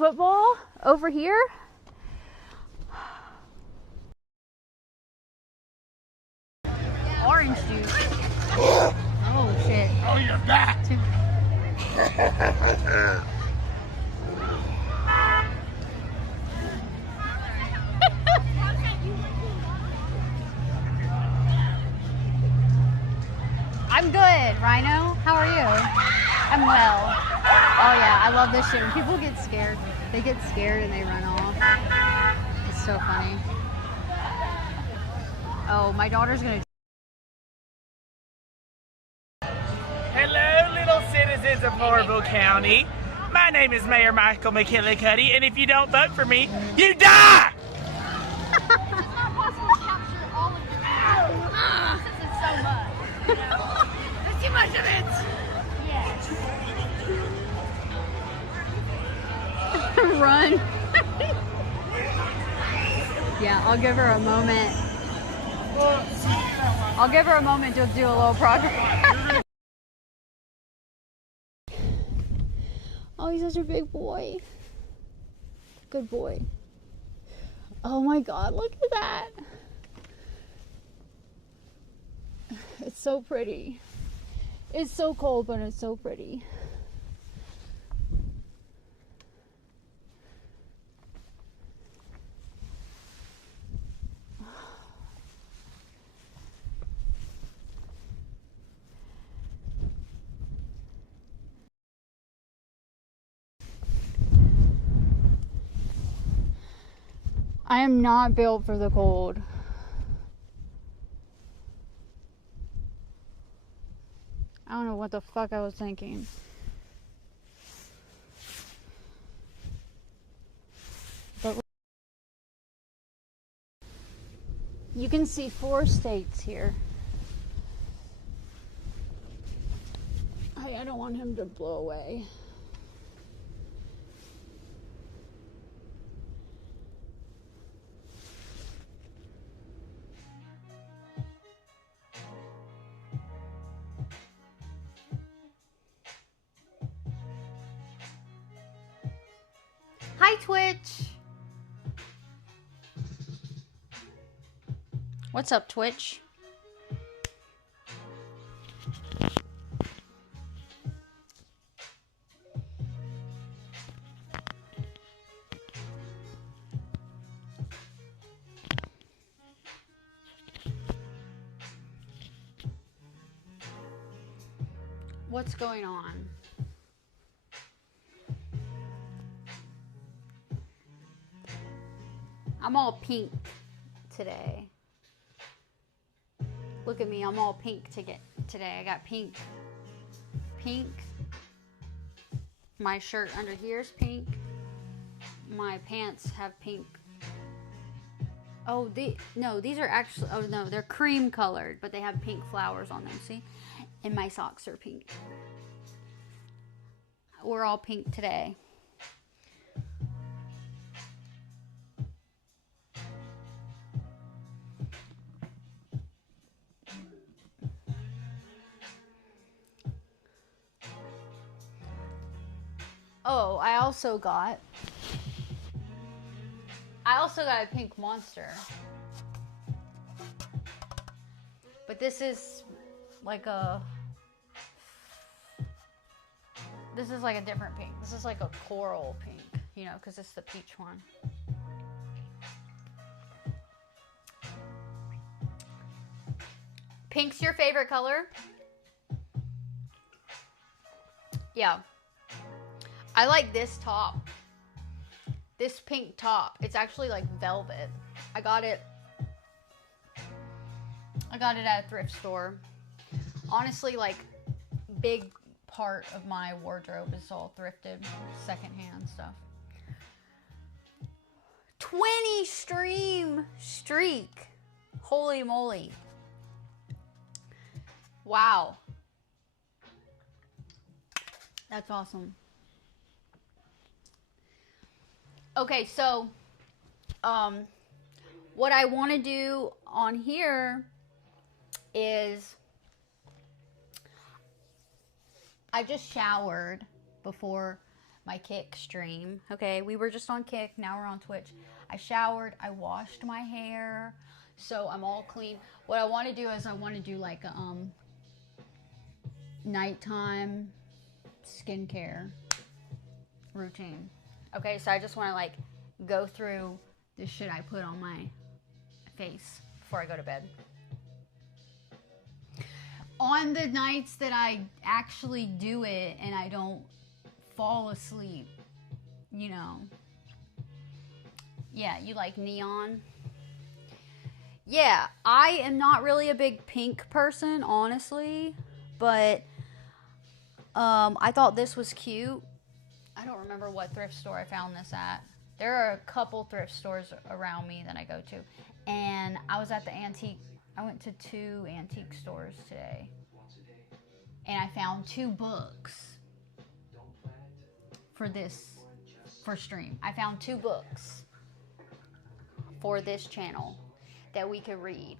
football over here. Orange juice. Oh shit. Oh, you're back. I'm good, Rhino. How are you? I'm well. Oh yeah, I love this shit. When people get scared, they get scared and they run off. It's so funny. Oh, my daughter's gonna. Hello, little citizens of Morville County. My name is Mayor Michael McKillicuddy, and if you don't vote for me, you die! There's too much of it. Yes. Run. Yeah, I'll give her a moment. I'll give her a moment to do a little progress. Oh, he's such a big boy. Good boy. Oh my God, look at that. It's so pretty. It's so cold, but it's so pretty. I am not built for the cold. I don't know what the fuck I was thinking. But you can see 4 states here. I don't want him to blow away. Hi, Twitch. What's up, Twitch? What's going on? I'm all pink today. Look at me, I'm all pink today. I got pink. My shirt under here is pink. My pants have pink. Oh, these are actually, oh no, they're cream colored, but they have pink flowers on them, see? And my socks are pink. We're all pink today. Oh, I also got a pink monster. But this is like a different pink. This is like a coral pink, you know, because it's the peach one. Pink's your favorite color? Yeah. I like this top. This pink top. It's actually like velvet. I got it at a thrift store. Honestly, like, big part of my wardrobe is all thrifted, secondhand stuff. 20 stream streak. Holy moly. Wow. That's awesome. Okay, so what I want to do on here is I just showered before my Kick stream. Okay, we were just on Kick, now we're on Twitch. I showered, I washed my hair, so I'm all clean. What I want to do is I want to do like a nighttime skincare routine. Okay, so I just want to like go through the shit I put on my face before I go to bed. On the nights that I actually do it and I don't fall asleep, you know. Yeah, you like neon? Yeah, I am not really a big pink person, honestly, but I thought this was cute. I don't remember what thrift store I found this at. There are a couple thrift stores around me that I go to, and I was at the antique. I went to 2 antique stores today, and I found 2 books for stream. I found 2 books for this channel that we could read,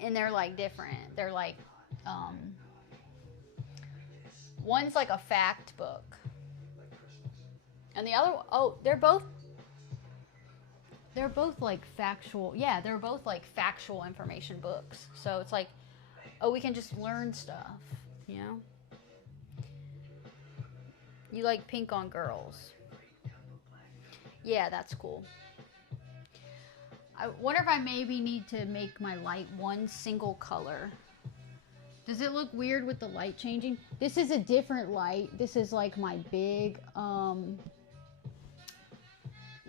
and they're like different. They're like one's like a fact book, and the other, oh, they're both like factual. Yeah, they're both like factual information books. So it's like, oh, we can just learn stuff, you know? You like pink on girls. Yeah, that's cool. I wonder if I maybe need to make my light one single color. Does it look weird with the light changing? This is a different light. This is like my big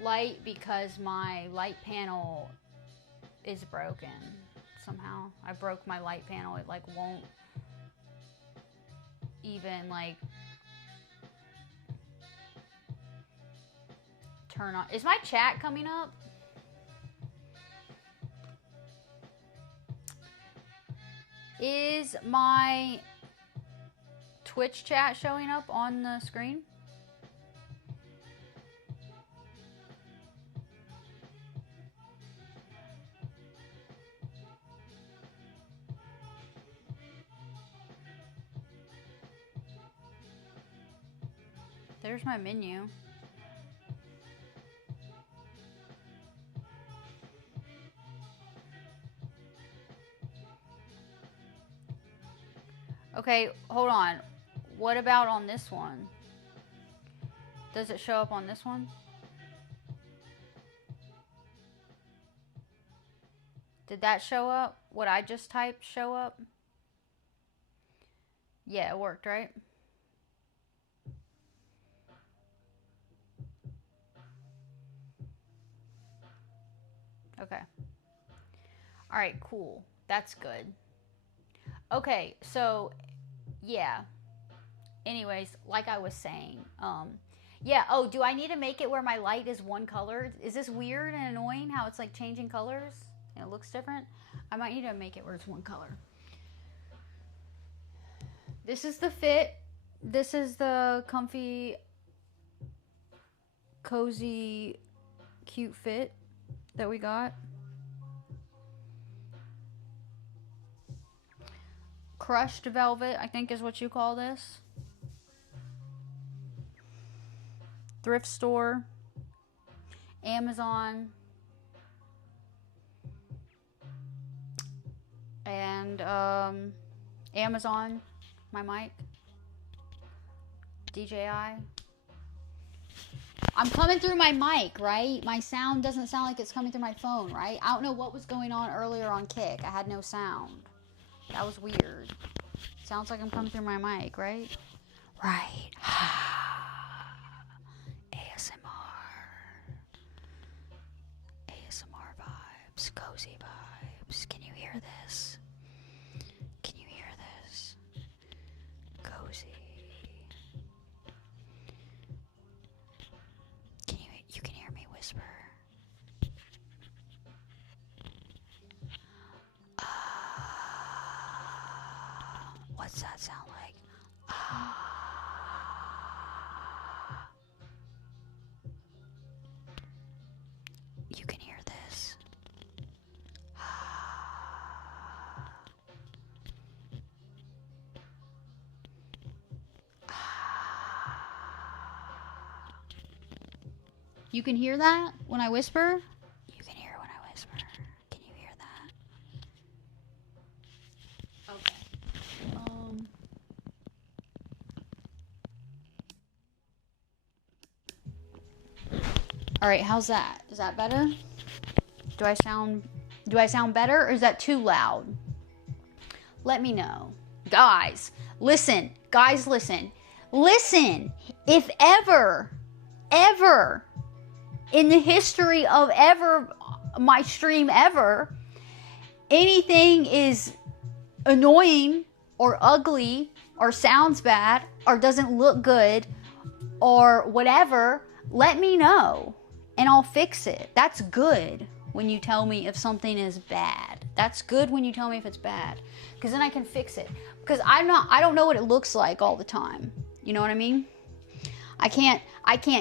light because my light panel is broken somehow. I broke my light panel. It like won't even like turn on. Is my chat coming up? Is my Twitch chat showing up on the screen? There's my menu. Okay, hold on. What about on this one? Does it show up on this one? Did that show up? What I just typed show up? Yeah, it worked, right? Okay. All right, cool. That's good. Okay, so yeah. Anyways, like I was saying, yeah. Oh, do I need to make it where my light is one color? Is this weird and annoying how it's like changing colors and it looks different? I might need to make it where it's one color. This is the fit. This is the comfy, cozy, cute fit that we got. Crushed velvet, I think is what you call this. Thrift store. Amazon. And Amazon, my mic. DJI. I'm coming through my mic, right? My sound doesn't sound like it's coming through my phone, right? I don't know what was going on earlier on Kick. I had no sound. That was weird. Sounds like I'm coming through my mic, right? Right. ASMR. ASMR vibes. Cozy vibes. Can you hear this? Can you hear this? Cozy. You can hear me whisper. What's that sound like? You can hear this. You can hear that when I whisper? You can hear when I whisper. Can you hear that? Okay. All right, how's that? Is that better? Do I sound better, or is that too loud? Let me know. Guys, listen. Guys, listen. Listen. If ever in the history of my stream ever, anything is annoying or ugly or sounds bad or doesn't look good or whatever, let me know and I'll fix it. That's good when you tell me if something is bad. That's good when you tell me if it's bad, because then I can fix it. Because I don't know what it looks like all the time. You know what I mean? I can't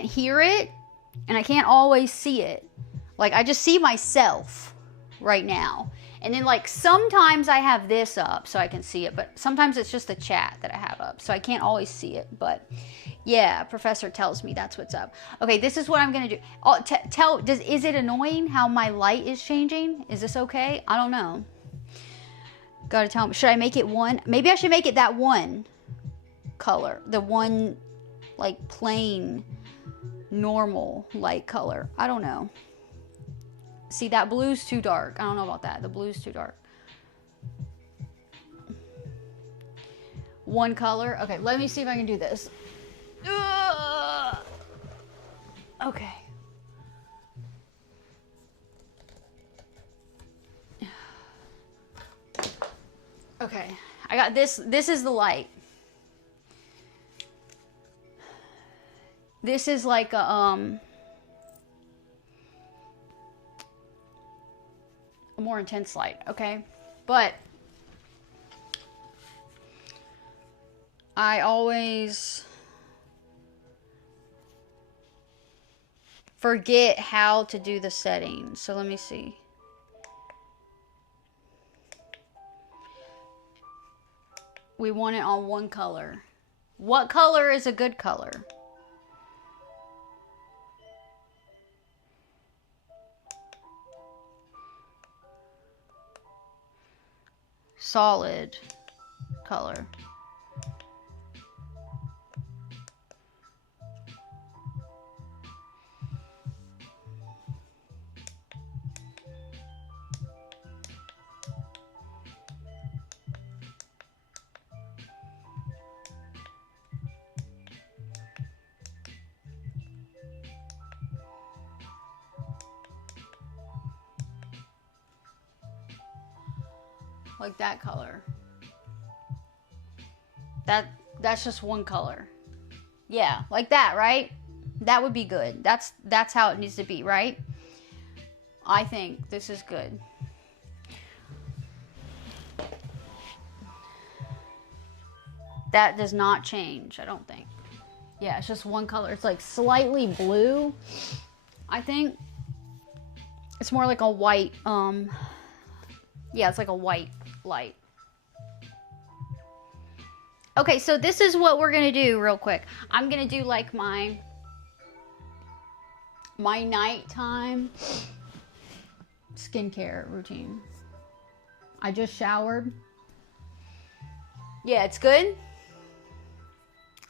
hear it, and I can't always see it. Like, I just see myself right now. And then, like, sometimes I have this up so I can see it, but sometimes it's just the chat that I have up, so I can't always see it. But yeah, Professor tells me that's what's up. Okay, this is what I'm gonna do. Is it annoying how my light is changing? Is this okay? I don't know. Gotta tell me. Should I make it one? Maybe I should make it that one color, the one like plain normal light color. I don't know. See, that blue's too dark. I don't know about that. The blue's too dark. One color. Okay, let me see if I can do this. Okay. Okay, I got this. This is the light. This is like a more intense light, okay? But I always forget how to do the settings. So let me see. We want it on one color. What color is a good color? Solid color. Like that color. That's just one color. Yeah, like that, right? That would be good. That's how it needs to be, right? I think this is good. That does not change, I don't think. Yeah, it's just one color. It's like slightly blue, I think. It's more like a white, yeah, it's like a white light. Okay, so this is what we're gonna do real quick. I'm gonna do like my nighttime skincare routine. I just showered. Yeah, it's good.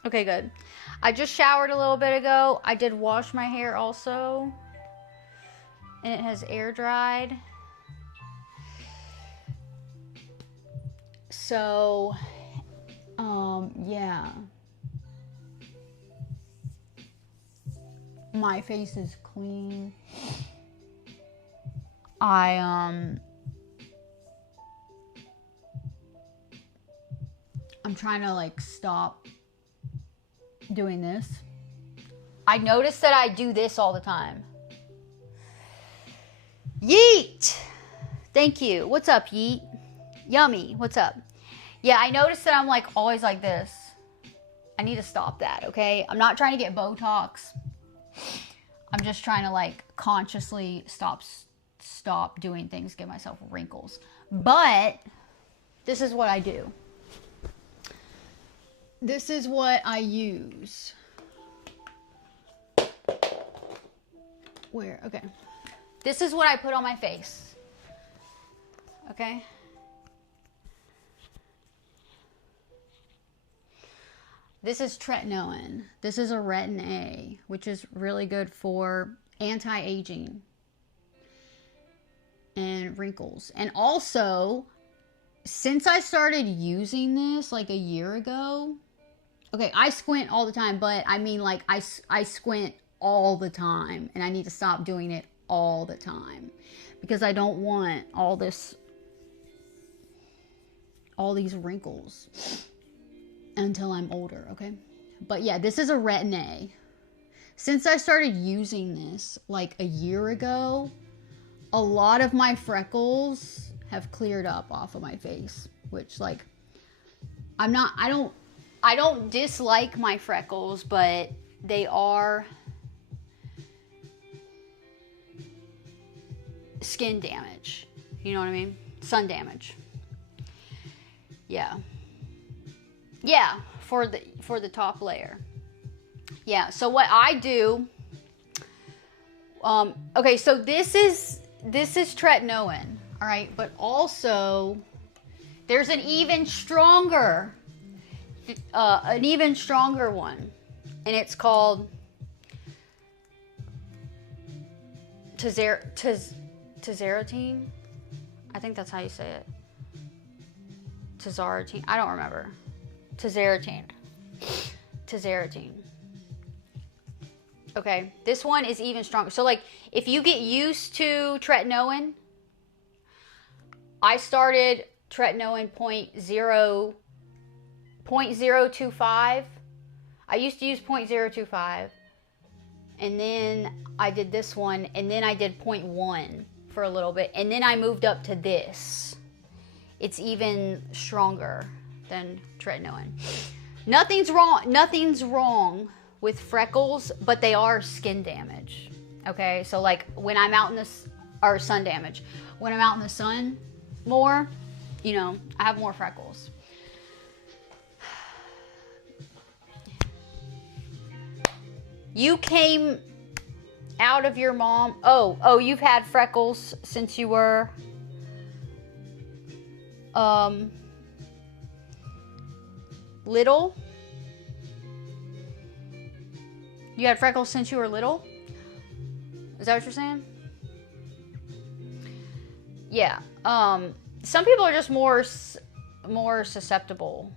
Okay, good. I just showered a little bit ago. I did wash my hair also, and it has air dried. So, yeah. My face is clean. I'm trying to like stop doing this. I noticed that I do this all the time. Yeet! Thank you. What's up, Yeet? Yummy. What's up? Yeah, I noticed that I'm like always like this. I need to stop that, okay? I'm not trying to get Botox. I'm just trying to like consciously stop doing things, give myself wrinkles. But this is what I do. This is what I use. Where? Okay. This is what I put on my face. Okay. This is tretinoin. This is a retin A, which is really good for anti-aging and wrinkles. And also, since I started using this like a year ago, okay, I squint all the time, but I mean like I squint all the time, and I need to stop doing it all the time because I don't want all these wrinkles until I'm older, okay? But yeah, this is a retin A. Since I started using this like a year ago, a lot of my freckles have cleared up off of my face, which like I don't dislike my freckles, but they are skin damage. You know what I mean? Sun damage. Yeah. Yeah, for the top layer. Yeah, so what I do, okay, so this is tretinoin, all right, but also there's an even stronger one, and it's called tazarotene. I think that's how you say it. Tazarotene. I don't remember. Tazarotene. Okay, this one is even stronger. So like, if you get used to tretinoin, I started tretinoin 0.025. I used to use 0.025, and then I did this one, and then I did 0.1 for a little bit, and then I moved up to this. It's even stronger than tretinoin. Nothing's wrong with freckles, but they are skin damage. Okay, so like when I'm out in or sun damage, when I'm out in the sun more, you know, I have more freckles. You came out of your mom. Oh, you've had freckles since you were little? You had freckles since you were little? Is that what you're saying? Yeah. Some people are just more susceptible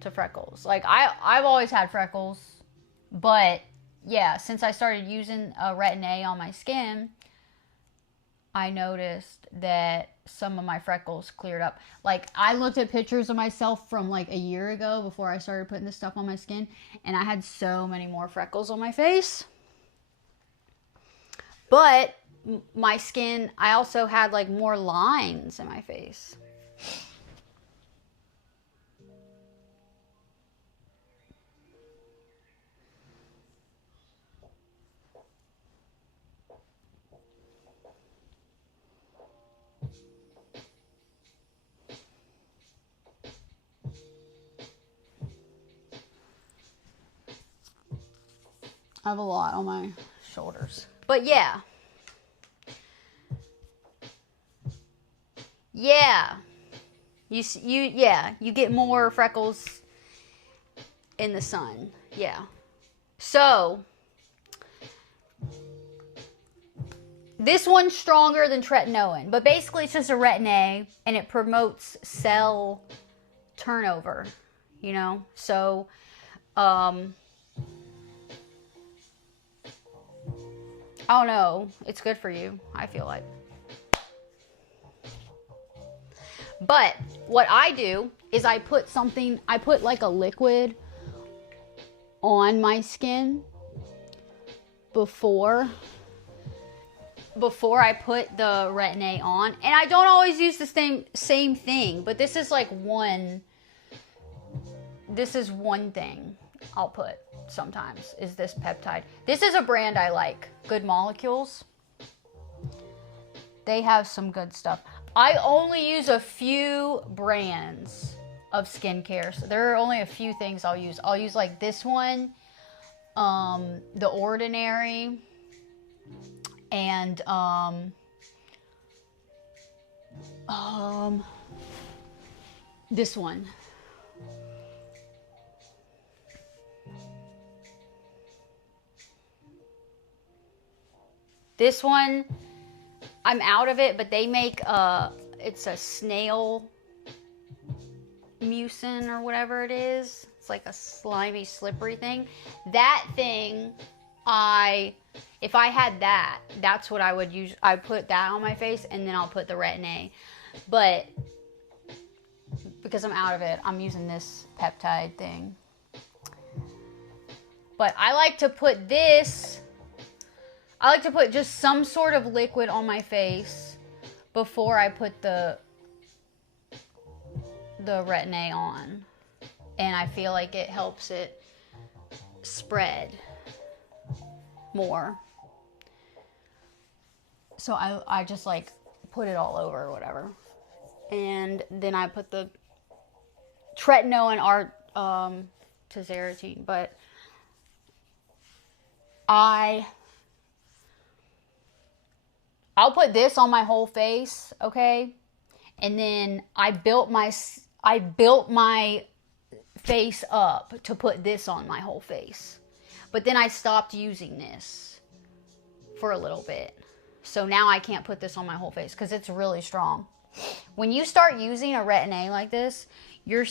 to freckles. Like I've always had freckles, but yeah, since I started using a retin A on my skin, I noticed that some of my freckles cleared up. Like, I looked at pictures of myself from like a year ago before I started putting this stuff on my skin, and I had so many more freckles on my face. But my skin, I also had like more lines in my face. I have a lot on my shoulders. But yeah. Yeah. You get more freckles in the sun. Yeah. So, this one's stronger than tretinoin, but basically it's just a retin A, and it promotes cell turnover, you know? So, I don't know. It's good for you, I feel like. But what I do is I put like a liquid on my skin before I put the retin A on. And I don't always use the same thing, but this is like one thing I'll put sometimes, is this peptide. This is a brand I like, Good Molecules. They have some good stuff. I only use a few brands of skincare, so there are only a few things I'll use. I'll use like this one, The Ordinary, And, this one. This one, I'm out of it, but they make, it's a snail mucin or whatever it is. It's like a slimy, slippery thing. That thing, if I had that, that's what I would use. I put that on my face, and then I'll put the Retin-A. But because I'm out of it, I'm using this peptide thing. But I like to put this, I like to put just some sort of liquid on my face before I put the Retin-A on. And I feel like it helps it spread more. So I just like put it all over or whatever. And then I put the tretinoin and tazarotene. But I'll put this on my whole face, okay? And then I built my face up to put this on my whole face. But then I stopped using this for a little bit. So now I can't put this on my whole face because it's really strong. When you start using a Retin-A like this, your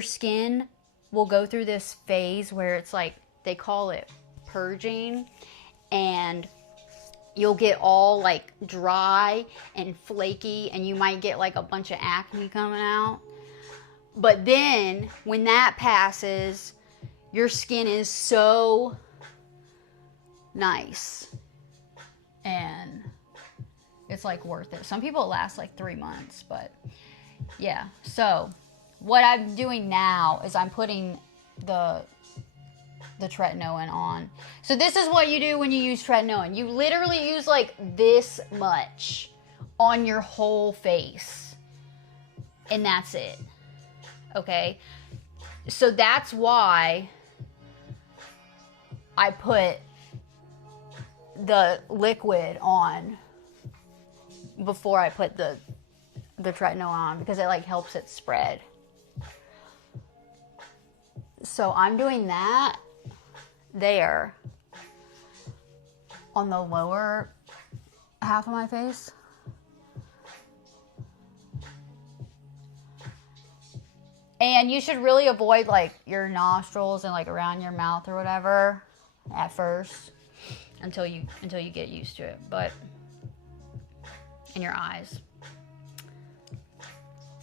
skin will go through this phase where it's like, they call it purging, and you'll get all like dry and flaky, and you might get like a bunch of acne coming out. But then when that passes, your skin is so nice, and it's like worth it. Some people it lasts like 3 months, but yeah. So what I'm doing now is I'm putting the tretinoin on. So this is what you do when you use tretinoin. You literally use like this much on your whole face, and that's it. Okay? So that's why I put the liquid on before I put the tretinoin on, because it like helps it spread. So I'm doing that there on the lower half of my face. And you should really avoid like your nostrils and like around your mouth or whatever at first until you get used to it. But in your eyes.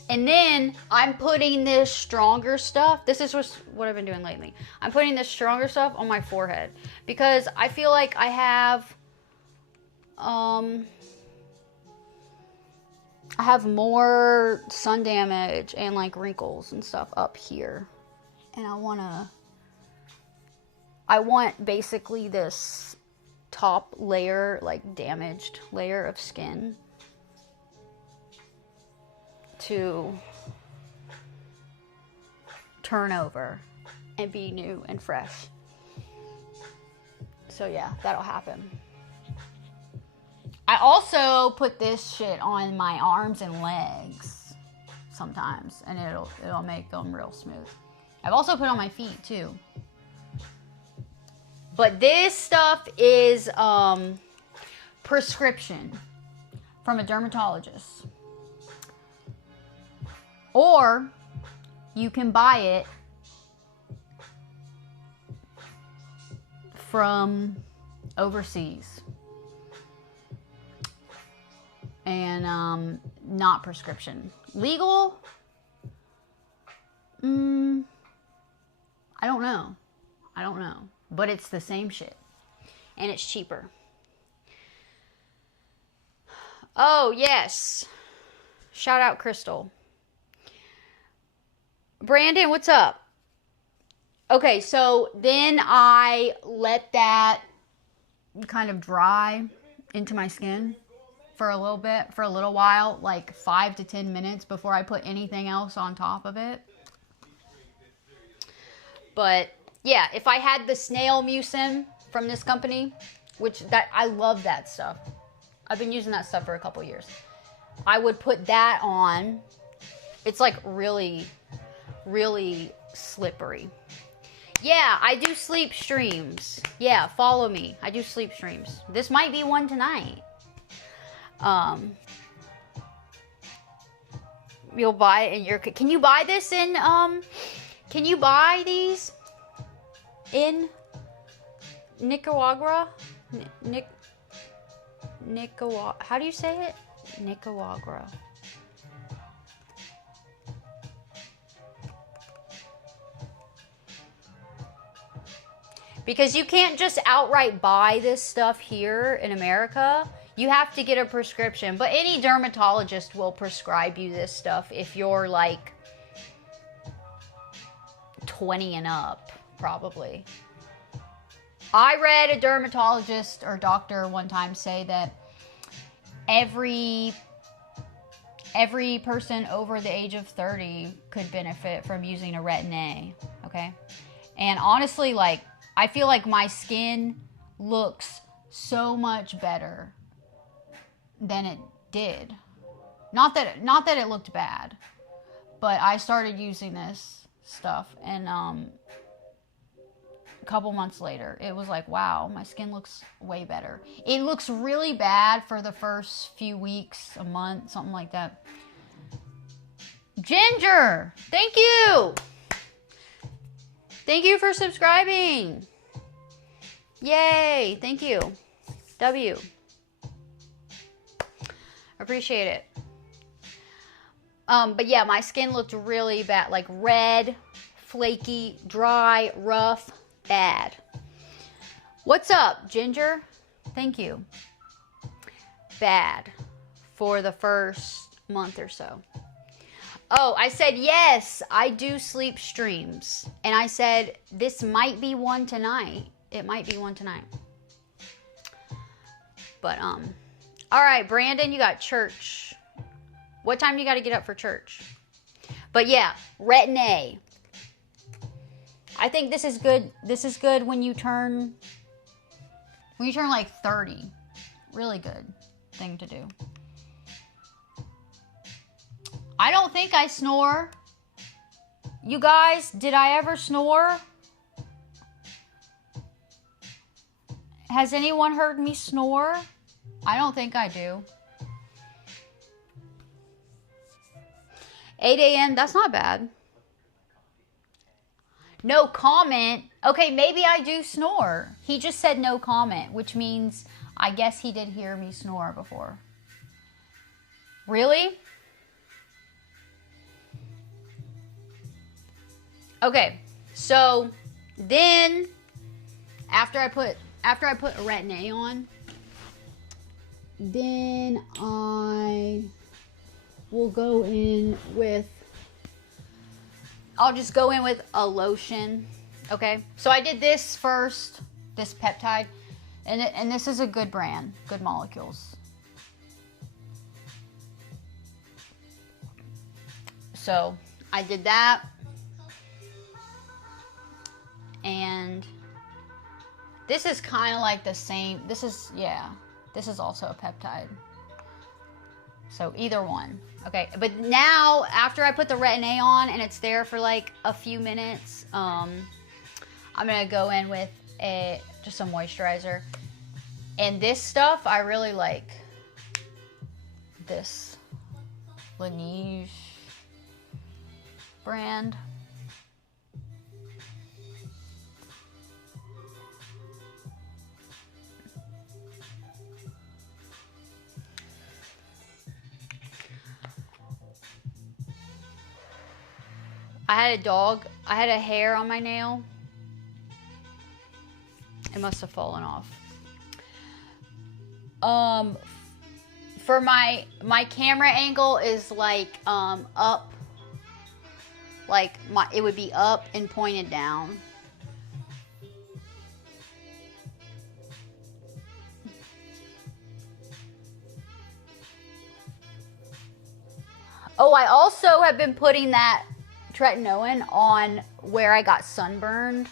And then I'm putting this stronger stuff. This is what I've been doing lately. I'm putting this stronger stuff on my forehead because I feel like I have more sun damage and like wrinkles and stuff up here. And I want basically this top layer, like damaged layer of skin, to turn over and be new and fresh. So yeah, that'll happen. I also put this shit on my arms and legs sometimes, and it'll make them real smooth. I've also put on my feet too. But this stuff is prescription from a dermatologist. Or you can buy it from overseas. And not prescription. Legal? I don't know. But it's the same shit. And it's cheaper. Oh, yes. Shout out Crystal. Brandon, what's up? Okay, so then I let that kind of dry into my skin for a little while, like 5 to 10 minutes before I put anything else on top of it. But yeah, if I had the snail mucin from this company, I love that stuff. I've been using that stuff for a couple years. I would put that on. It's like really, really slippery. Yeah, I do sleep streams. Yeah, follow me. I do sleep streams. This might be one tonight. You'll buy it in your... Can you buy this in... Can you buy these in Nicaragua? Nicaragua. How do you say it? Nicaragua. Because you can't just outright buy this stuff here in America. You have to get a prescription. But any dermatologist will prescribe you this stuff if you're like 20 and up, probably. I read a dermatologist or doctor one time say that every person over the age of 30 could benefit from using a Retin-A, okay? And honestly, like, I feel like my skin looks so much better than it did. Not that it looked bad, but I started using this stuff, and a couple months later, it was like, wow, my skin looks way better. It looks really bad for the first few weeks, a month, something like that. Ginger, thank you. Thank you for subscribing. Yay, thank you. W. Appreciate it. But yeah, my skin looked really bad, like red, flaky, dry, rough, bad. What's up, Ginger? Thank you. Bad for the first month or so. Oh, I said, yes, I do sleep streams. And I said, this might be one tonight. It might be one tonight. But, all right, Brandon, you got church. What time do you got to get up for church? But yeah, Retin-A. I think this is good. This is good when you turn like 30. Really good thing to do. I don't think I snore. You guys, did I ever snore? Has anyone heard me snore? I don't think I do. 8 a.m., that's not bad. No comment. Okay, maybe I do snore. He just said no comment, which means I guess he did hear me snore before. Really? Okay, so then after I put a Retin-A on, then I will go in with, I'll just go in with a lotion. Okay, so I did this first, this peptide, and this is a good brand, Good Molecules. So I did that. And this is kind of like the same. This is also a peptide. So either one. Okay, but now after I put the Retin-A on and it's there for like a few minutes, I'm gonna go in with just a moisturizer. And this stuff, I really like this Laneige brand. I had a dog. I had a hair on my nail. It must have fallen off. For my camera angle is like up. Like it would be up and pointed down. Oh, I also have been putting that tretinoin on where I got sunburned.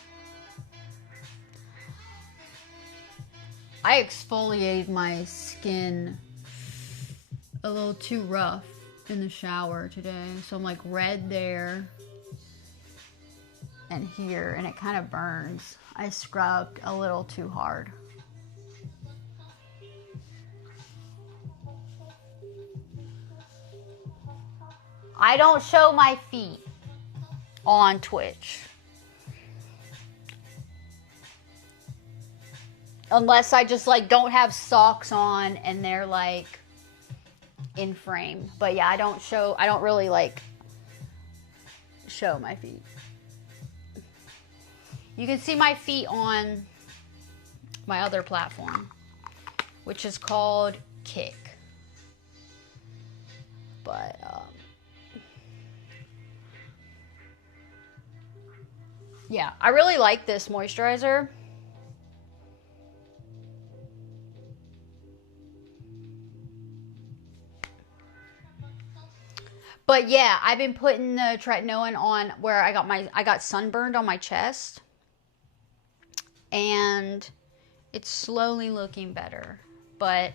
I exfoliated my skin a little too rough in the shower today. So I'm like red there and here, and it kind of burns. I scrubbed a little too hard. I don't show my feet on Twitch. Unless I just like don't have socks on and they're like in frame. But yeah, I don't really like show my feet. You can see my feet on my other platform, which is called Kick. But yeah, I really like this moisturizer. But yeah, I've been putting the tretinoin on where I got sunburned on my chest. And it's slowly looking better. But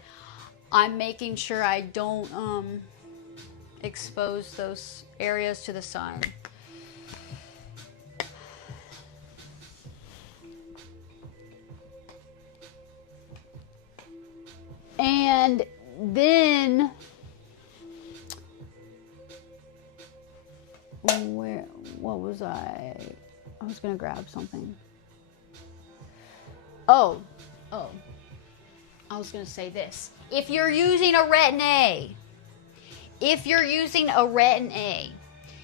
I'm making sure I don't expose those areas to the sun. And then what was I was gonna grab something. Oh, I was gonna say this. If you're using a Retin-A,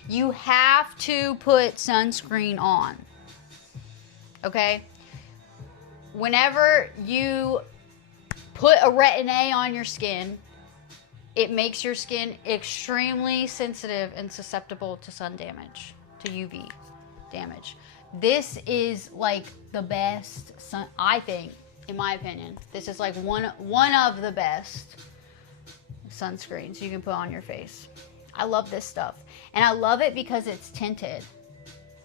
you have to put sunscreen on. Okay? Whenever you put a Retin-A on your skin, it makes your skin extremely sensitive and susceptible to sun damage, to UV damage. This is like the best I think, in my opinion, this is like one of the best sunscreens you can put on your face. I love this stuff. And I love it because it's tinted.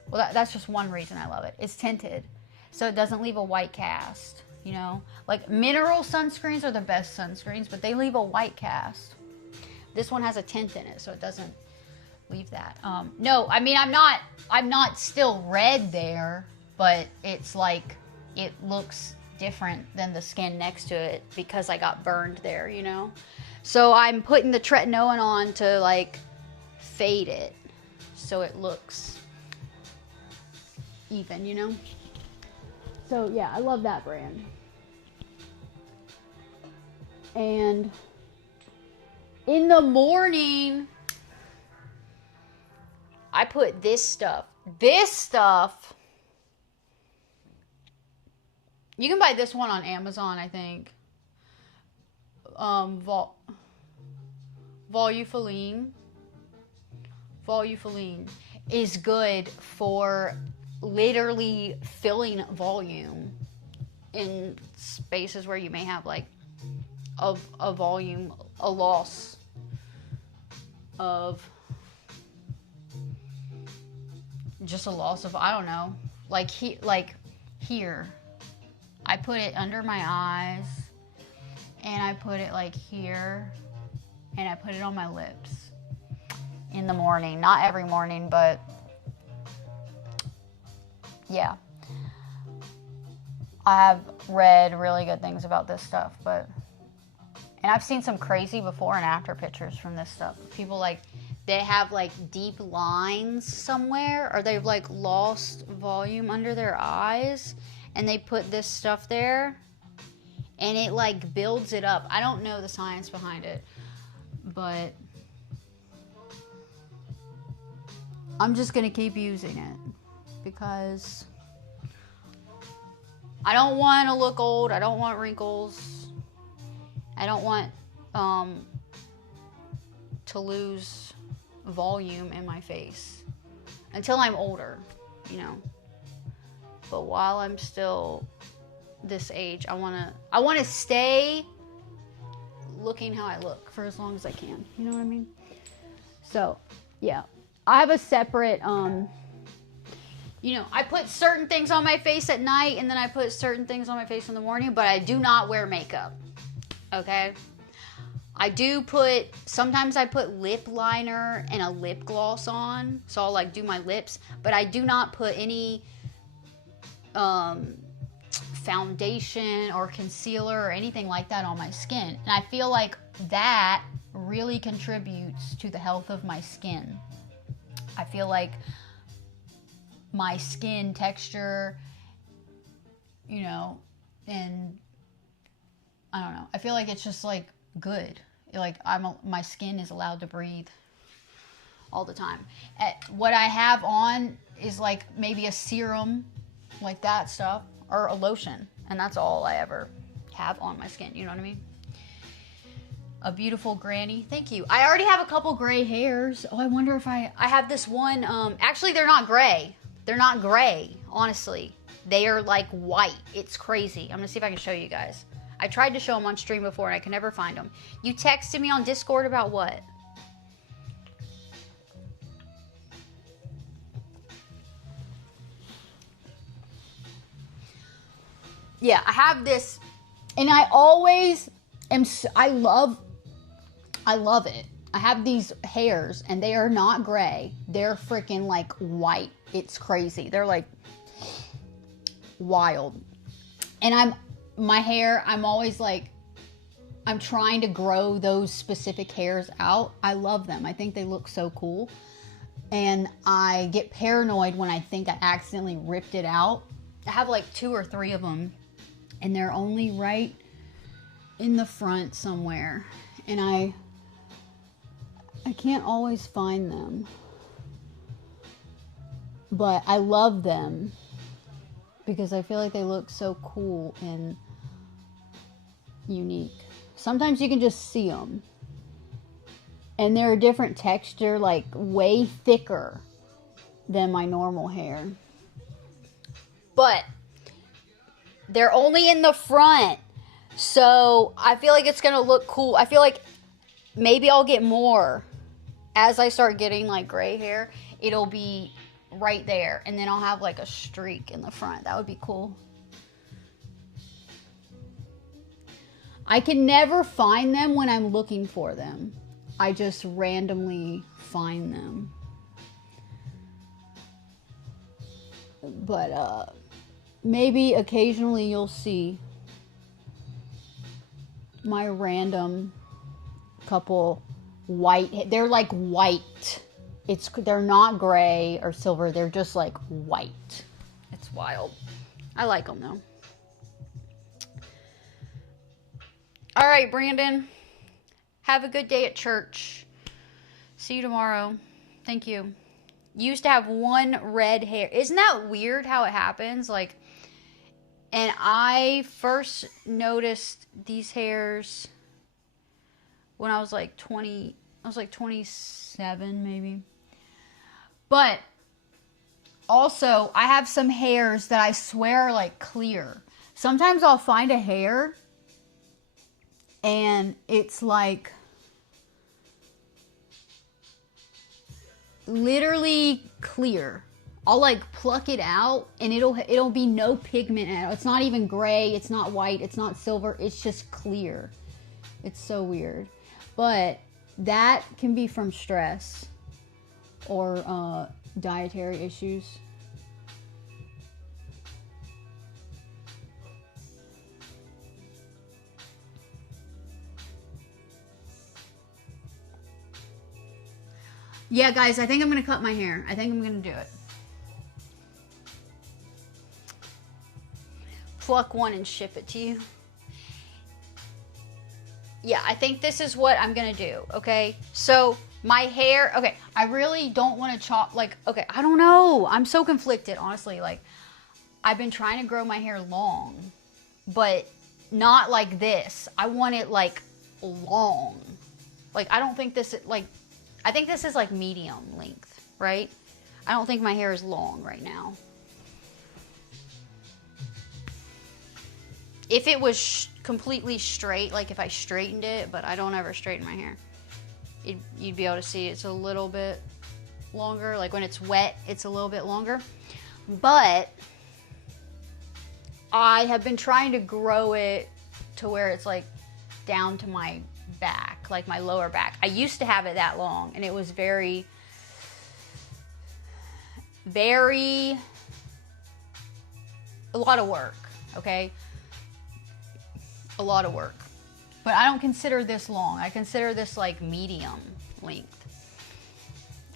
Well, that's just one reason I love it. It's tinted, so it doesn't leave a white cast, you know? Like mineral sunscreens are the best sunscreens, but they leave a white cast. This one has a tint in it, so it doesn't leave that. No, I mean, I'm not still red there, but it's like, it looks different than the skin next to it because I got burned there, you know? So I'm putting the tretinoin on to like fade it so it looks even, you know? So yeah, I love that brand. And in the morning, I put this stuff. This stuff, you can buy this one on Amazon, I think. Volufiline. Volufiline is good for literally filling volume in spaces where you may have like a volume, a loss of, just a loss of, I don't know, like here. I put it under my eyes, and I put it like here, and I put it on my lips in the morning. Not every morning, but yeah. I have read really good things about this stuff, and I've seen some crazy before and after pictures from this stuff. People like, they have like deep lines somewhere, or they've like lost volume under their eyes, and they put this stuff there, and it like builds it up. I don't know the science behind it, but I'm just gonna keep using it because I don't want to look old. I don't want wrinkles. I don't want to lose volume in my face until I'm older, you know. But while I'm still this age, I want to stay looking how I look for as long as I can. You know what I mean? So, yeah. I have a separate You know, I put certain things on my face at night and then I put certain things on my face in the morning, but I do not wear makeup. Okay? I do put, sometimes I put lip liner and a lip gloss on, so I'll like do my lips, but I do not put any foundation or concealer or anything like that on my skin. And I feel like that really contributes to the health of my skin. I feel like my skin texture, you know, and I don't know. I feel like it's just like good. Like my skin is allowed to breathe all the time. What I have on is like maybe a serum, like that stuff, or a lotion, and that's all I ever have on my skin. You know what I mean? A beautiful granny. Thank you. I already have a couple gray hairs. Oh, I wonder if I have this one. Actually, they're not gray. They're not gray, honestly. They are like white. It's crazy. I'm gonna see if I can show you guys. I tried to show them on stream before and I can never find them. You texted me on Discord about what? Yeah, I have this, and I always am, I love it. I have these hairs, and they are not gray. They're freaking like white. It's crazy. They're like wild. And my hair, I'm always like, I'm trying to grow those specific hairs out. I love them. I think they look so cool. And I get paranoid when I think I accidentally ripped it out. I have like 2 or 3 of them, and they're only right in the front somewhere. And I can't always find them. But I love them because I feel like they look so cool and unique. Sometimes you can just see them. And they're a different texture, like way thicker than my normal hair. But they're only in the front. So I feel like it's going to look cool. I feel like maybe I'll get more as I start getting like gray hair. It'll be right there. And then I'll have like a streak in the front. That would be cool. I can never find them when I'm looking for them. I just randomly find them. But maybe occasionally you'll see my random couple white. They're like white. They're not gray or silver. They're just like white. It's wild. I like them though. All right, Brandon. Have a good day at church. See you tomorrow. Thank you. Used to have one red hair. Isn't that weird how it happens? Like, and I first noticed these hairs when I was like 20. I was like 27 maybe. But also, I have some hairs that I swear are like clear. Sometimes I'll find a hair and it's like literally clear. I'll like pluck it out and it'll be no pigment at all. It's not even gray, it's not white, it's not silver, it's just clear. It's so weird. But that can be from stress or dietary issues. Yeah, guys, I think I'm going to cut my hair. I think I'm going to do it. Pluck one and ship it to you. Yeah, I think this is what I'm going to do, okay? So, my hair, okay, I really don't want to chop, like, okay, I don't know. I'm so conflicted, honestly. Like, I've been trying to grow my hair long, but not like this. I want it, like, long. Like, I don't think this, like, I think this is like medium length, right? I don't think my hair is long right now. If it was completely straight, like if I straightened it, but I don't ever straighten my hair, you'd be able to see it's a little bit longer. Like when it's wet, it's a little bit longer. But I have been trying to grow it to where it's like down to my back, like my lower back. I used to have it that long, and it was very, very, a lot of work, okay? A lot of work. But I don't consider this long. I consider this like medium length.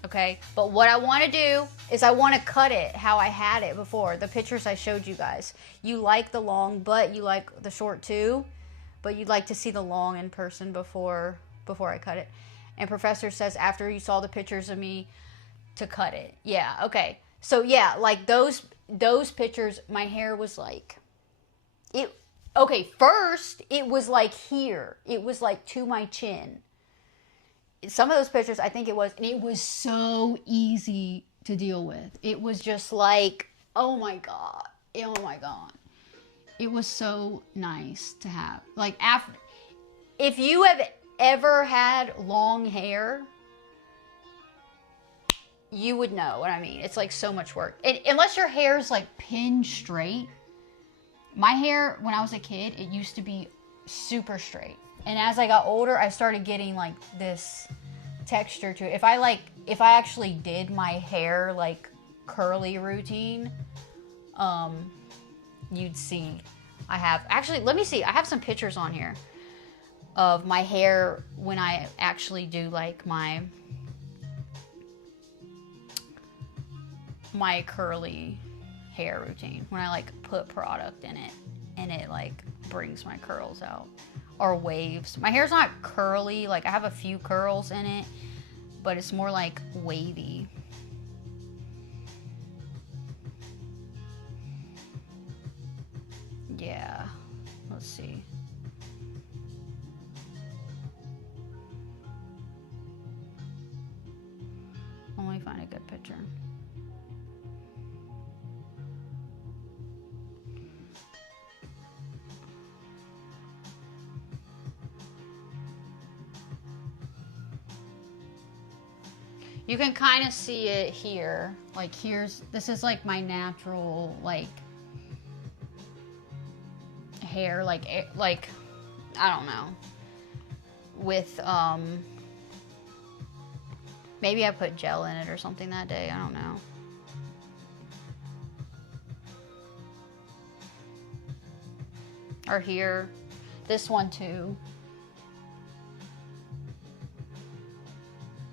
Okay, but what I want to do is I want to cut it how I had it before. The pictures I showed you guys. You like the long, but you like the short too. But you'd like to see the long in person before I cut it. And Professor says after you saw the pictures of me to cut it. Yeah, okay. So yeah, like those pictures, my hair was like, okay, first it was like here. It was like to my chin. Some of those pictures, I think it was, and it was so easy to deal with. It was just like, oh my God. It was so nice to have. Like, if you have ever had long hair, you would know what I mean. It's like so much work. Unless your hair is like pinned straight. My hair, when I was a kid, it used to be super straight. And as I got older, I started getting like this texture to it. If I actually did my hair like curly routine, you'd see I have, actually, let me see. I have some pictures on here of my hair when I actually do like my curly hair routine. When I like put product in it and it like brings my curls out. Or waves. My hair's not curly, like I have a few curls in it, but it's more like wavy. Yeah, let's see. Let me find a good picture. You can kind of see it here. Like this is like my natural like hair, like I don't know. With maybe I put gel in it or something that day. I don't know. Or here, this one too.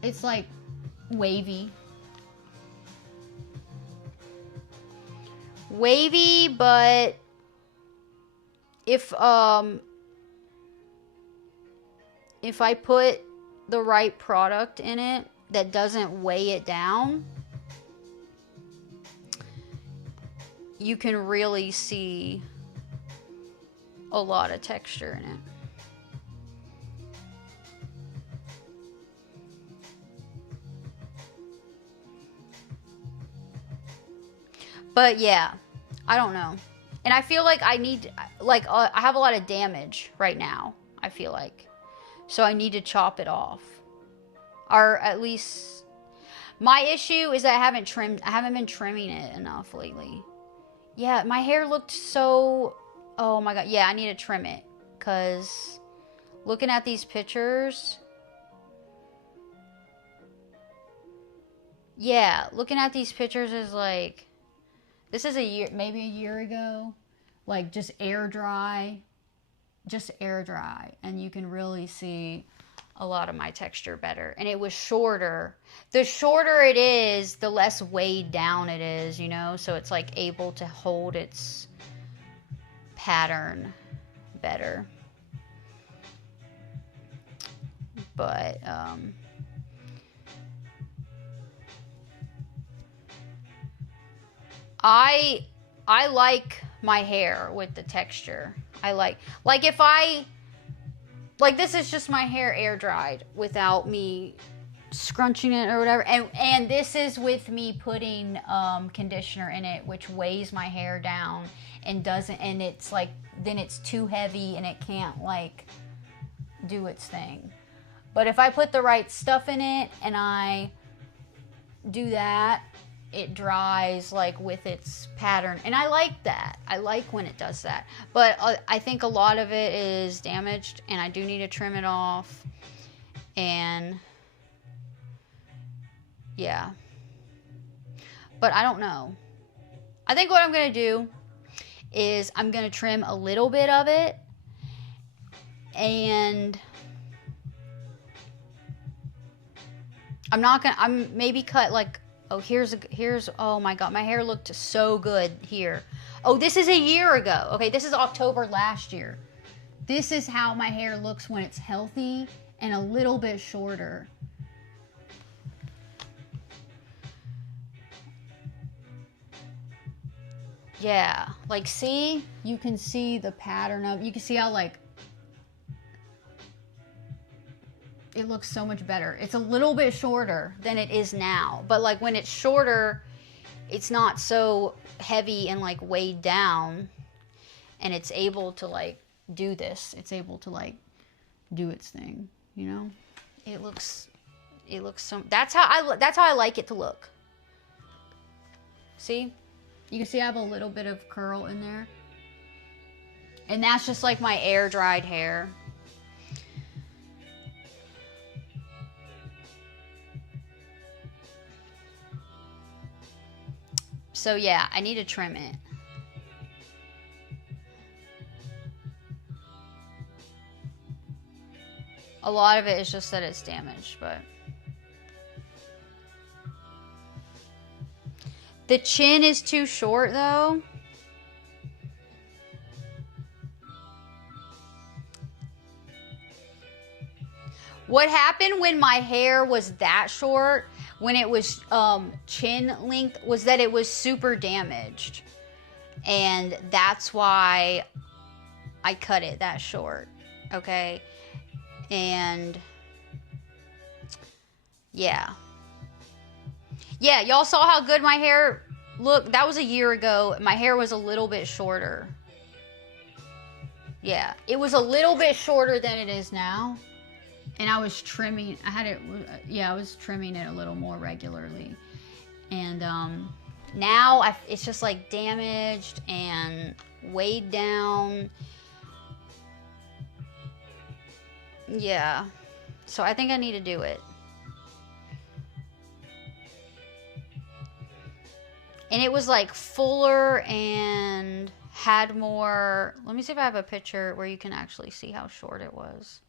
It's like wavy, but if I put the right product in it that doesn't weigh it down, you can really see a lot of texture in it. But yeah, I don't know. And I feel like I need, like, I have a lot of damage right now, I feel like. So I need to chop it off. Or at least, my issue is that I haven't been trimming it enough lately. Yeah, my hair looked so, oh my God. Yeah, I need to trim it. Because looking at these pictures, yeah, looking at these pictures is like, this is maybe a year ago, like just air dry, and you can really see a lot of my texture better. And it was shorter. The shorter it is, the less weighed down it is, you know, so it's like able to hold its pattern better. But, I like my hair with the texture. I like if this is just my hair air dried without me scrunching it or whatever. And this is with me putting conditioner in it, which weighs my hair down and it's like, then it's too heavy and it can't like do its thing. But if I put the right stuff in it and I do that, it dries like with its pattern, and I like that. I like when it does that, but I think a lot of it is damaged, and I do need to trim it off. And yeah, but I don't know. I think what I'm gonna do is I'm gonna trim a little bit of it, and I'm maybe cut like, oh, here's, oh my God, my hair looked so good here. Oh, this is a year ago. Okay, this is October last year. This is how my hair looks when it's healthy and a little bit shorter. Yeah, like, see? You can see the pattern of, you can see how, like, it looks so much better. It's a little bit shorter than it is now. But, like, when it's shorter, it's not so heavy and, like, weighed down. And it's able to, like, do this. It's able to, like, do its thing, you know? It looks so, that's how I like it to look. See? You can see I have a little bit of curl in there. And that's just like my air dried hair. So yeah, I need to trim it. A lot of it is just that it's damaged, but the chin is too short though. What happened when my hair was that short, when it was chin length, was that it was super damaged. And that's why I cut it that short, okay? And yeah. Yeah, y'all saw how good my hair looked. That was a year ago. My hair was a little bit shorter. Yeah, it was a little bit shorter than it is now. And I was trimming, I was trimming it a little more regularly. And now it's just like damaged and weighed down. Yeah, so I think I need to do it. And it was like fuller and had more, let me see if I have a picture where you can actually see how short it was.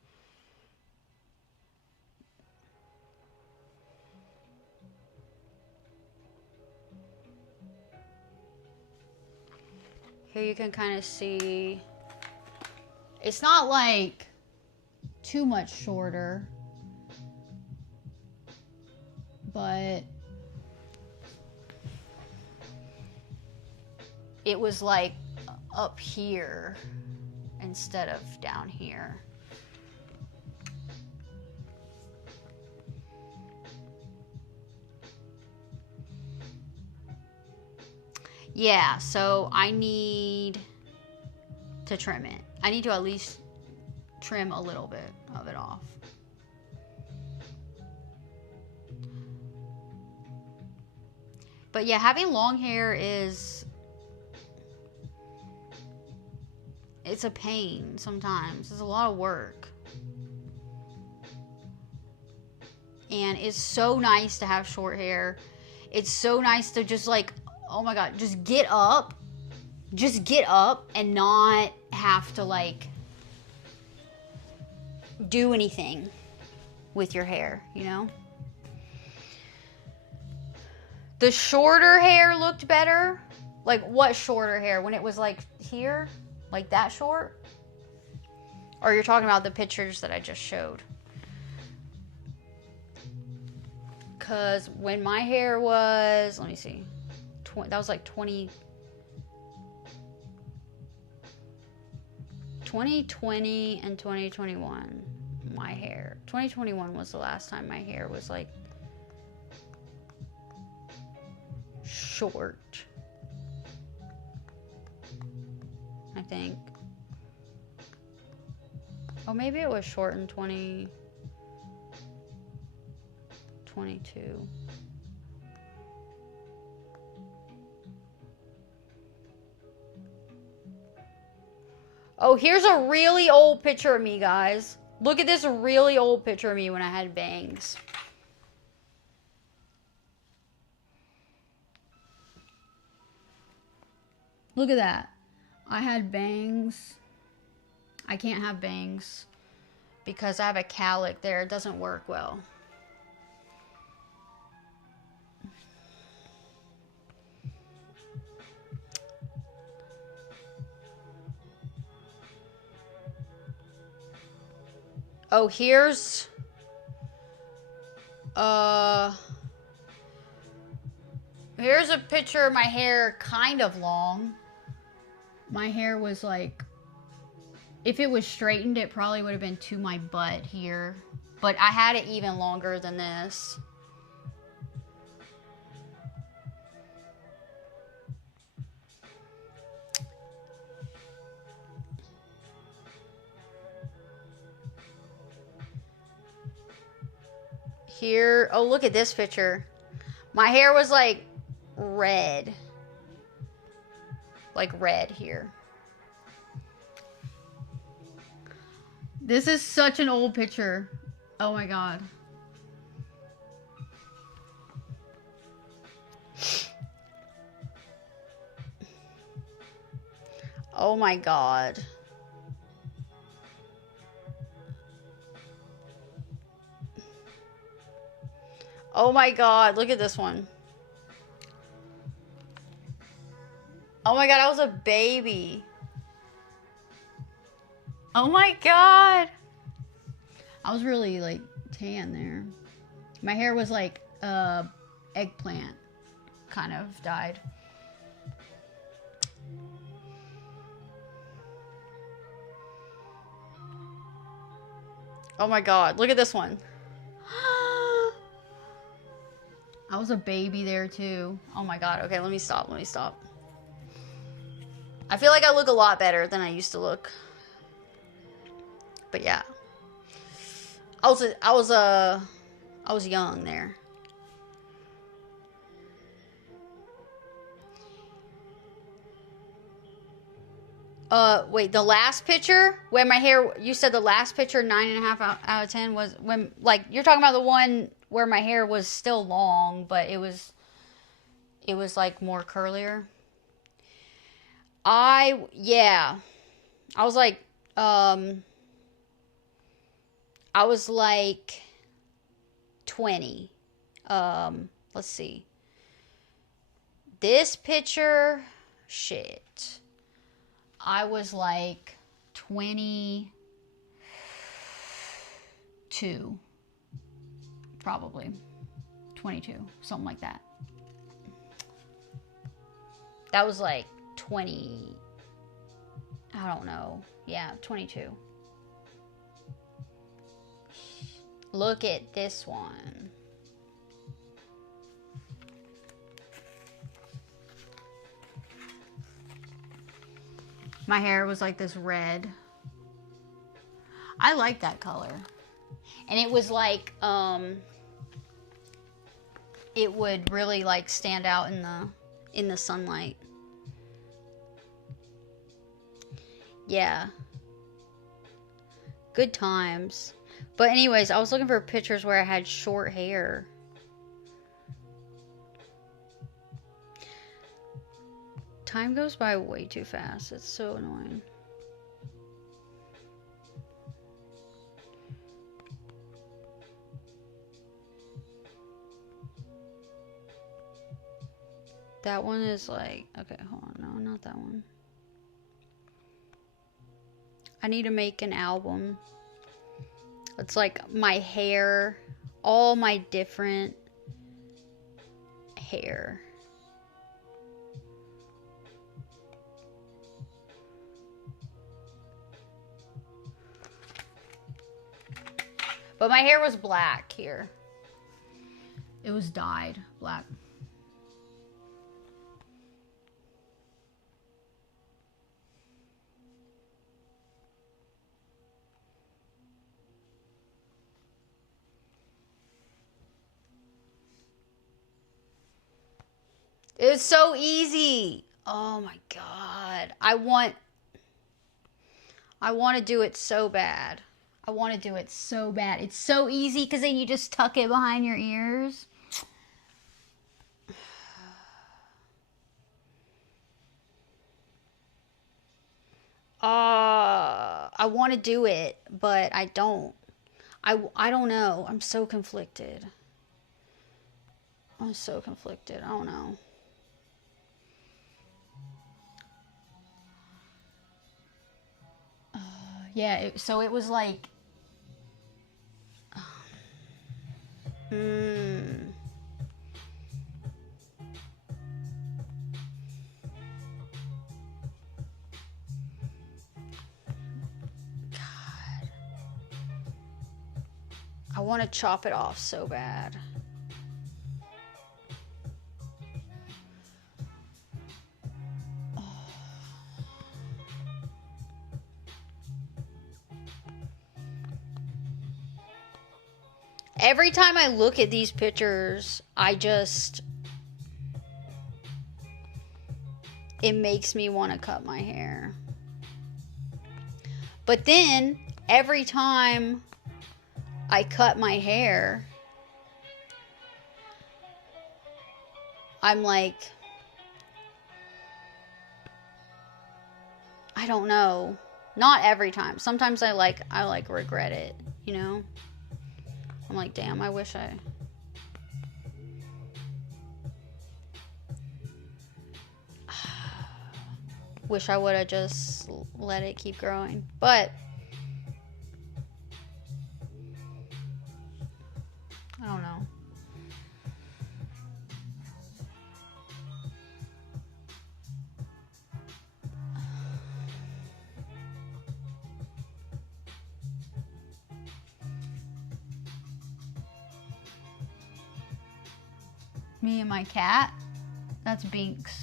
Here you can kind of see, it's not like too much shorter, but it was like up here instead of down here. Yeah, so I need to trim it. I need to at least trim a little bit of it off. But yeah, having long hair it's a pain sometimes. It's a lot of work. And it's so nice to have short hair. It's so nice to just like, oh my God, just get up and not have to like do anything with your hair, you know? The shorter hair looked better. Like what shorter hair? When it was like here? Like that short? Or you're talking about the pictures that I just showed? Because when my hair was, let me see. That was like 2020 and 2021. My hair. 2021 was the last time my hair was like short. I think. Oh, maybe it was short in 2022. Oh, here's a really old picture of me, guys. Look at this really old picture of me when I had bangs. Look at that. I had bangs. I can't have bangs because I have a cowlick there. It doesn't work well. Oh, here's here's a picture of my hair kind of long. My hair was like, if it was straightened, it probably would have been to my butt here. But I had it even longer than this. Here, oh, look at this picture. My hair was like red. Like red here. This is such an old picture. Oh my god. Oh my god. Oh my god, look at this one. Oh my god, I was a baby. Oh my god. I was really like tan there. My hair was like eggplant kind of dyed. Oh my god, look at this one. I was a baby there too. Oh my god. Okay, let me stop. I feel like I look a lot better than I used to look. But yeah. I was young there. Wait, the last picture when my hair, you said the last picture 9.5 out of 10 was when, like, you're talking about the one where my hair was still long, but it was like more curlier. Yeah. I was like 20. Let's see. This picture, shit. I was like 22. Probably. 22. Something like that. That was like 20. I don't know. Yeah, 22. Look at this one. My hair was like this red. I like that color. And it was like, it would really like stand out in the sunlight. Yeah. Good times. But anyways, I was looking for pictures where I had short hair. Time goes by way too fast. It's so annoying. That one is like, okay, hold on. No, not that one. I need to make an album. It's like my hair, all my different hair. But my hair was black here. It was dyed black. It's so easy. Oh my god. I want I want to do it so bad. I want to do it so bad. It's so easy because then you just tuck it behind your ears. I want to do it, but I don't. I don't know. I'm so conflicted. I'm so conflicted. I don't know. Yeah, so it was like... I want to chop it off so bad. Every time I look at these pictures, it makes me want to cut my hair. But then, every time I cut my hair, I'm like, I don't know. Not every time. Sometimes I regret it, you know? I'm like, damn, I wish I... wish I would have just let it keep growing. But I don't know. Me and my cat? That's Binks.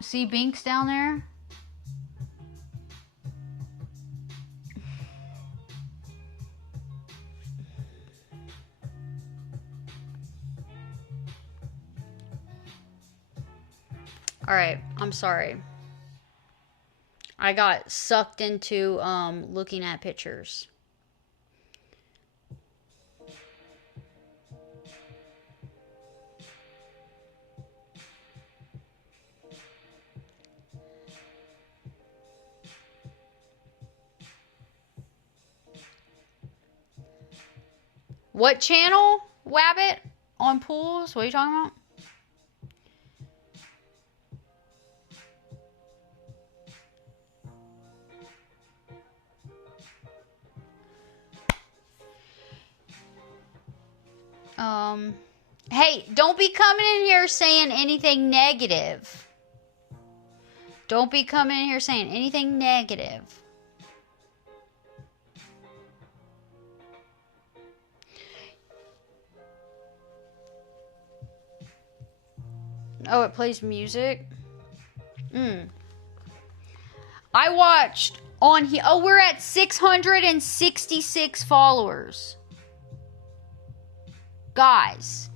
See Binks down there? Alright, I'm sorry. I got sucked into looking at pictures. What channel, Wabbit? On pools? What are you talking about? Hey, don't be coming in here saying anything negative. Don't be coming in here saying anything negative. Oh, it plays music? I watched on here. Oh, we're at 666 followers. Guys,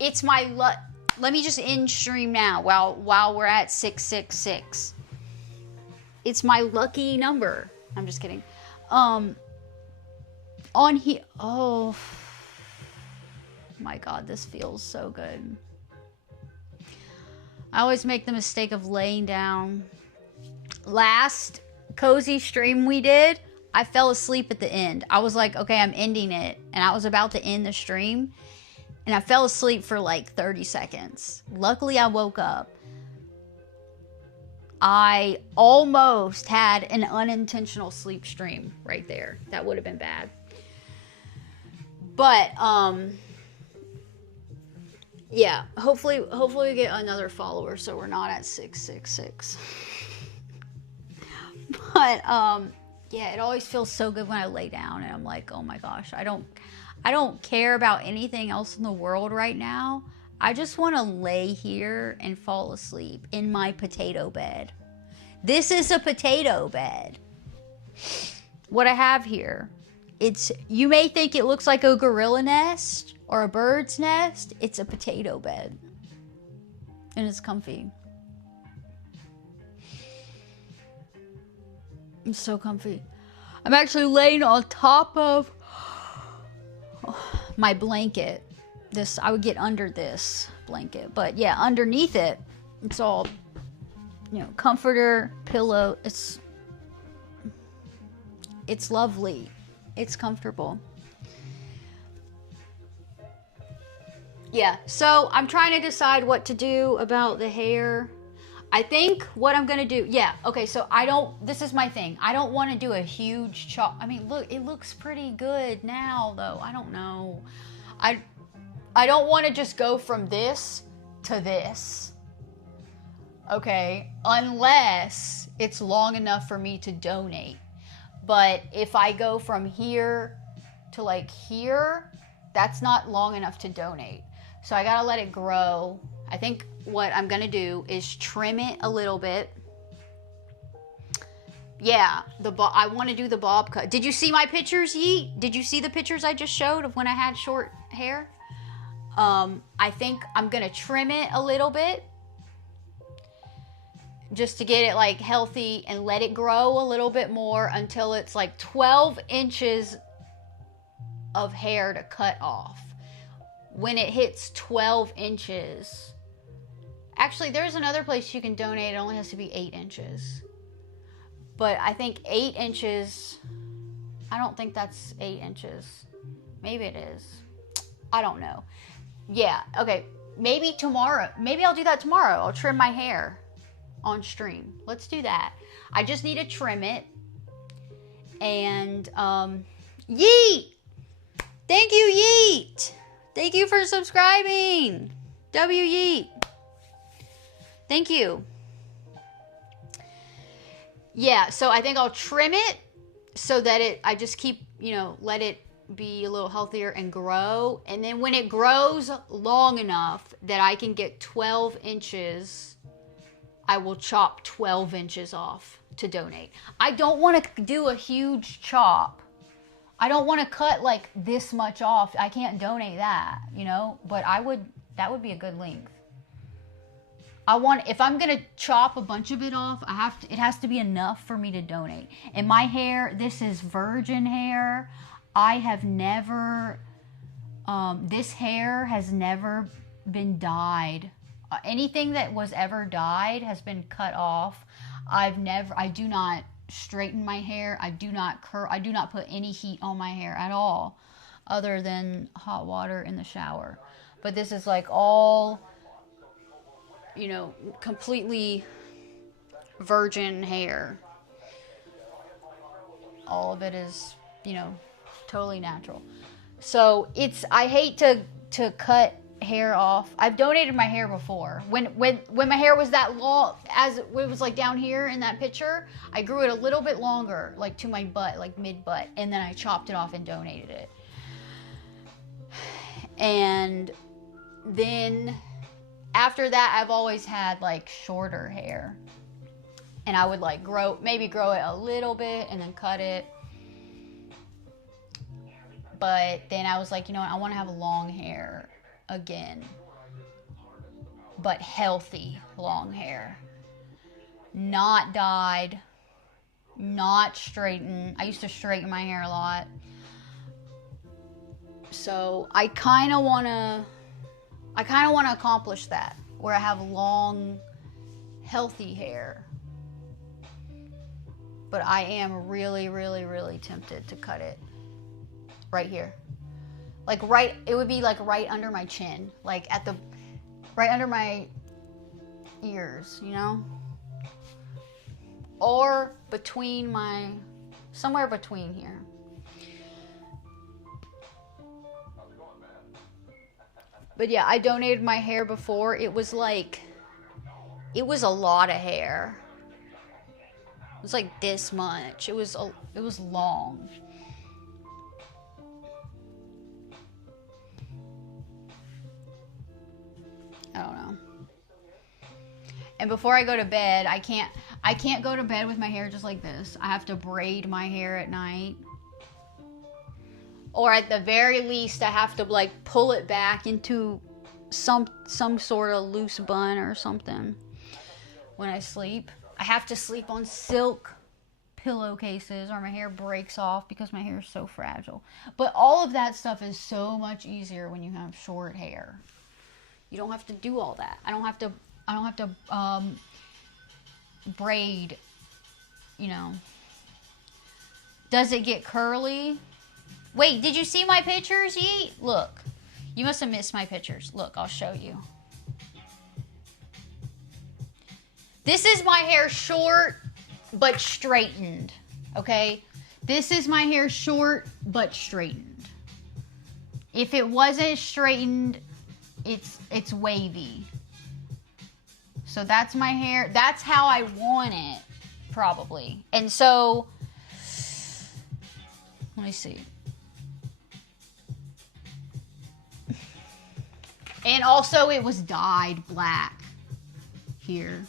it's my let me just end stream now while we're at 666. It's my lucky number. I'm just kidding. On here. Oh my God, this feels so good. I always make the mistake of laying down. Last cozy stream we did, I fell asleep at the end. I was like, okay, I'm ending it. And I was about to end the stream. And I fell asleep for like 30 seconds. Luckily, I woke up. I almost had an unintentional sleep stream right there. That would have been bad. But, yeah, hopefully we get another follower so we're not at 666. But yeah, it always feels so good when I lay down and I'm like, oh my gosh, I don't care about anything else in the world right now. I just want to lay here and fall asleep in my potato bed. This is a potato bed. What I have here. you may think it looks like a gorilla nest or a bird's nest. It's a potato bed. And it's comfy. It's so comfy. I'm actually laying on top of my blanket. I would get under this blanket. But yeah, underneath it, it's all, comforter, pillow. It's lovely. It's comfortable. Yeah, so I'm trying to decide what to do about the hair. I think what I'm going to do, okay, so this is my thing. I don't want to do a huge chop. I mean, look, it looks pretty good now, though. I don't know. I don't want to just go from this to this. Okay, unless it's long enough for me to donate. But if I go from here to like here, that's not long enough to donate. So I gotta let it grow. I think what I'm gonna do is trim it a little bit. Yeah, I want to do the bob cut. Did you see my pictures, Yeet? Did you see the pictures I just showed of when I had short hair? I think I'm gonna trim it a little bit, just to get it like healthy, and let it grow a little bit more until it's like 12 inches of hair to cut off. When it hits 12 inches, actually there's another place you can donate. It only has to be 8 inches. But I think 8 inches, I don't think that's 8 inches. Maybe it is. I don't know. Yeah, okay. Maybe tomorrow. Maybe I'll do that tomorrow. I'll trim my hair on stream. Let's do that. I just need to trim it. And, Yeet! Thank you, Yeet! Thank you for subscribing! W Yeet! Thank you. Yeah, so I think I'll trim it so that I just keep, let it be a little healthier and grow. And then when it grows long enough that I can get 12 inches, I will chop 12 inches off to donate. I don't want to do a huge chop. I don't want to cut like this much off. I can't donate that, but that would be a good length. If I'm going to chop a bunch of it off, it has to be enough for me to donate. And my hair, this is virgin hair. I have never, this hair has never been dyed. Anything that was ever dyed has been cut off. I do not straighten my hair. I do not curl. I do not put any heat on my hair at all, other than hot water in the shower. But this is like all, completely virgin hair. All of it is, totally natural. So I hate to cut hair off. I've donated my hair before. When my hair was that long, as it was like down here in that picture, I grew it a little bit longer, like to my butt, like mid butt, and then I chopped it off and donated it. And then after that, I've always had like shorter hair, and I would like grow it a little bit and then cut it. But then I was like, I want to have long hair again, but healthy long hair, not dyed, not straightened. I used to straighten my hair a lot, so I kind of want to accomplish that, where I have long, healthy hair. But I am really, really, really tempted to cut it right here. It would be like right under my chin, like right under my ears, or somewhere between here. But yeah, I donated my hair before. It was a lot of hair. It was like this much. It was long. I don't know. And before I go to bed, I can't go to bed with my hair just like this. I have to braid my hair at night. Or at the very least, I have to like pull it back into some sort of loose bun or something when I sleep. I have to sleep on silk pillowcases or my hair breaks off because my hair is so fragile. But all of that stuff is so much easier when you have short hair. You don't have to do all that. I don't have to braid, you know. Does it get curly? Wait, did you see my pictures, Yeet? Look. You must have missed my pictures. Look, I'll show you. This is my hair short but straightened, okay? This is my hair short but straightened. If it wasn't straightened, it's wavy. So that's my hair. That's how I want it, probably. And so, let me see. And also it was dyed black here.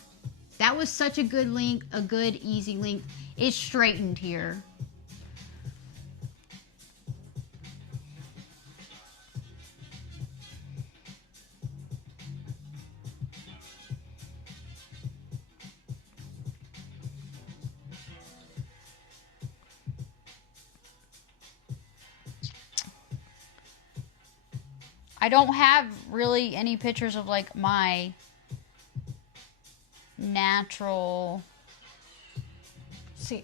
That was such a good length, a good easy length. It's straightened here. I don't have really any pictures of like my natural. See,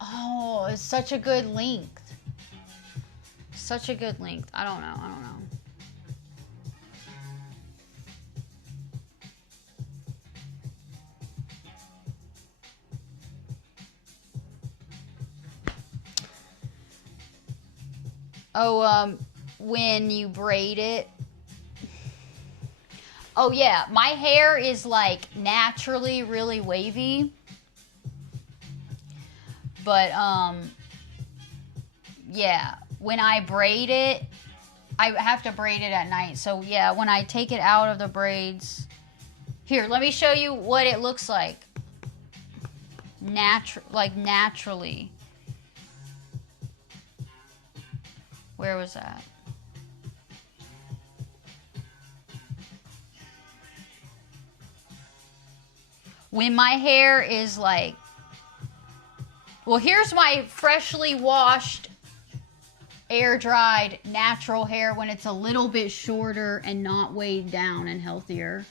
oh, it's such a good length. Such a good length. I don't know. Oh, when you braid it. Oh yeah, my hair is like naturally really wavy. But yeah, when I braid it, I have to braid it at night. So yeah, when I take it out of the braids, here, let me show you what it looks like. Naturally. Where was that? When my hair is like, well, here's my freshly washed, air dried, natural hair when it's a little bit shorter and not weighed down and healthier.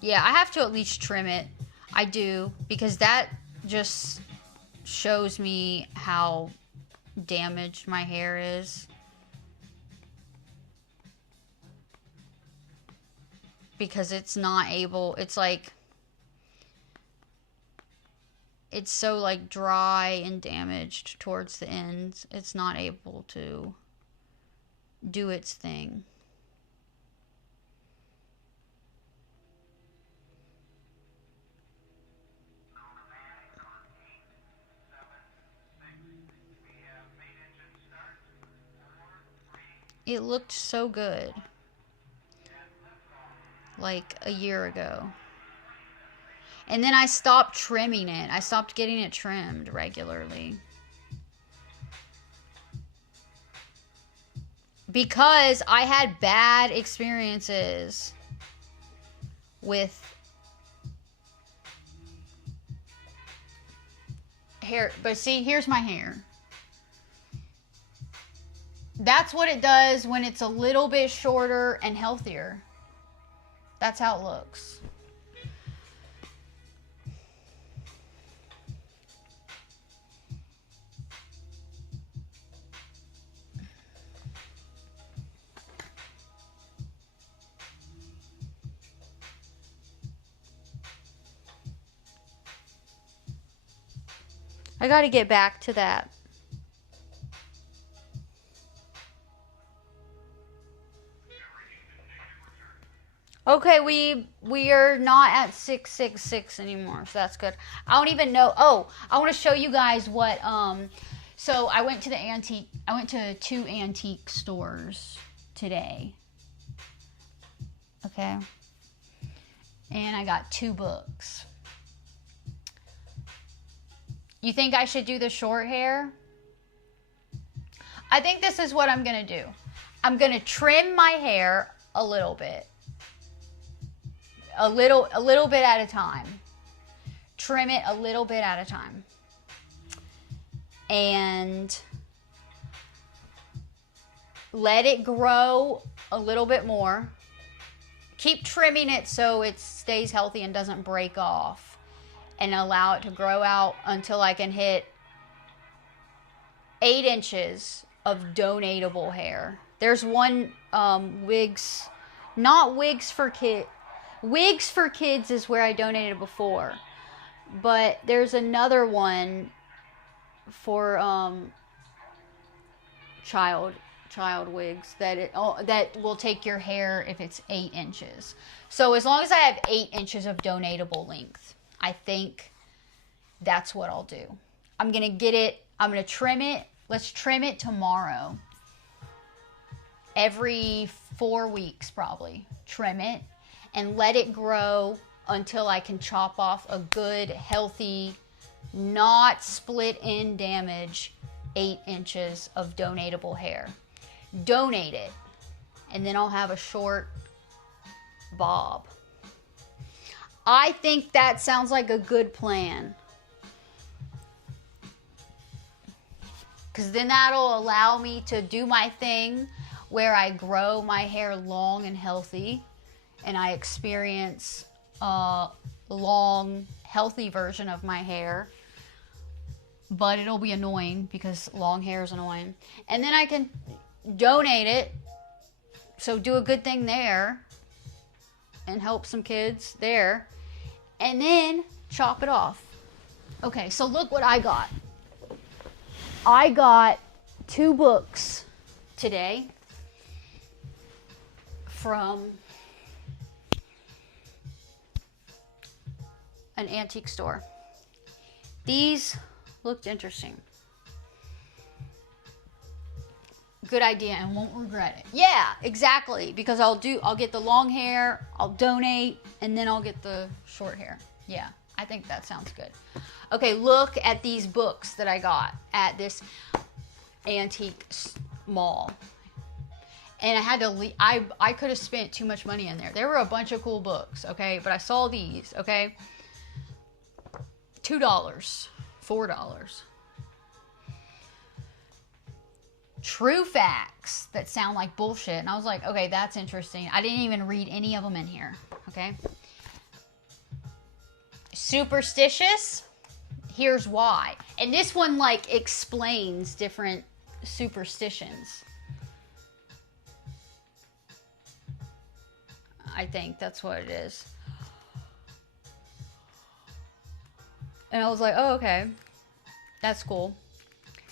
Yeah, I have to at least trim it. I do, because that just shows me how damaged my hair is. Because it's not able, it's like, it's so like dry and damaged towards the ends. It's not able to do its thing. It looked so good. Like a year ago. And then I stopped trimming it. I stopped getting it trimmed regularly. Because I had bad experiences with hair. But see, here's my hair. That's what it does when it's a little bit shorter and healthier. That's how it looks. I gotta get back to that. Okay, we are not at 666 anymore, so that's good. I don't even know. Oh, I want to show you guys what. So I went to 2 antique stores today. Okay, and I got 2 books. You think I should do the short hair? I think this is what I'm going to do. I'm going to trim my hair a little bit. A little bit at a time. Trim it a little bit at a time. And let it grow a little bit more. Keep trimming it so it stays healthy and doesn't break off. And allow it to grow out until I can hit 8 inches of donatable hair. There's one wigs, not wigs for kids. Wigs for kids is where I donated before. But there's another one for child wigs that will take your hair if it's 8 inches. So as long as I have 8 inches of donatable length, I think that's what I'll do. I'm gonna get it. I'm gonna trim it. Let's trim it tomorrow. Every 4 weeks probably. Trim it and let it grow until I can chop off a good, healthy, not split end damage 8 inches of donatable hair. Donate it, and then I'll have a short bob. I think that sounds like a good plan, because then that'll allow me to do my thing where I grow my hair long and healthy, and I experience a long, healthy version of my hair. But it'll be annoying because long hair is annoying. And then I can donate it. So do a good thing there. And help some kids there. And then chop it off. Okay, so look what I got. I got 2 books today from an antique store. These looked interesting. Good idea, and won't regret it. Yeah, exactly. Because I'll get the long hair, I'll donate, and then I'll get the short hair. Yeah, I think that sounds good. Okay, look at these books that I got at this antique mall. And I had to I could have spent too much money in there. There were a bunch of cool books, okay? But I saw these, okay? $2, $4. True facts that sound like bullshit. And I was like, okay, that's interesting. I didn't even read any of them in here, okay? Superstitious, here's why. And this one, like, explains different superstitions. I think that's what it is. And I was like, oh, okay. That's cool.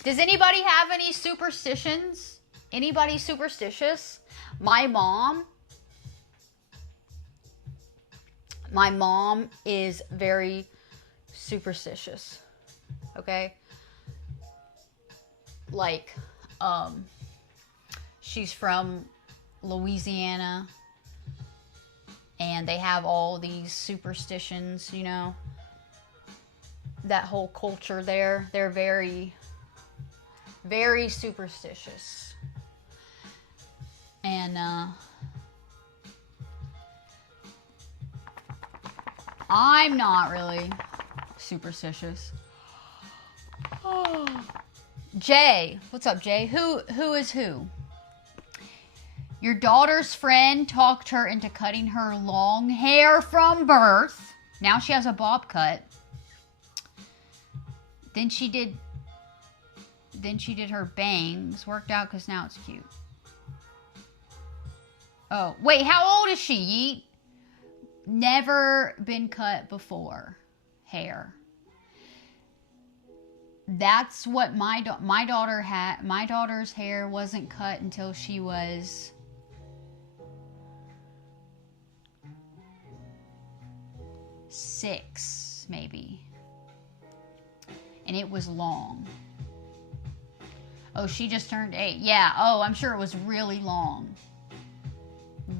Does anybody have any superstitions? Anybody superstitious? My mom is very superstitious. Okay? Like, she's from Louisiana, and they have all these superstitions, you know? That whole culture there, they're very, very superstitious. And I'm not really superstitious. Oh. Jay, what's up, Jay? Who is who? Your daughter's friend talked her into cutting her long hair from birth. Now she has a bob cut. Then she did her bangs. Worked out because now it's cute. Oh, wait, how old is she, Yeet? Never been cut before. Hair. That's what my daughter had. My daughter's hair wasn't cut until she was 6, maybe. And it was long. Oh, she just turned 8. Yeah. Oh, I'm sure it was really long.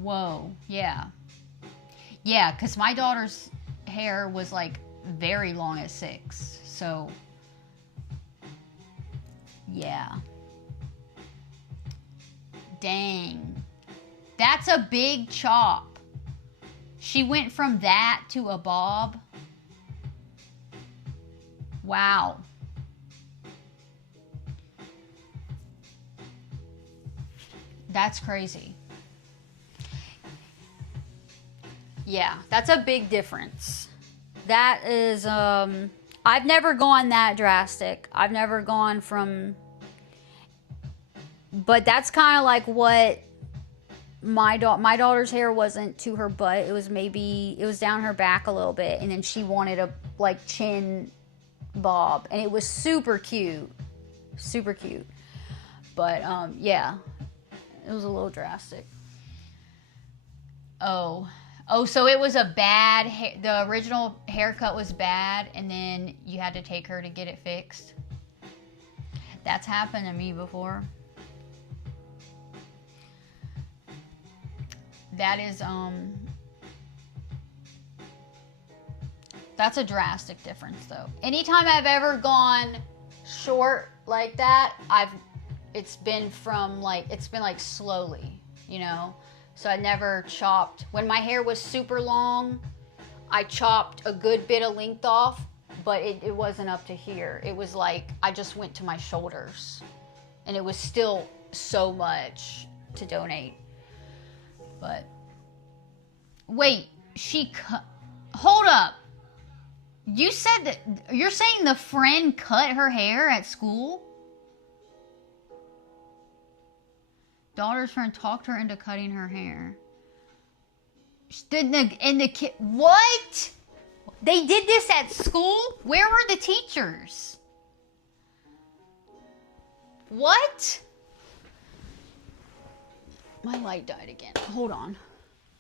Whoa. Yeah. Yeah, because my daughter's hair was like very long at 6. So Yeah. Dang. That's a big chop. She went from that to a bob. Wow. That's crazy. Yeah, that's a big difference. That is, I've never gone that drastic. I've never gone from, but that's kind of like what my daughter's hair wasn't to her butt. It was down her back a little bit, and then she wanted a like chin bob, and it was super cute. Super cute. But, yeah, it was a little drastic. Oh, so it was a bad, the original haircut was bad, and then you had to take her to get it fixed? That's happened to me before. That is, that's a drastic difference, though. Anytime I've ever gone short like that, it's been like slowly, you know? So I never chopped. When my hair was super long, I chopped a good bit of length off, but it wasn't up to here. It was like, I just went to my shoulders. And it was still so much to donate. But, wait, hold up. You said that, you're saying the friend cut her hair at school? Daughter's friend talked her into cutting her hair. What? They did this at school? Where were the teachers? What? My light died again. Hold on.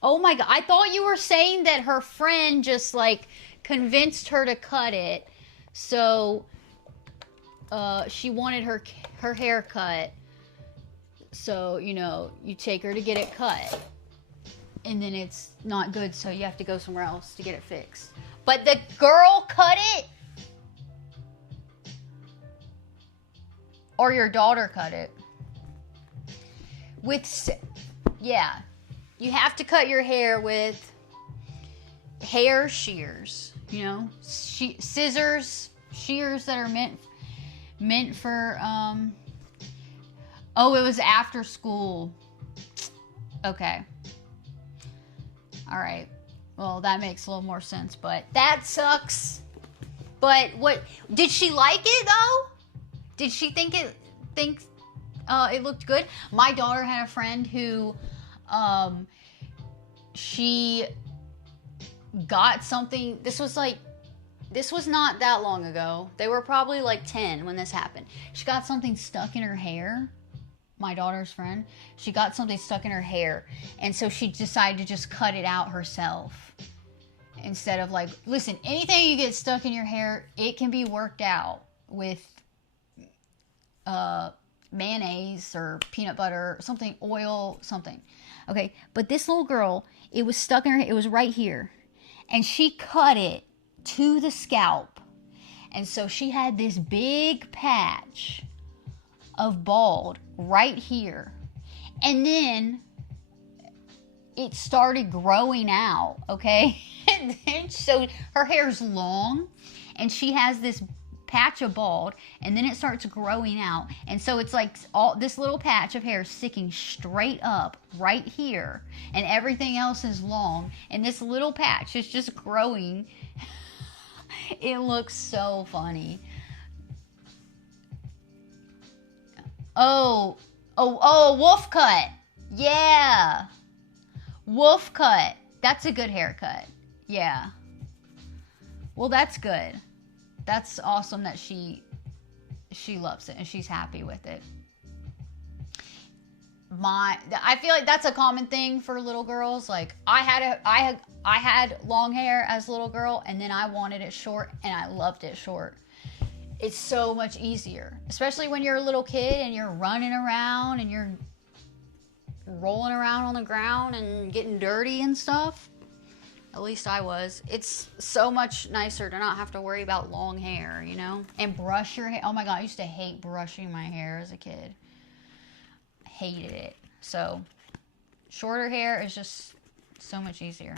Oh my God. I thought you were saying that her friend just like convinced her to cut it. So she wanted her hair cut. So, you know, you take her to get it cut. And then it's not good, so you have to go somewhere else to get it fixed. But the girl cut it? Or your daughter cut it? Yeah. You have to cut your hair with hair shears. You know? Scissors. Shears that are meant for, Oh, it was after school. Okay. All right. Well, that makes a little more sense, but that sucks. But what, did she like it though? Did she think it looked good? My daughter had a friend who, she got something, this was not that long ago. They were probably like 10 when this happened. She got something stuck in her hair. My daughter's friend, she got something stuck in her hair, and so she decided to just cut it out herself instead of like, listen, anything you get stuck in your hair, it can be worked out with mayonnaise or peanut butter, something, oil, something. Okay, but this little girl, it was stuck in her hair, it was right here, and she cut it to the scalp, and so she had this big patch of bald right here, and then it started growing out, okay? And then so her hair's long, and she has this patch of bald, and then it starts growing out, and so it's like all this little patch of hair sticking straight up right here, and everything else is long, and this little patch is just growing. It looks so funny. Oh, wolf cut. Yeah. Wolf cut. That's a good haircut. Yeah. Well, that's good. That's awesome that she loves it and she's happy with it. I feel like that's a common thing for little girls. Like I had long hair as a little girl, and then I wanted it short, and I loved it short. It's so much easier, especially when you're a little kid and you're running around and you're rolling around on the ground and getting dirty and stuff. At least I was. It's so much nicer to not have to worry about long hair, you know? And brush your hair. Oh my God, I used to hate brushing my hair as a kid. Hated it. So, shorter hair is just so much easier.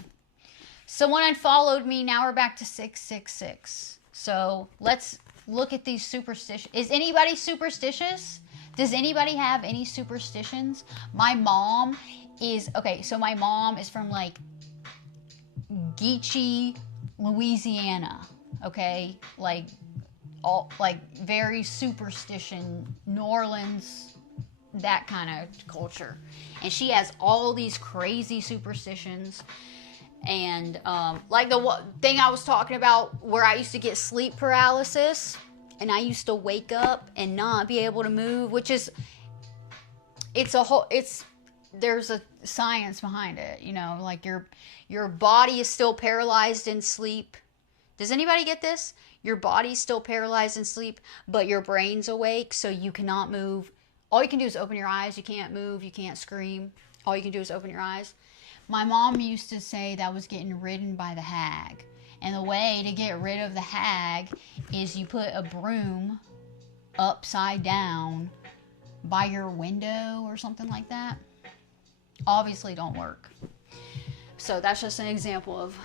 Someone unfollowed me. Now we're back to 666. So, let's look at these superstitions. Is anybody superstitious? Does anybody have any superstitions? My mom is, okay, so my mom is from like Geechee, Louisiana, okay? Like, all, like very superstition, New Orleans, that kind of culture. And she has all these crazy superstitions. And like the thing I was talking about where I used to get sleep paralysis and I used to wake up and not be able to move, which is, there's a science behind it, you know, like your body is still paralyzed in sleep. Does anybody get this? Your body's still paralyzed in sleep, but your brain's awake, so you cannot move. All you can do is open your eyes. You can't move. You can't scream. All you can do is open your eyes. My mom used to say that was getting ridden by the hag. And the way to get rid of the hag is you put a broom upside down by your window or something like that. Obviously don't work. So that's just an example of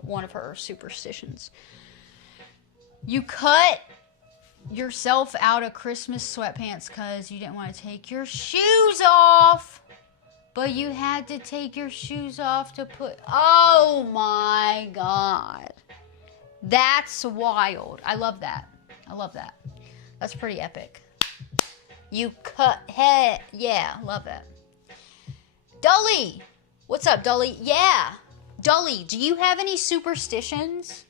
one of her superstitions. You cut yourself out of Christmas sweatpants because you didn't want to take your shoes off. But you had to take your shoes off to put... Oh my God. That's wild. I love that. I love that. That's pretty epic. You cut head. Yeah, love that. Dully. What's up, Dully? Yeah. Dully, do you have any superstitions?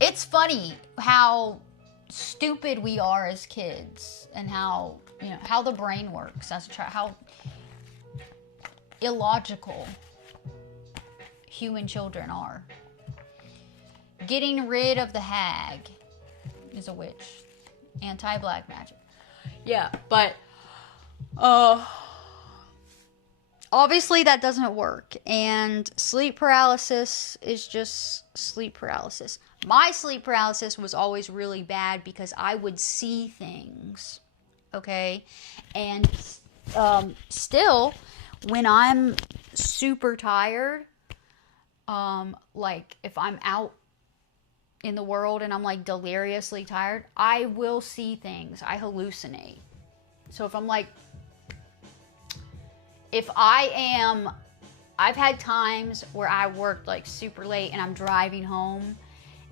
It's funny how stupid we are as kids and how, you know, how the brain works. How illogical human children are. Getting rid of the hag is a witch. Anti-black magic. Yeah, but obviously that doesn't work, and sleep paralysis is just sleep paralysis. My sleep paralysis was always really bad because I would see things, okay? And still, when I'm super tired, like if I'm out in the world and I'm like deliriously tired, I will see things. I hallucinate. So if I'm like, I've had times where I worked like super late and I'm driving home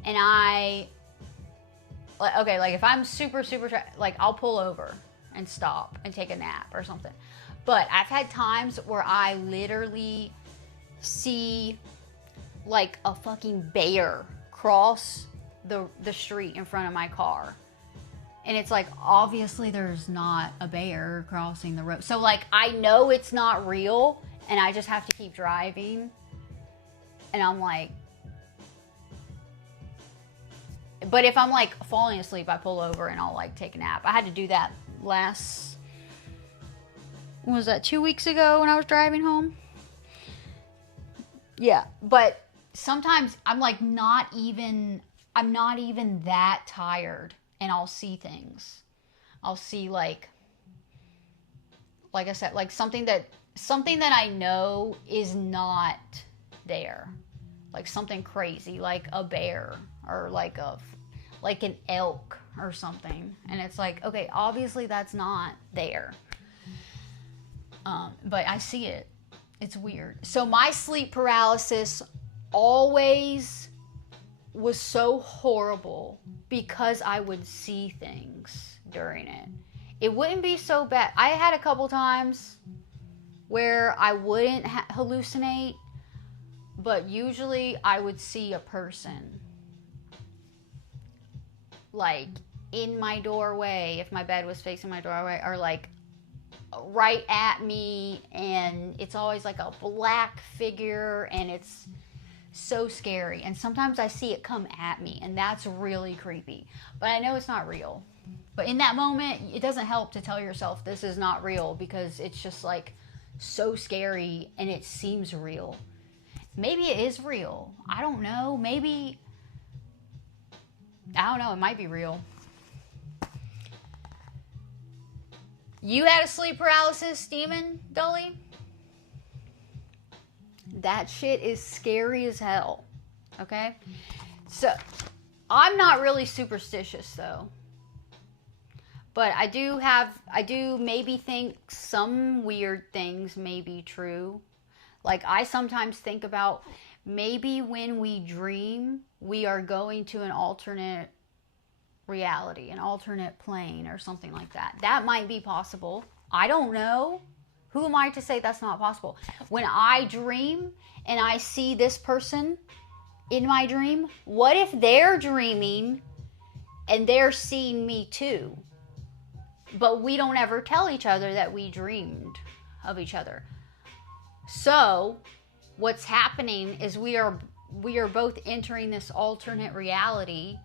and like if I'm super, like I'll pull over and stop and take a nap or something. But I've had times where I literally see like a fucking bear cross the street in front of my car. And it's like, obviously there's not a bear crossing the road. So like, I know it's not real and I just have to keep driving. And I'm like, but if I'm like falling asleep, I pull over and I'll like take a nap. I had to do that what was that, 2 weeks ago when I was driving home? Yeah, but sometimes I'm like I'm not even that tired and I'll see things. I'll see like I said, like something that I know is not there. Like something crazy, like a bear or like an elk or something. And it's like, okay, obviously that's not there. But I see it. It's weird. So my sleep paralysis always was so horrible because I would see things during it. It wouldn't be so bad. I had a couple times where I wouldn't hallucinate, but usually I would see a person like in my doorway, if my bed was facing my doorway, or like right at me, and it's always like a black figure, and it's so scary. And sometimes I see it come at me, and that's really creepy, but I know it's not real. But in that moment, it doesn't help to tell yourself this is not real, because it's just like so scary and it seems real. Maybe it is real. I don't know. Maybe, I don't know. It might be real. You had a sleep paralysis demon, Dully? That shit is scary as hell. Okay? So, I'm not really superstitious though. But I do maybe think some weird things may be true. Like, I sometimes think about maybe when we dream, we are going to an alternate reality, an alternate plane or something like that. That might be possible. I don't know. Who am I to say that's not possible? When I dream and I see this person in my dream, what if they're dreaming and they're seeing me too? But we don't ever tell each other that we dreamed of each other. So, what's happening is we are both entering this alternate reality,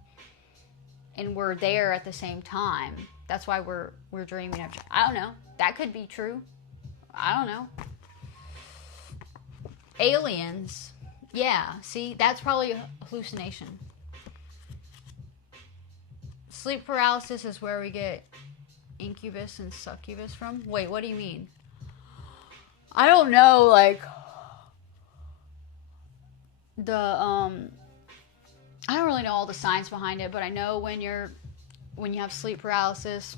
and we're there at the same time. That's why we're dreaming of. I don't know. That could be true. I don't know. Aliens. Yeah. See, that's probably a hallucination. Sleep paralysis is where we get incubus and succubus from. Wait, what do you mean? I don't know, like, I don't really know all the science behind it, but I know when you have sleep paralysis,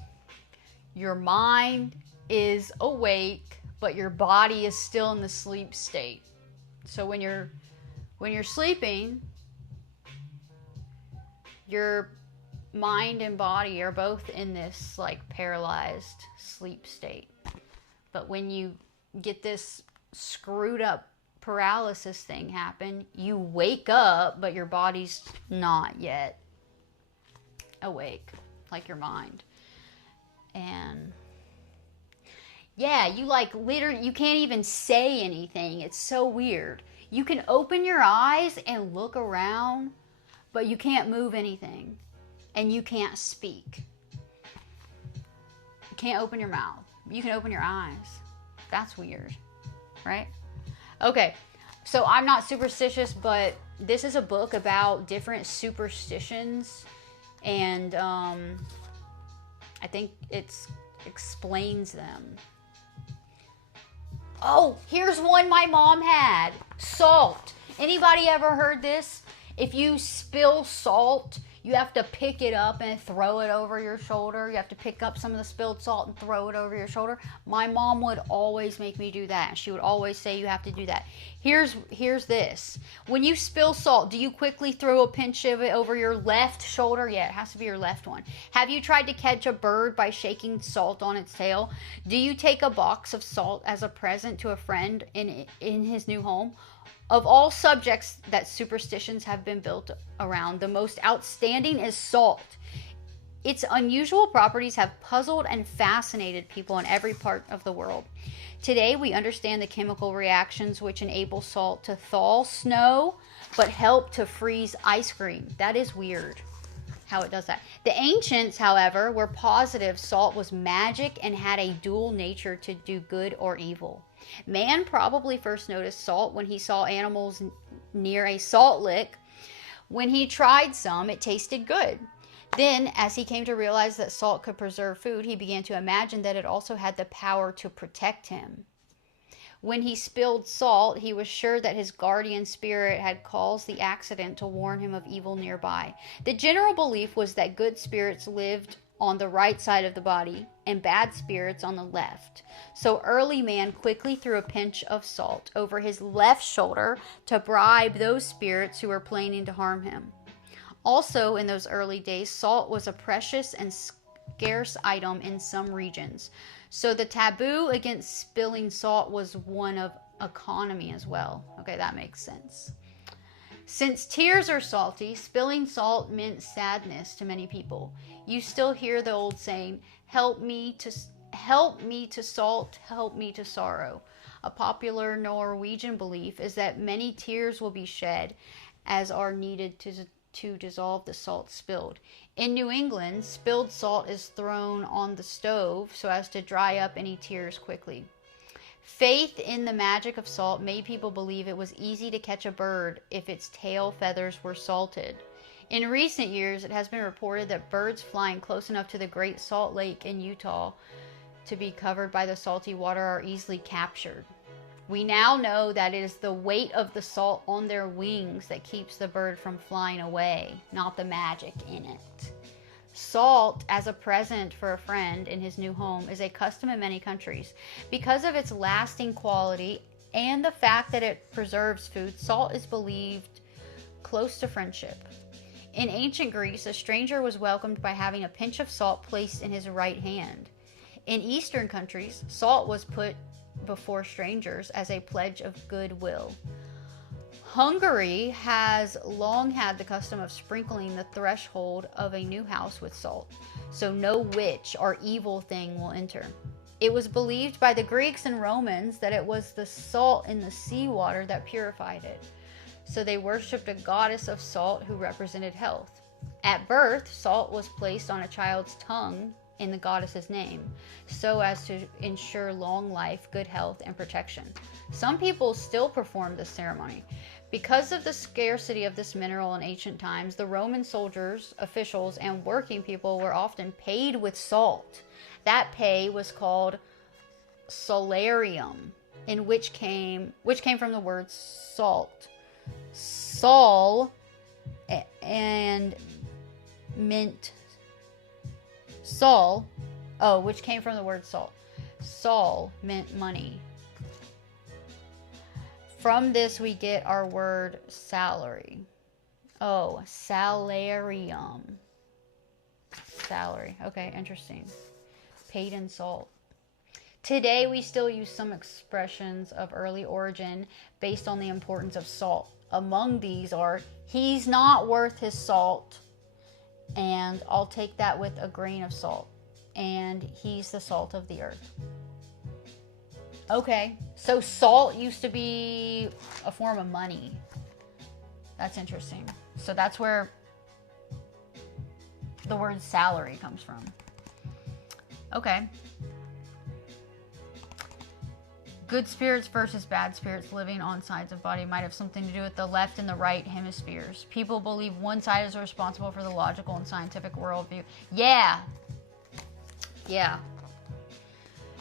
your mind is awake, but your body is still in the sleep state. So when you're sleeping, your mind and body are both in this like paralyzed sleep state. But when you get this screwed up paralysis thing happen, you wake up, but your body's not yet awake, like your mind. And yeah, you like literally, you can't even say anything. It's so weird. You can open your eyes and look around, but you can't move anything. And you can't speak. You can't open your mouth. You can open your eyes. That's weird, right? Okay, so I'm not superstitious, but this is a book about different superstitions, and I think it explains them. Oh, here's one my mom had. Salt. Anybody ever heard this? If you spill salt, you have to pick it up and throw it over your shoulder. You have to pick up some of the spilled salt and throw it over your shoulder. My mom would always make me do that. She would always say you have to do that. Here's this. When you spill salt, do you quickly throw a pinch of it over your left shoulder? Yeah, it has to be your left one. Have you tried to catch a bird by shaking salt on its tail? Do you take a box of salt as a present to a friend in his new home? Of all subjects that superstitions have been built around, the most outstanding is salt. Its unusual properties have puzzled and fascinated people in every part of the world. Today, we understand the chemical reactions which enable salt to thaw snow, but help to freeze ice cream. That is weird how it does that. The ancients, however, were positive salt was magic and had a dual nature to do good or evil. Man probably first noticed salt when he saw animals near a salt lick. When he tried some, it tasted good. Then, as he came to realize that salt could preserve food, he began to imagine that it also had the power to protect him. When he spilled salt, he was sure that his guardian spirit had caused the accident to warn him of evil nearby. The general belief was that good spirits lived on the right side of the body and bad spirits on the left. So early man quickly threw a pinch of salt over his left shoulder to bribe those spirits who were planning to harm him. Also, in those early days, salt was a precious and scarce item in some regions. So the taboo against spilling salt was one of economy as well. Okay, that makes sense. Since tears are salty, spilling salt meant sadness to many people. You still hear the old saying, help me to salt, help me to sorrow. A popular Norwegian belief is that many tears will be shed as are needed to dissolve the salt spilled. In New England, spilled salt is thrown on the stove so as to dry up any tears quickly. Faith in the magic of salt made people believe it was easy to catch a bird if its tail feathers were salted. In recent years, it has been reported that birds flying close enough to the Great Salt Lake in Utah to be covered by the salty water are easily captured. We now know that it is the weight of the salt on their wings that keeps the bird from flying away, not the magic in it. Salt as a present for a friend in his new home is a custom in many countries. Because of its lasting quality and the fact that it preserves food, salt is believed close to friendship. In ancient Greece, a stranger was welcomed by having a pinch of salt placed in his right hand. In Eastern countries, salt was put before strangers as a pledge of goodwill. Hungary has long had the custom of sprinkling the threshold of a new house with salt, so no witch or evil thing will enter. It was believed by the Greeks and Romans that it was the salt in the seawater that purified it, so they worshipped a goddess of salt who represented health. At birth, salt was placed on a child's tongue in the goddess's name, so as to ensure long life, good health, and protection. Some people still perform this ceremony. Because of the scarcity of this mineral in ancient times, the Roman soldiers, officials, and working people were often paid with salt. That pay was called salarium, which came from the word salt. Sol and meant Sol, which came from the word salt. Sol meant money. From this we get our word salary. Oh, salarium. Salary. Okay, interesting. Paid in salt. Today we still use some expressions of early origin based on the importance of salt. Among these are, he's not worth his salt, and I'll take that with a grain of salt, and he's the salt of the earth. Okay, so salt used to be a form of money. That's interesting. So that's where the word salary comes from. Okay. Good spirits versus bad spirits living on sides of body might have something to do with the left and the right hemispheres. People believe one side is responsible for the logical and scientific worldview. Yeah.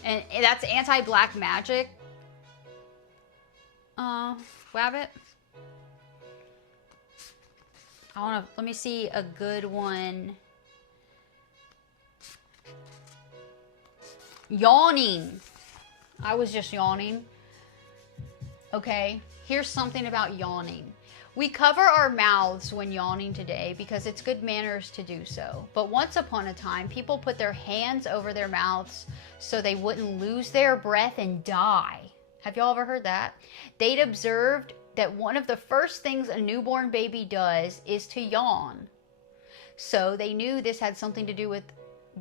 And that's anti-black magic. Wabbit. I want to, let me see a good one. Yawning. I was just yawning. Okay, here's something about yawning. We cover our mouths when yawning today because it's good manners to do so. But once upon a time, people put their hands over their mouths so they wouldn't lose their breath and die. Have y'all ever heard that? They'd observed that one of the first things a newborn baby does is to yawn. So they knew this had something to do with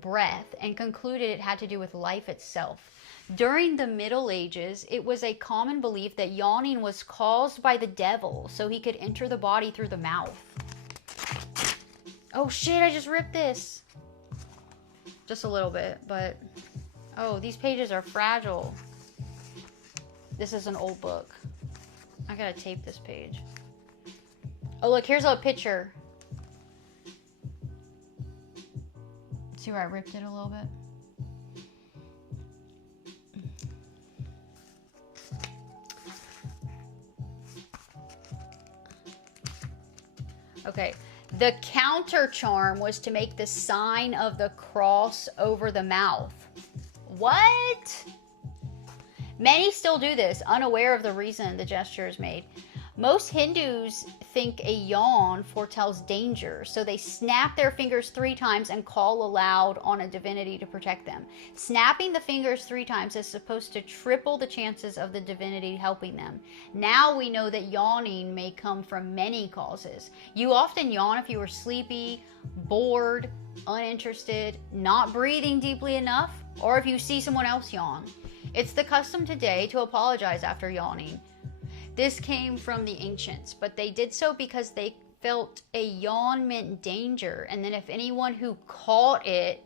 breath and concluded it had to do with life itself. During the Middle Ages, it was a common belief that yawning was caused by the devil so he could enter the body through the mouth. Oh shit, I just ripped this. Just a little bit, but... Oh, these pages are fragile. This is an old book. I gotta tape this page. Oh look, here's a picture. See where I ripped it a little bit? Okay, the counter charm was to make the sign of the cross over the mouth. What? Many still do this, unaware of the reason the gesture is made. Most Hindus think a yawn foretells danger, so they snap their fingers 3 times and call aloud on a divinity to protect them. Snapping the fingers 3 times is supposed to triple the chances of the divinity helping them. Now we know that yawning may come from many causes. You often yawn if you are sleepy, bored, uninterested, not breathing deeply enough, or if you see someone else yawn. It's the custom today to apologize after yawning. This came from the ancients, but they did so because they felt a yawn meant danger, and then if anyone who caught it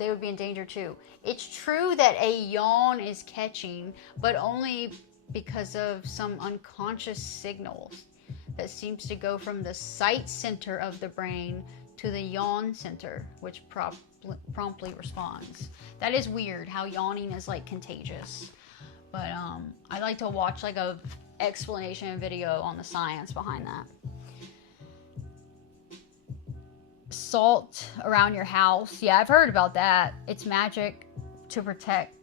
they would be in danger too. It's true that a yawn is catching, but only because of some unconscious signals that seems to go from the sight center of the brain to the yawn center, which promptly responds. That is weird how yawning is like contagious. But I like to watch like a explanation video on the science behind that. Salt around your house. Yeah, I've heard about that. It's magic to protect,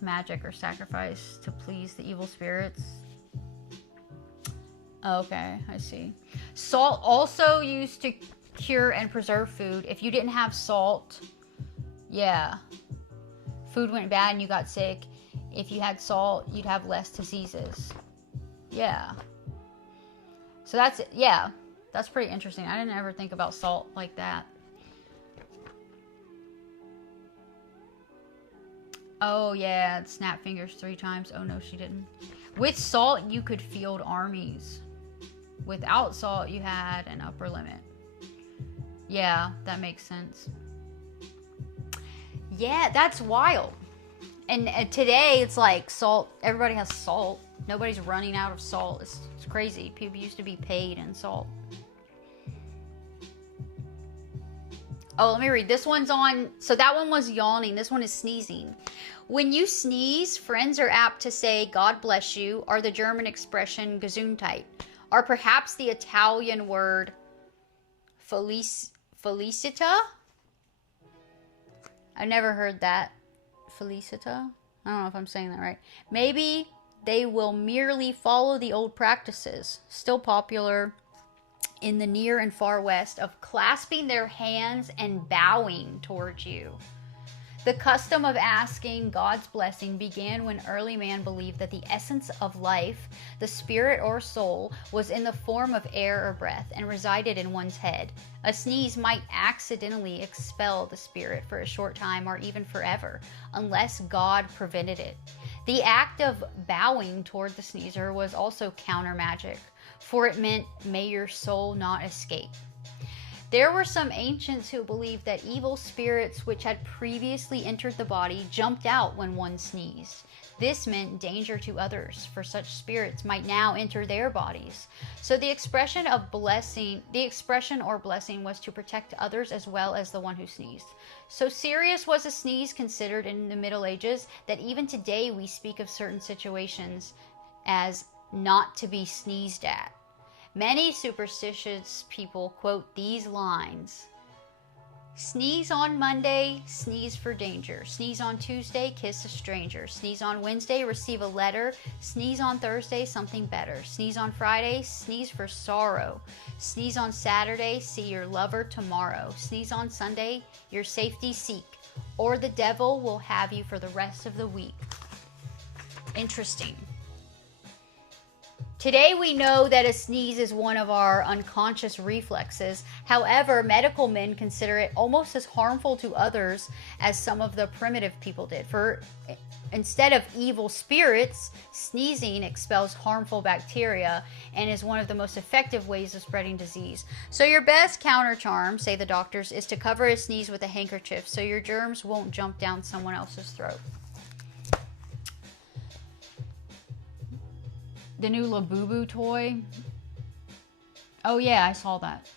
magic or sacrifice to please the evil spirits. Okay, I see. Salt also used to cure and preserve food. If you didn't have salt, yeah, food went bad and you got sick. If you had salt, you'd have less diseases. Yeah. So that's, yeah, that's pretty interesting. I didn't ever think about salt like that. Oh, yeah, snap fingers 3 times. Oh, no, she didn't. With salt, you could field armies. Without salt, you had an upper limit. Yeah, that makes sense. Yeah, that's wild. And today, it's like salt. Everybody has salt. Nobody's running out of salt. It's crazy. People used to be paid in salt. Oh, let me read. This one's on. So that one was yawning. This one is sneezing. When you sneeze, friends are apt to say, God bless you, or the German expression Gesundheit, or perhaps the Italian word felicita. I've never heard that. Felicita? I don't know if I'm saying that right. Maybe they will merely follow the old practices, still popular in the near and far west, of clasping their hands and bowing towards you. The custom of asking God's blessing began when early man believed that the essence of life, the spirit or soul, was in the form of air or breath and resided in one's head. A sneeze might accidentally expel the spirit for a short time or even forever, unless God prevented it. The act of bowing toward the sneezer was also counter magic, for it meant, may your soul not escape. There were some ancients who believed that evil spirits which had previously entered the body jumped out when one sneezed. This meant danger to others, for such spirits might now enter their bodies. So the expression or blessing was to protect others as well as the one who sneezed. So serious was a sneeze considered in the Middle Ages that even today we speak of certain situations as not to be sneezed at. Many superstitious people quote these lines: sneeze on Monday, sneeze for danger. Sneeze on Tuesday, kiss a stranger. Sneeze on Wednesday, receive a letter. Sneeze on Thursday, something better. Sneeze on Friday, sneeze for sorrow. Sneeze on Saturday, see your lover tomorrow. Sneeze on Sunday, your safety seek, or the devil will have you for the rest of the week. Interesting. Today we know that a sneeze is one of our unconscious reflexes. However, medical men consider it almost as harmful to others as some of the primitive people did. For instead of evil spirits, sneezing expels harmful bacteria and is one of the most effective ways of spreading disease. So your best counter charm, say the doctors, is to cover a sneeze with a handkerchief so your germs won't jump down someone else's throat. The new Labubu toy. Oh yeah, I saw that.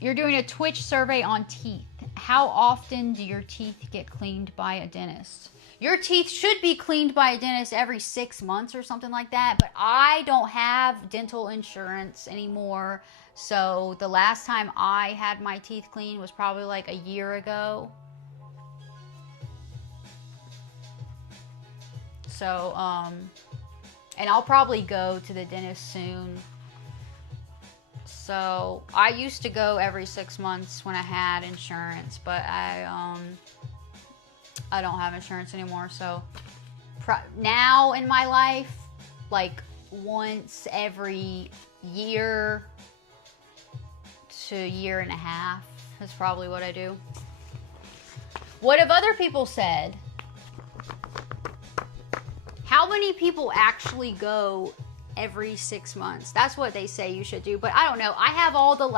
You're doing a Twitch survey on teeth. How often do your teeth get cleaned by a dentist? Your teeth should be cleaned by a dentist every 6 months or something like that, but I don't have dental insurance anymore. So the last time I had my teeth cleaned was probably like a year ago. So, and I'll probably go to the dentist soon. So I used to go every 6 months when I had insurance, but I don't have insurance anymore. So now in my life, like once every year to year and a half is probably what I do. What have other people said? How many people actually go every 6 months? That's what they say you should do. But I don't know. I have all the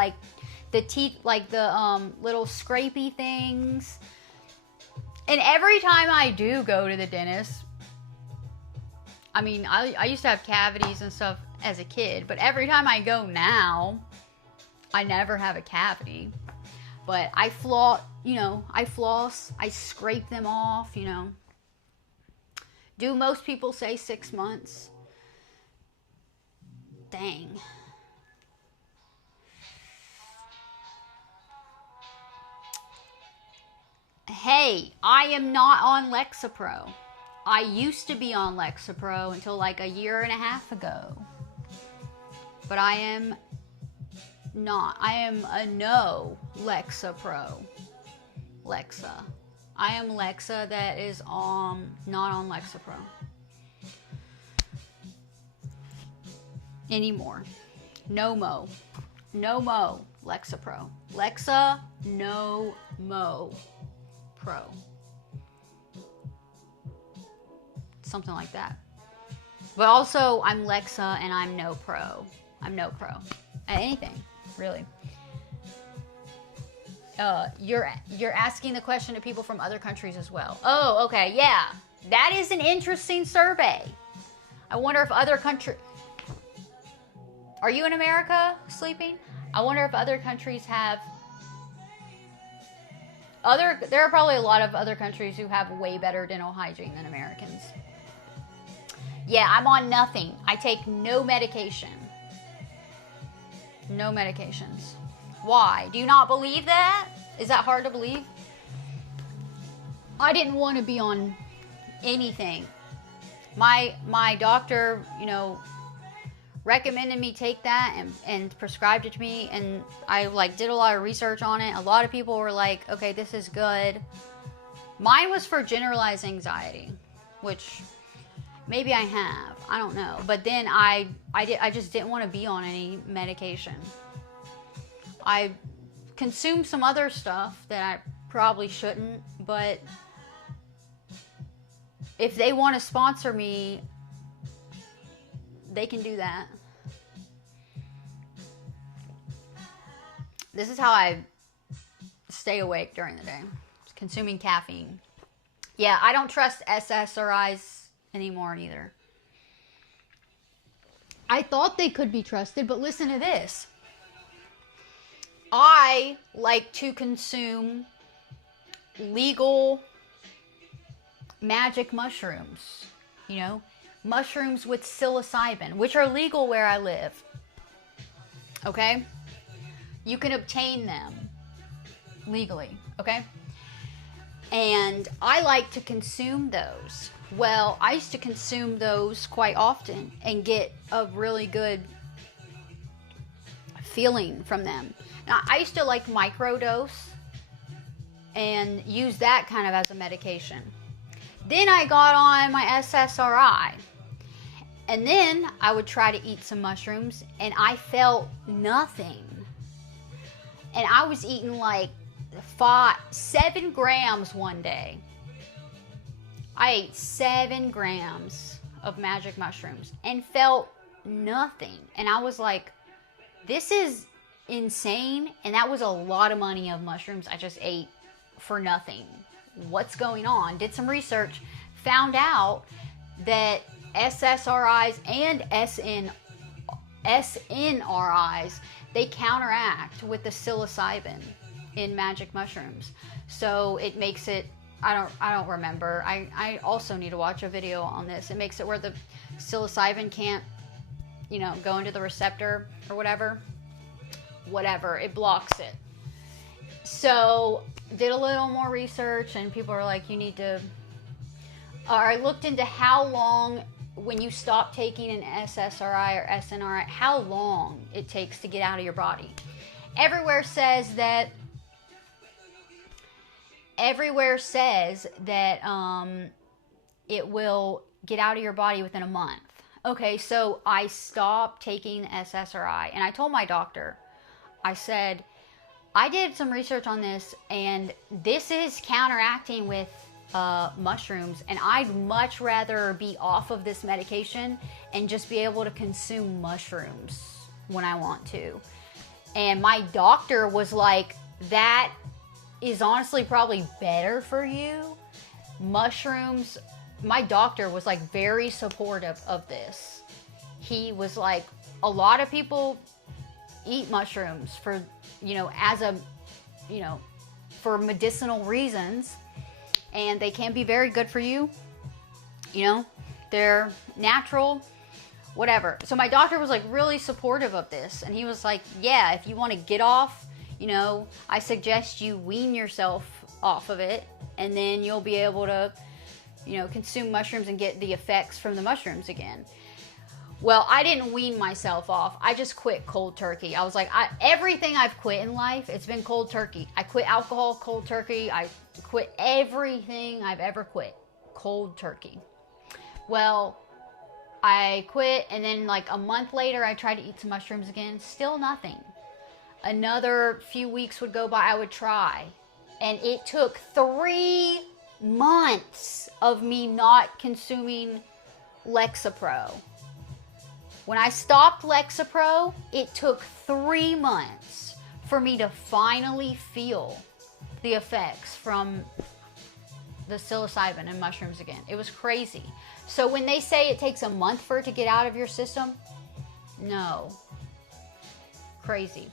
the teeth, like the little scrapey things. And every time I do go to the dentist, I mean, I used to have cavities and stuff as a kid, but every time I go now, I never have a cavity. But I floss, I scrape them off, Do most people say 6 months? Dang. Hey, I am not on Lexapro. I used to be on Lexapro until like a year and a half ago. But I am not. I am a no Lexapro. Lexa. I am Lexa that is not on Lexapro anymore. No mo. No mo Lexapro. Lexa, no mo pro. Something like that. But also, I'm Lexa and I'm no pro. I'm no pro at anything, really. You're asking the question to people from other countries as well. Oh, okay, yeah. That is an interesting survey. I wonder if other countries... Are you in America sleeping? I wonder if other countries have... There are probably a lot of other countries who have way better dental hygiene than Americans. Yeah, I'm on nothing. I take no medication. No medications. Why? Do you not believe that? Is that hard to believe? I didn't want to be on anything. My doctor, recommended me take that and prescribed it to me, and I did a lot of research on it. A lot of people were like, okay, this is good. Mine was for generalized anxiety, which maybe I have. I don't know. But then I just didn't want to be on any medication. I consumed some other stuff that I probably shouldn't, but if they want to sponsor me, they can do that. This is how I stay awake during the day. Consuming caffeine. Yeah, I don't trust SSRIs anymore either. I thought they could be trusted, but listen to this. I like to consume legal magic mushrooms. Mushrooms with psilocybin, which are legal where I live. Okay? You can obtain them legally. Okay? And I like to consume those. Well, I used to consume those quite often and get a really good feeling from them. Now, I used to microdose and use that kind of as a medication. Then I got on my SSRI. And then I would try to eat some mushrooms and I felt nothing. And I was eating 7 grams one day. I ate 7 grams of magic mushrooms and felt nothing. And I was like, this is insane. And that was a lot of money of mushrooms I just ate for nothing. What's going on? Did some research, found out that SSRIs and SNRIs, they counteract with the psilocybin in magic mushrooms. So it makes it, I don't remember. I also need to watch a video on this. It makes it where the psilocybin can't, go into the receptor or whatever. It blocks it. So did a little more research and people are like, you need to, I looked into how long when you stop taking an SSRI or SNRI, how long it takes to get out of your body. Everywhere says that it will get out of your body within a month. Okay, so I stopped taking the SSRI and I told my doctor, I said, I did some research on this and this is counteracting with mushrooms, and I'd much rather be off of this medication and just be able to consume mushrooms when I want to. And my doctor was like, that is honestly probably better for you mushrooms, my doctor was like very supportive of this. He was like, a lot of people eat mushrooms for, you know, as a, you know, for medicinal reasons, and they can be very good for you. You know, they're natural, whatever. So my doctor was like really supportive of this, and he was like, yeah, if you want to get off, you know, I suggest you wean yourself off of it, and then you'll be able to, you know, consume mushrooms and get the effects from the mushrooms again. Well, I didn't wean myself off. I just quit cold turkey. I was like, everything I've quit in life, it's been cold turkey. I quit alcohol cold turkey. I quit everything I've ever quit cold turkey. Well, I quit, and then like a month later, I tried to eat some mushrooms again. Still nothing. Another few weeks would go by, I would try. And it took 3 months of me not consuming Lexapro. When I stopped Lexapro, it took 3 months for me to finally feel the effects from the psilocybin and mushrooms again. It was crazy. So when they say it takes a month for it to get out of your system, no. Crazy.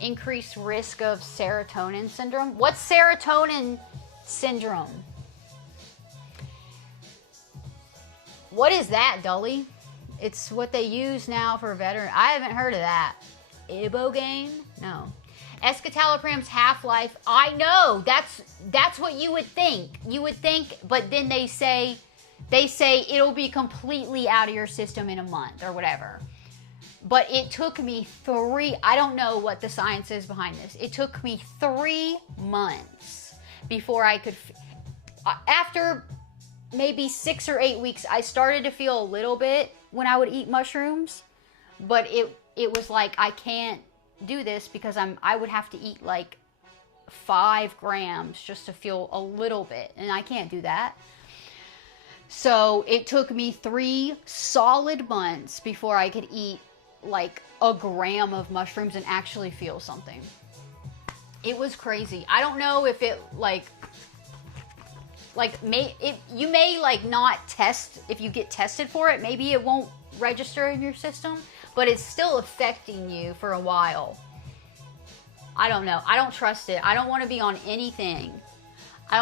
Increased risk of serotonin syndrome. What's serotonin syndrome? What is that, Dully? It's what they use now for veteran. I haven't heard of that. Ibogaine? No. Escitalopram's half-life. I know. That's what you would think. You would think, but then they say it'll be completely out of your system in a month or whatever. But it took me I don't know what the science is behind this. It took me 3 months before I could, after maybe 6 or 8 weeks, I started to feel a little bit when I would eat mushrooms, but it was like, I can't do this because I would have to eat like 5 grams just to feel a little bit, and I can't do that. So it took me 3 solid months before I could eat like a gram of mushrooms and actually feel something. It was crazy. I don't know if it you may like not test, if you get tested for it, maybe it won't register in your system, but it's still affecting you for a while. I don't know. I don't trust it. I don't want to be on anything. I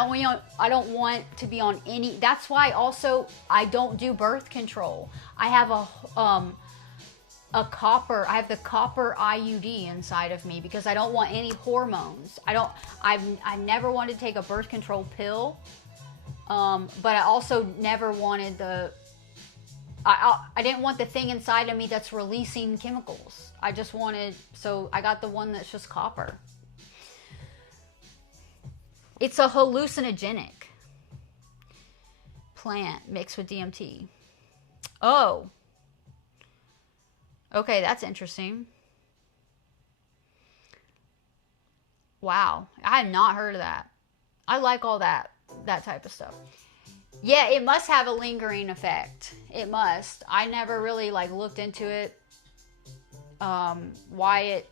don't want to be on any. That's why also I don't do birth control. I have a copper. I have the copper IUD inside of me because I don't want any hormones. I've never wanted to take a birth control pill. But I also never wanted I didn't want the thing inside of me that's releasing chemicals. I just wanted, so I got the one that's just copper. It's a hallucinogenic plant mixed with DMT. Oh. Okay, that's interesting. Wow. I have not heard of that. I like all that type of stuff. Yeah, it must have a lingering effect. It must. I never really like looked into it. Why it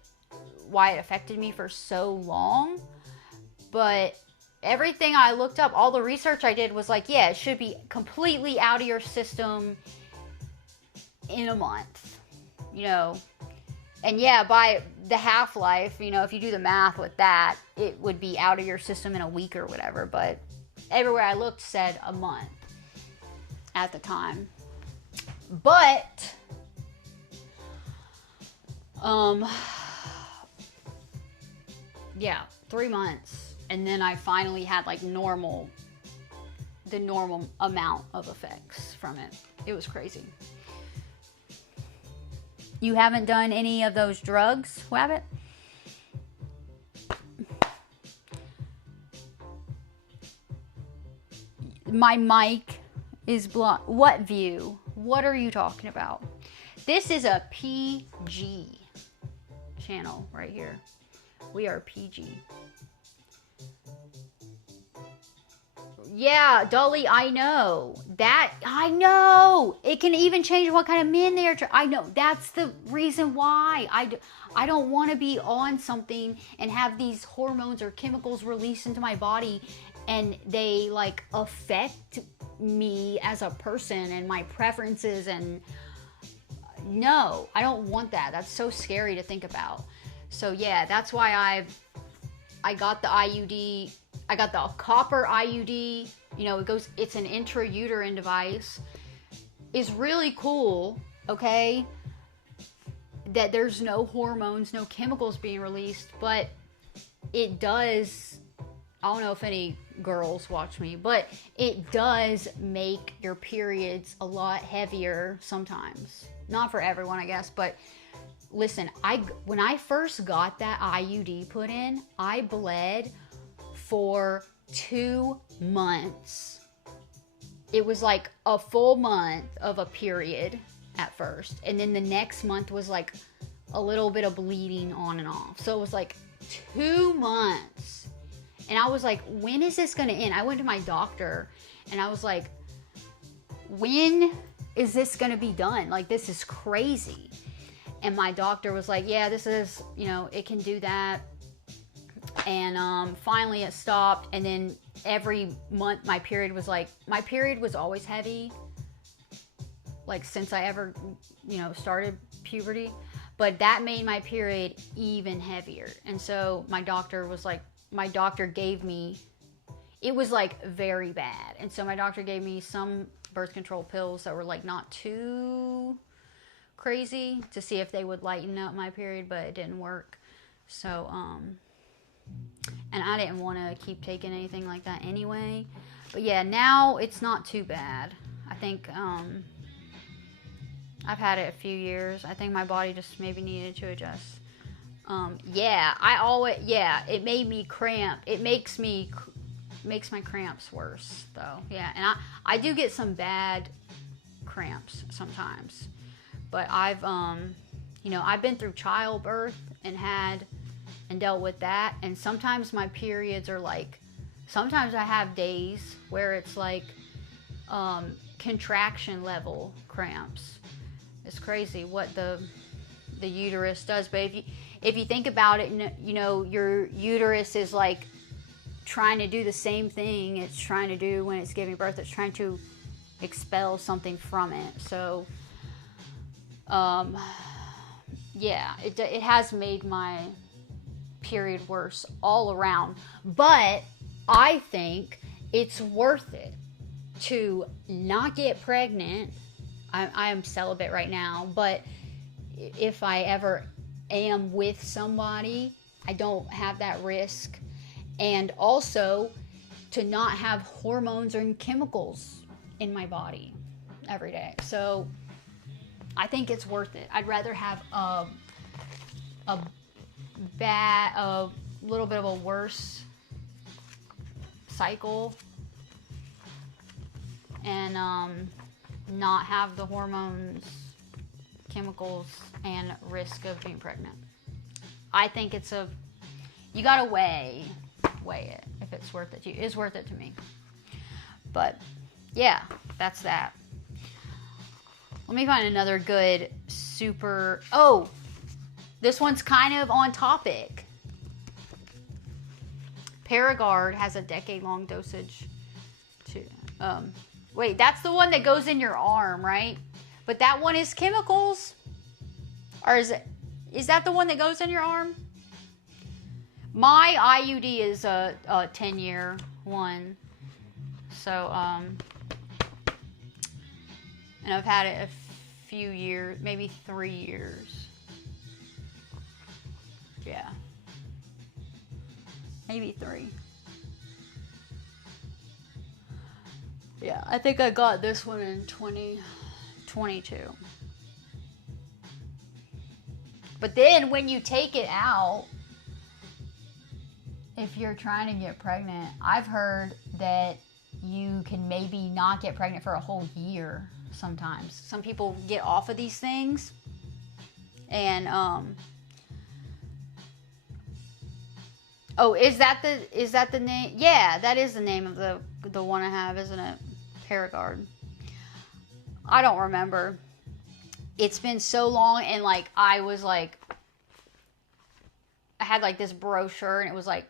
affected me for so long. But everything I looked up, all the research I did was like, yeah, it should be completely out of your system in a month. You know. And yeah, by the half-life, you know, if you do the math with that, it would be out of your system in a week or whatever. But everywhere I looked said a month at the time. But, yeah, 3 months. And then I finally had like the normal amount of effects from it. It was crazy. You haven't done any of those drugs, Wabbit? My mic is blocked. What view? What are you talking about? This is a PG channel right here. We are PG. Yeah, Dolly, I know. That, I know. It can even change what kind of men they are. I know. That's the reason why. I don't want to be on something and have these hormones or chemicals released into my body and they like affect me as a person and my preferences. And no, I don't want that. That's so scary to think about. So yeah, that's why I got the IUD. I got the copper IUD. You know, it's an intrauterine device. It's really cool, okay? That there's no hormones, no chemicals being released, but it does, I don't know if any girls watch me, but it does make your periods a lot heavier sometimes. Not for everyone, I guess, but listen, when I first got that IUD put in, I bled for 2 months. It was like a full month of a period at first, and then the next month was like a little bit of bleeding on and off. So it was like 2 months, and I was like, when is this gonna end? I went to my doctor and I was like, when is this gonna be done? Like, this is crazy. And my doctor was like, yeah, this is, you know, it can do that. And finally it stopped. And then every month my period was always heavy, like since I ever, you know, started puberty. But that made my period even heavier. And so my doctor gave me, it was like very bad. And so my doctor gave me some birth control pills that were like not too crazy to see if they would lighten up my period, but it didn't work. So, and I didn't want to keep taking anything like that anyway. But yeah, now it's not too bad. I think, I've had it a few years. I think my body just maybe needed to adjust. It made me cramp. It makes my cramps worse though. Yeah, and I do get some bad cramps sometimes. But I've been through childbirth and dealt with that, and sometimes my periods are like, sometimes I have days where it's like contraction level cramps. It's crazy what the uterus does. But if you think about it, you know, your uterus is like trying to do the same thing it's trying to do when it's giving birth. It's trying to expel something from it. So yeah, it has made my period worse all around. But I think it's worth it to not get pregnant. I am celibate right now, but if I ever am with somebody, I don't have that risk. And also to not have hormones or chemicals in my body every day. So I think it's worth it. I'd rather have a little bit of a worse cycle and not have the hormones, chemicals, and risk of being pregnant. I think you gotta weigh it if it's worth it to you. It's worth it to me. But yeah, that's that. Let me find another good super. Oh, this one's kind of on topic. Paragard has a decade-long dosage too. Wait, that's the one that goes in your arm, right? But that one is chemicals? Or is that the one that goes in your arm? My IUD is a 10-year one. So, and I've had it a few years, maybe 3 years. Yeah. Maybe 3. Yeah, I think I got this one in 2022. But then when you take it out, if you're trying to get pregnant, I've heard that you can maybe not get pregnant for a whole year sometimes. Some people get off of these things and oh, is that the name? Yeah, that is the name of the one I have, isn't it? Paragard. I don't remember. It's been so long, and like I had like this brochure, and it was like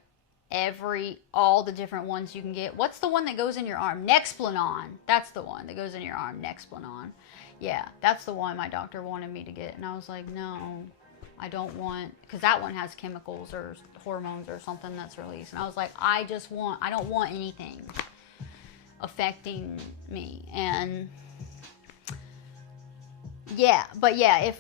all the different ones you can get. What's the one that goes in your arm? Nexplanon. That's the one that goes in your arm. Nexplanon. Yeah, that's the one my doctor wanted me to get, and I was like, no, I don't want, because that one has chemicals or hormones or something that's released, and I was like, I don't want anything affecting me. And yeah, but yeah,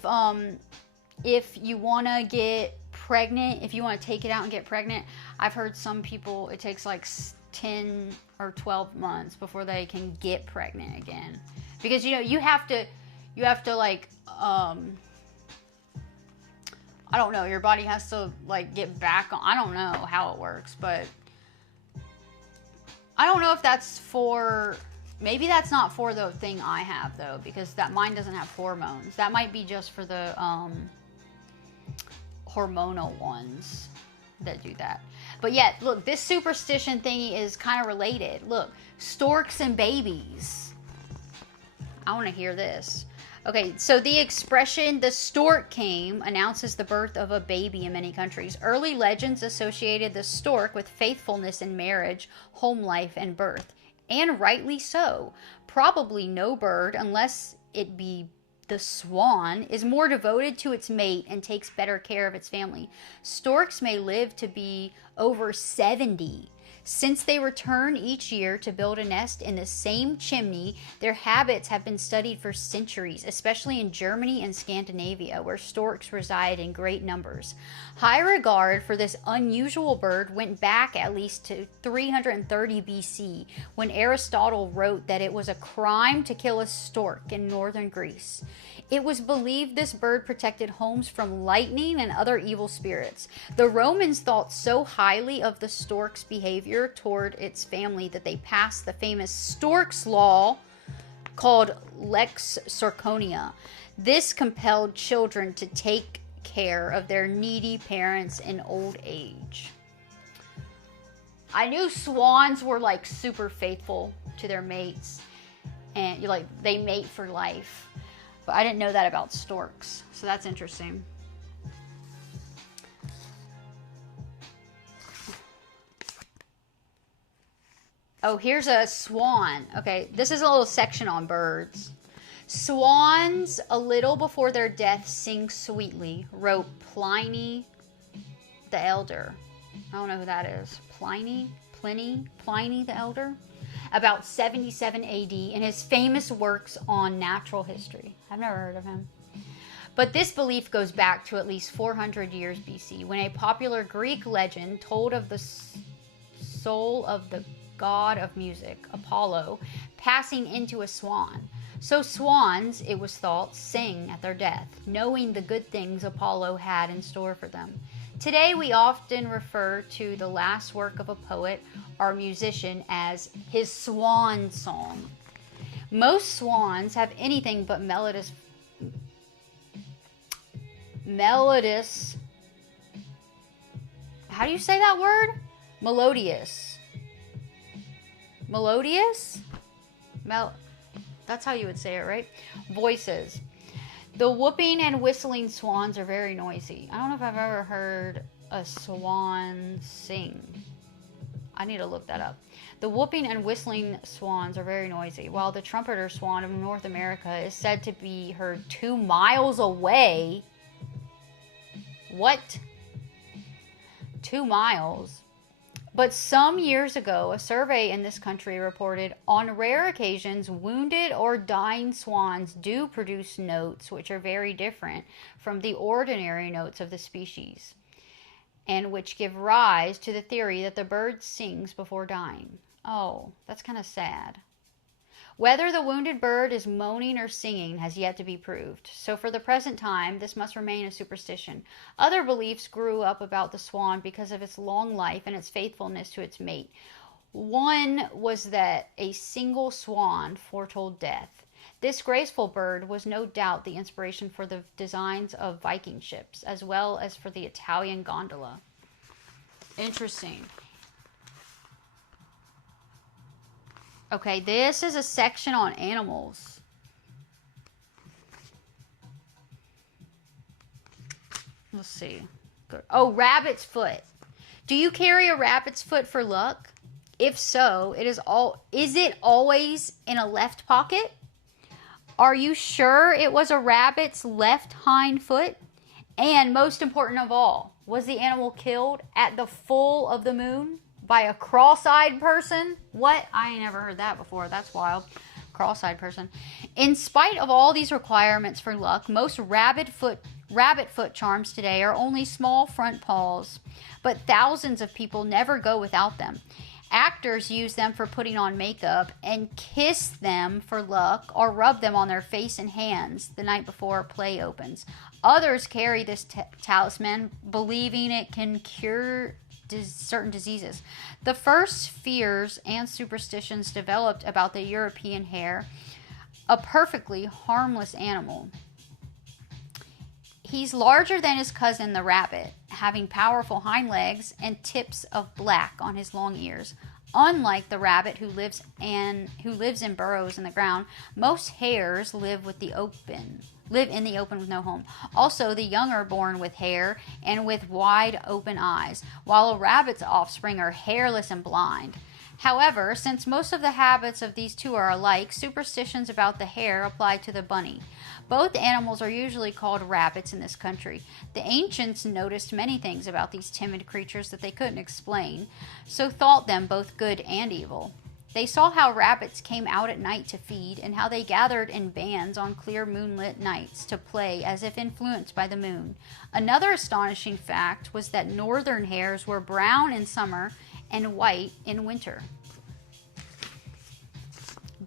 if you want to get pregnant, if you want to take it out and get pregnant, I've heard some people, it takes like 10 or 12 months before they can get pregnant again, because you have to like I don't know, your body has to like get back on, I don't know how it works, but I don't know if that's for, maybe that's not for the thing I have though, because that mine doesn't have hormones. That might be just for the hormonal ones that do that. But yeah, look, this superstition thingy is kind of related. Look, storks and babies. I want to hear this. Okay, so the expression, the stork came, announces the birth of a baby in many countries. Early legends associated the stork with faithfulness in marriage, home life, and birth. And rightly so. Probably no bird, unless it be the swan, is more devoted to its mate and takes better care of its family. Storks may live to be over 70. Since they return each year to build a nest in the same chimney, their habits have been studied for centuries, especially in Germany and Scandinavia, where storks reside in great numbers. High regard for this unusual bird went back at least to 330 BC, when Aristotle wrote that it was a crime to kill a stork in northern Greece. It was believed this bird protected homes from lightning and other evil spirits. The Romans thought so highly of the stork's behavior toward its family that they passed the famous stork's law called Lex Sorconia. This compelled children to take care of their needy parents in old age. I knew swans were like super faithful to their mates, and they mate for life. But I didn't know that about storks, so that's interesting. Oh, here's a swan. Okay, this is a little section on birds. Swans, a little before their death, sing sweetly, wrote Pliny the Elder. I don't know who that is. Pliny the Elder? About 77 AD in his famous works on natural history. I've never heard of him. But this belief goes back to at least 400 years BC, when a popular Greek legend told of the soul of the god of music, Apollo, passing into a swan. So swans, it was thought, sing at their death, knowing the good things Apollo had in store for them. Today we often refer to the last work of a poet or musician as his swan song. Most swans have anything but melodious, how do you say that word? Melodious. That's how you would say it, right? Voices. The whooping and whistling swans are very noisy. I don't know if I've ever heard a swan sing. I need to look that up. The whooping and whistling swans are very noisy, while the trumpeter swan of North America is said to be heard 2 miles away. What? 2 miles? But some years ago, a survey in this country reported, on rare occasions, wounded or dying swans do produce notes which are very different from the ordinary notes of the species, and which give rise to the theory that the bird sings before dying. Oh, that's kind of sad. Whether the wounded bird is moaning or singing has yet to be proved, so for the present time, this must remain a superstition. Other beliefs grew up about the swan because of its long life and its faithfulness to its mate. One was that a single swan foretold death. This graceful bird was no doubt the inspiration for the designs of Viking ships, as well as for the Italian gondola. Interesting. Okay, this is a section on animals. Let's see. Oh, rabbit's foot. Do you carry a rabbit's foot for luck? If so, is it always in a left pocket? Are you sure it was a rabbit's left hind foot? And most important of all, was the animal killed at the full of the moon by a cross-eyed person? What? I ain't never heard that before. That's wild. Cross-eyed person. In spite of all these requirements for luck, most rabbit foot charms today are only small front paws, but thousands of people never go without them. Actors use them for putting on makeup and kiss them for luck or rub them on their face and hands the night before a play opens. Others carry this talisman believing it can cure certain diseases. The first fears and superstitions developed about the European hare, a perfectly harmless animal. He's larger than his cousin the rabbit, having powerful hind legs and tips of black on his long ears. Unlike the rabbit who lives in burrows in the ground, most hares live in the open with no home. Also, the young are born with hair and with wide open eyes, while a rabbit's offspring are hairless and blind. However, since most of the habits of these two are alike, superstitions about the hare apply to the bunny. Both animals are usually called rabbits in this country. The ancients noticed many things about these timid creatures that they couldn't explain, so thought them both good and evil. They saw how rabbits came out at night to feed and how they gathered in bands on clear moonlit nights to play as if influenced by the moon. Another astonishing fact was that northern hares were brown in summer and white in winter.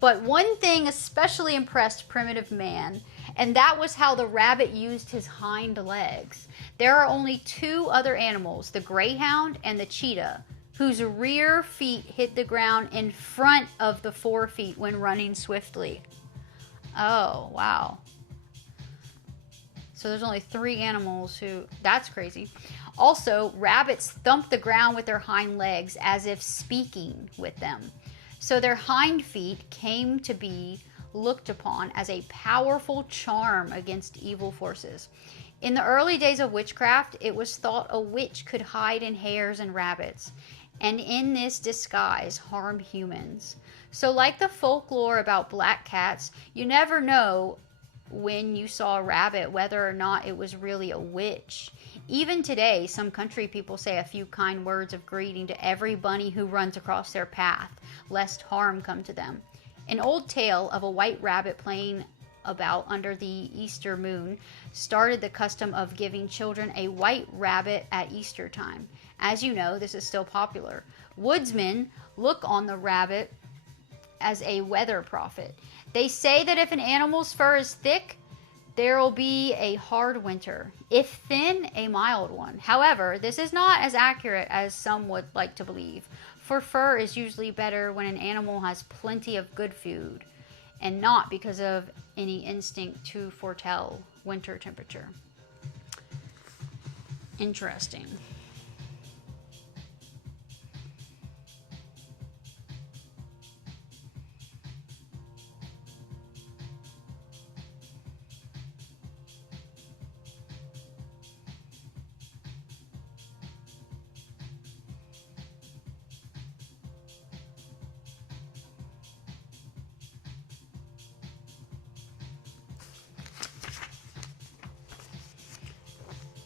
But one thing especially impressed primitive man, and that was how the rabbit used his hind legs. There are only two other animals, the greyhound and the cheetah, whose rear feet hit the ground in front of the forefeet when running swiftly. Oh, wow. So there's only 3 animals who... That's crazy. Also, rabbits thump the ground with their hind legs as if speaking with them. So their hind feet came to be looked upon as a powerful charm against evil forces. In the early days of witchcraft, it was thought a witch could hide in hares and rabbits, and in this disguise harm humans. So like the folklore about black cats, you never know when you saw a rabbit whether or not it was really a witch. Even today, some country people say a few kind words of greeting to every bunny who runs across their path, lest harm come to them. An old tale of a white rabbit playing about under the Easter moon started the custom of giving children a white rabbit at Easter time. As you know, this is still popular. Woodsmen look on the rabbit as a weather prophet. They say that if an animal's fur is thick, there will be a hard winter. If thin, a mild one. However, this is not as accurate as some would like to believe, for fur is usually better when an animal has plenty of good food, and not because of any instinct to foretell winter temperature. Interesting.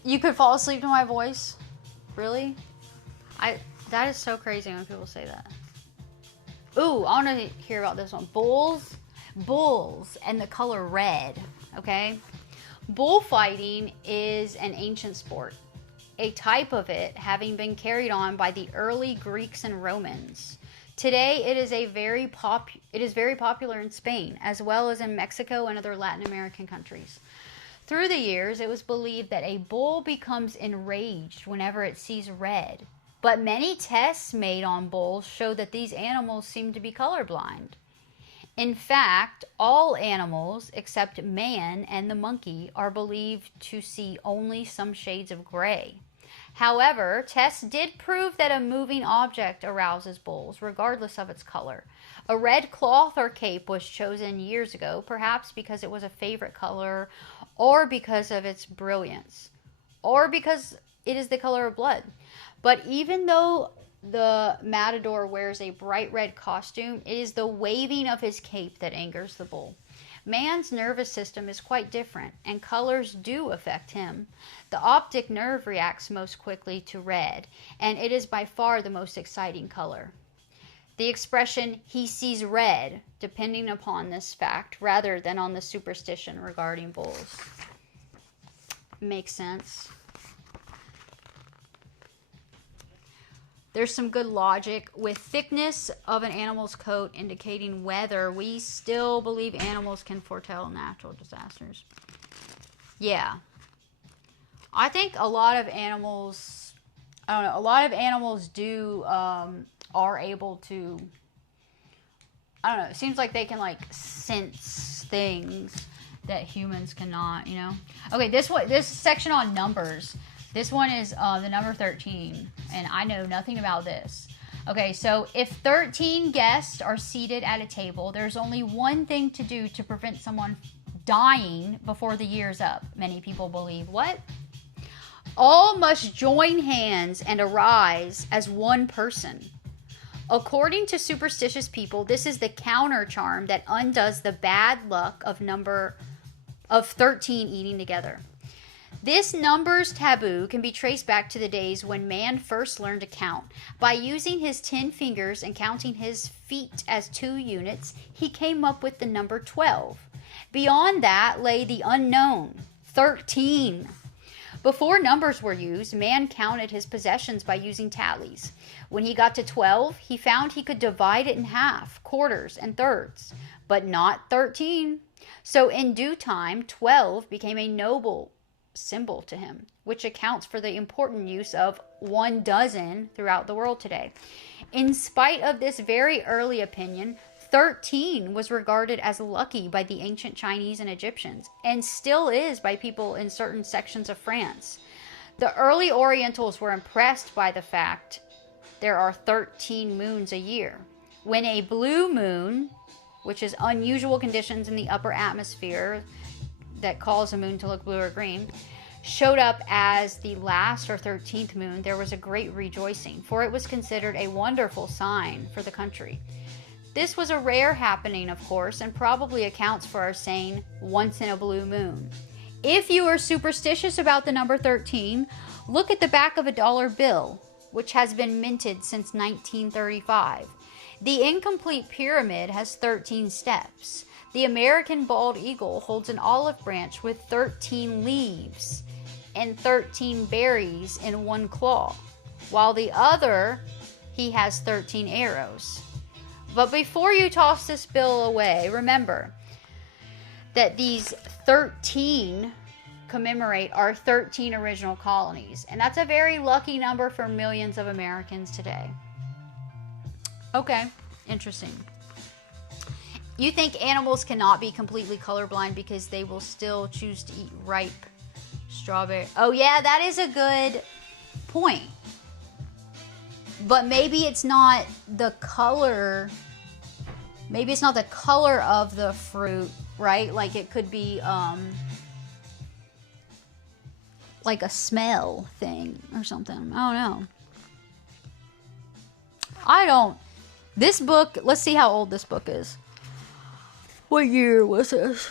You could fall asleep to my voice? Really? That is so crazy when people say that. Ooh, I want to hear about this one. Bulls and the color red, okay? Bullfighting is an ancient sport, a type of it having been carried on by the early Greeks and Romans. Today, it is very popular in Spain, as well as in Mexico and other Latin American countries. Through the years, it was believed that a bull becomes enraged whenever it sees red. But many tests made on bulls show that these animals seem to be colorblind. In fact, all animals except man and the monkey are believed to see only some shades of gray. However, tests did prove that a moving object arouses bulls, regardless of its color. A red cloth or cape was chosen years ago, perhaps because it was a favorite color or because of its brilliance. or because it is the color of blood. But even though the matador wears a bright red costume, it is the waving of his cape that angers the bull. Man's nervous system is quite different, and colors do affect him. The optic nerve reacts most quickly to red, and it is by far the most exciting color. The expression, he sees red, depending upon this fact rather than on the superstition regarding bulls. Makes sense. There's some good logic. With thickness of an animal's coat indicating weather, we still believe animals can foretell natural disasters. Yeah. I think a lot of animals, I don't know, a lot of animals do, are able to, I don't know, it seems like they can like sense things that humans cannot, you know? Okay, this section on numbers. This one is the number 13, and I know nothing about this. Okay, so if 13 guests are seated at a table, there's only one thing to do to prevent someone dying before the year's up. Many people believe. What? All must join hands and arise as one person. According to superstitious people, this is the counter charm that undoes the bad luck of 13 eating together. This numbers taboo can be traced back to the days when man first learned to count. By using his 10 fingers and counting his feet as 2 units, he came up with the number 12. Beyond that lay the unknown, 13. Before numbers were used, man counted his possessions by using tallies. When he got to 12, he found he could divide it in half, quarters, and thirds, but not 13. So in due time, 12 became a noble symbol to him, which accounts for the important use of 1 dozen throughout the world today. In spite of this very early opinion, 13 was regarded as lucky by the ancient Chinese and Egyptians, and still is by people in certain sections of France. The early Orientals were impressed by the fact there are 13 moons a year. When a blue moon, which is unusual conditions in the upper atmosphere that cause a moon to look blue or green, showed up as the last or 13th moon, there was a great rejoicing, for it was considered a wonderful sign for the country. This was a rare happening, of course, and probably accounts for our saying, once in a blue moon. If you are superstitious about the number 13, look at the back of a dollar bill, which has been minted since 1935. The incomplete pyramid has 13 steps. The American bald eagle holds an olive branch with 13 leaves and 13 berries in one claw, while the other, he has 13 arrows. But before you toss this bill away, remember that these 13 commemorate our 13 original colonies, and that's a very lucky number for millions of Americans today. Okay, interesting. You think animals cannot be completely colorblind because they will still choose to eat ripe strawberry? Oh yeah, that is a good point. But maybe it's not the color. Maybe it's not the color of the fruit, right? Like it could be like a smell thing or something. I don't know. This book, let's see how old this book is. What year was this?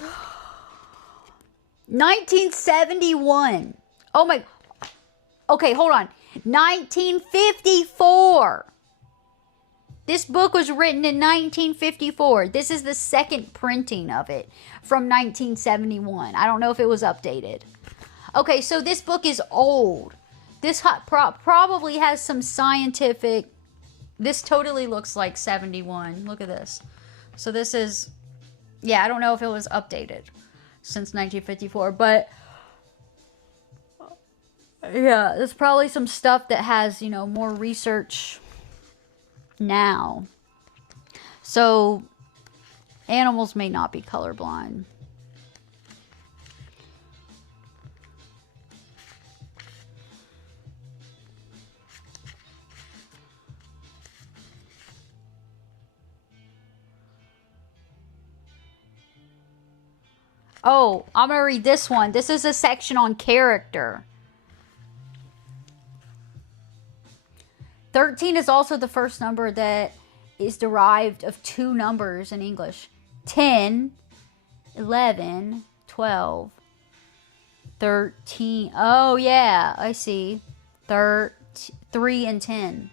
1971. Oh my. Okay, hold on. 1954. This book was written in 1954. This is the second printing of it from 1971. I don't know if it was updated. Okay, so this book is old. This probably has some scientific. This totally looks like 71. Look at this. So this is. Yeah, I don't know if it was updated since 1954, but yeah, there's probably some stuff that has, more research now. So animals may not be colorblind. Oh, I'm going to read this one. This is a section on character. 13 is also the first number that is derived of two numbers in English. 10, 11, 12, 13. Oh, yeah, I see. 3 and 10.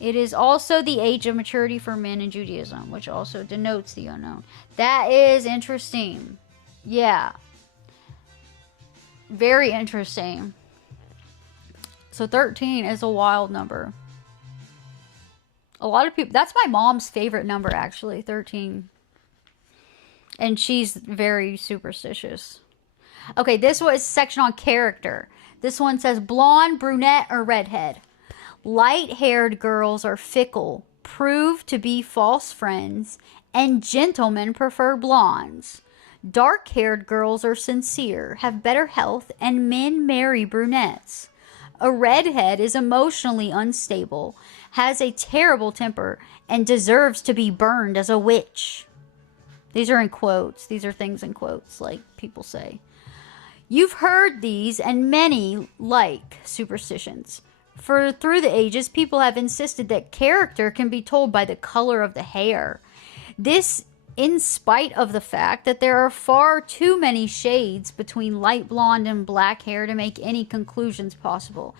It is also the age of maturity for men in Judaism, which also denotes the unknown. That is interesting. Yeah. Very interesting. So 13 is a wild number. A lot of people, that's my mom's favorite number, actually, 13. And she's very superstitious. Okay, this was section on character. This one says blonde, brunette, or redhead. Light-haired girls are fickle, prove to be false friends, and gentlemen prefer blondes. Dark-haired girls are sincere, have better health, and men marry brunettes. A redhead is emotionally unstable, has a terrible temper, and deserves to be burned as a witch. These are in quotes. These are things in quotes, like people say. You've heard these and many like superstitions. For through the ages, people have insisted that character can be told by the color of the hair. This in spite of the fact that there are far too many shades between light blonde and black hair to make any conclusions possible.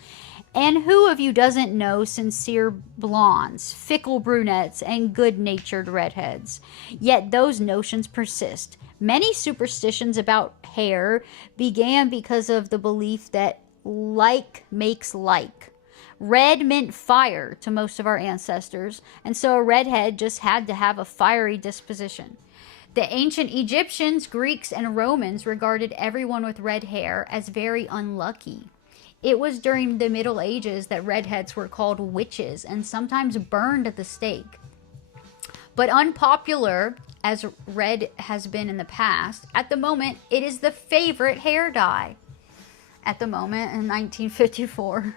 And who of you doesn't know sincere blondes, fickle brunettes, and good-natured redheads? Yet those notions persist. Many superstitions about hair began because of the belief that like makes like. Red meant fire to most of our ancestors, and so a redhead just had to have a fiery disposition. The ancient Egyptians, Greeks, and Romans regarded everyone with red hair as very unlucky. It was during the Middle Ages that redheads were called witches and sometimes burned at the stake. But unpopular as red has been in the past, at the moment it is the favorite hair dye. At the moment in 1954.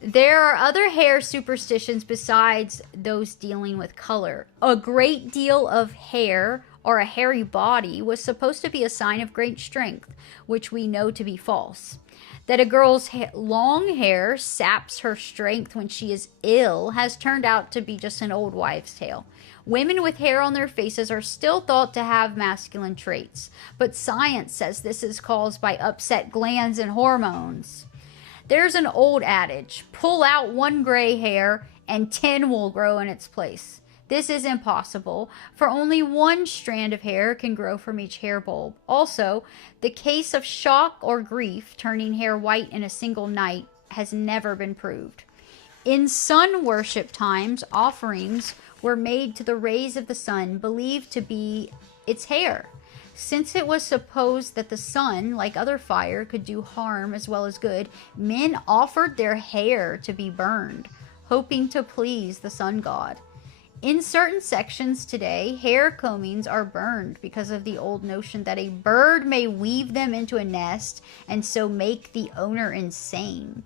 There are other hair superstitions besides those dealing with color. A great deal of hair or a hairy body was supposed to be a sign of great strength, which we know to be false. That a girl's long hair saps her strength when she is ill has turned out to be just an old wives' tale. Women with hair on their faces are still thought to have masculine traits, but science says this is caused by upset glands and hormones. There's an old adage, pull out one gray hair and 10 will grow in its place. This is impossible, for only one strand of hair can grow from each hair bulb. Also, the case of shock or grief turning hair white in a single night has never been proved. In sun worship times, offerings were made to the rays of the sun, believed to be its hair. Since it was supposed that the sun, like other fire, could do harm as well as good, men offered their hair to be burned, hoping to please the sun god. In certain sections today, hair combings are burned because of the old notion that a bird may weave them into a nest and so make the owner insane.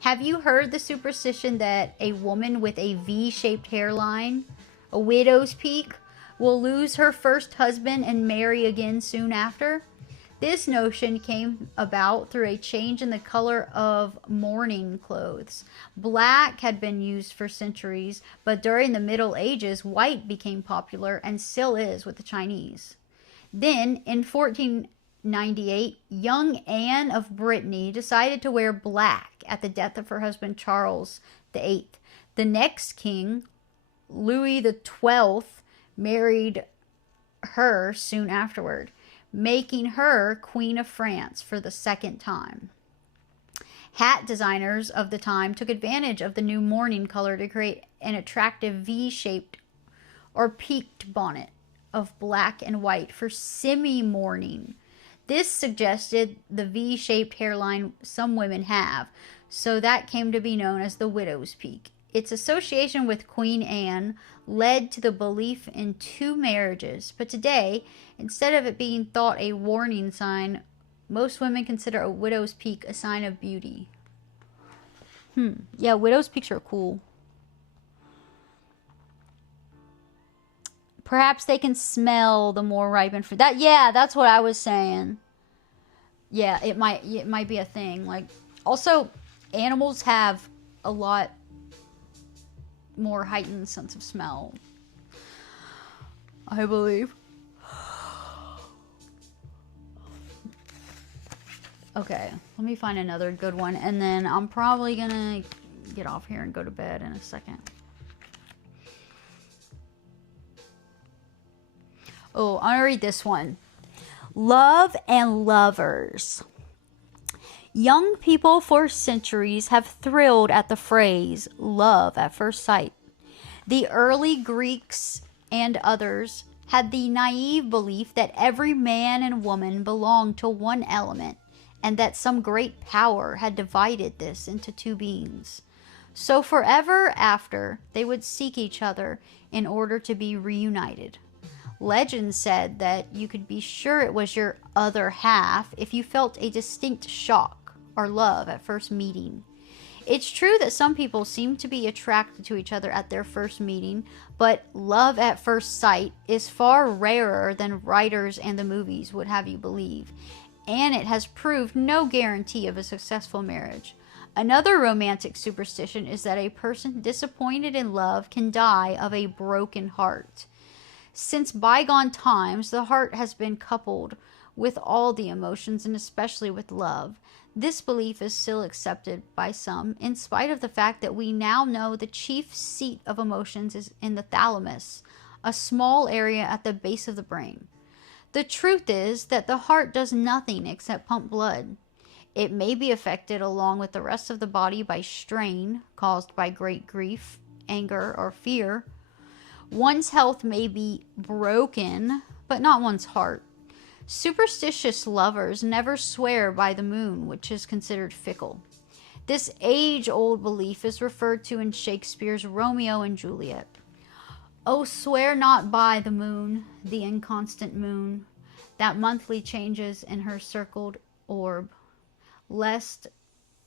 Have you heard the superstition that a woman with a V-shaped hairline, a widow's peak, will lose her first husband and marry again soon after? This notion came about through a change in the color of mourning clothes. Black had been used for centuries, but during the Middle Ages, white became popular and still is with the Chinese. Then, in 1498, young Anne of Brittany decided to wear black at the death of her husband Charles VIII. The next king, Louis XII, married her soon afterward, making her Queen of France for the second time. Hat designers of the time took advantage of the new mourning color to create an attractive V-shaped or peaked bonnet of black and white for semi-mourning. This suggested the V-shaped hairline some women have, so that came to be known as the widow's peak. Its association with Queen Anne led to the belief in two marriages, but today, instead of it being thought a warning sign, most women consider a widow's peak a sign of beauty. Yeah, widow's peaks are cool. Perhaps they can smell the more ripened fruit. That's what I was saying. Yeah, it might be a thing. Like, also, animals have a lot more heightened sense of smell, I believe. Okay, let me find another good one, and then I'm probably gonna get off here and go to bed in a second. Oh, I'm gonna read this one. Love and lovers. Young people for centuries have thrilled at the phrase love at first sight. The early Greeks and others had the naive belief that every man and woman belonged to one element, and that some great power had divided this into two beings. So forever after, they would seek each other in order to be reunited. Legend said that you could be sure it was your other half if you felt a distinct shock or love at first meeting. It's true that some people seem to be attracted to each other at their first meeting, but love at first sight is far rarer than writers and the movies would have you believe, and it has proved no guarantee of a successful marriage. Another romantic superstition is that a person disappointed in love can die of a broken heart. Since bygone times, the heart has been coupled with all the emotions, and especially with love. This belief is still accepted by some, in spite of the fact that we now know the chief seat of emotions is in the thalamus, a small area at the base of the brain. The truth is that the heart does nothing except pump blood. It may be affected along with the rest of the body by strain caused by great grief, anger, or fear. One's health may be broken, but not one's heart. Superstitious lovers never swear by the moon, which is considered fickle. This age-old belief is referred to in Shakespeare's Romeo and Juliet. Oh, swear not by the moon, the inconstant moon, that monthly changes in her circled orb, lest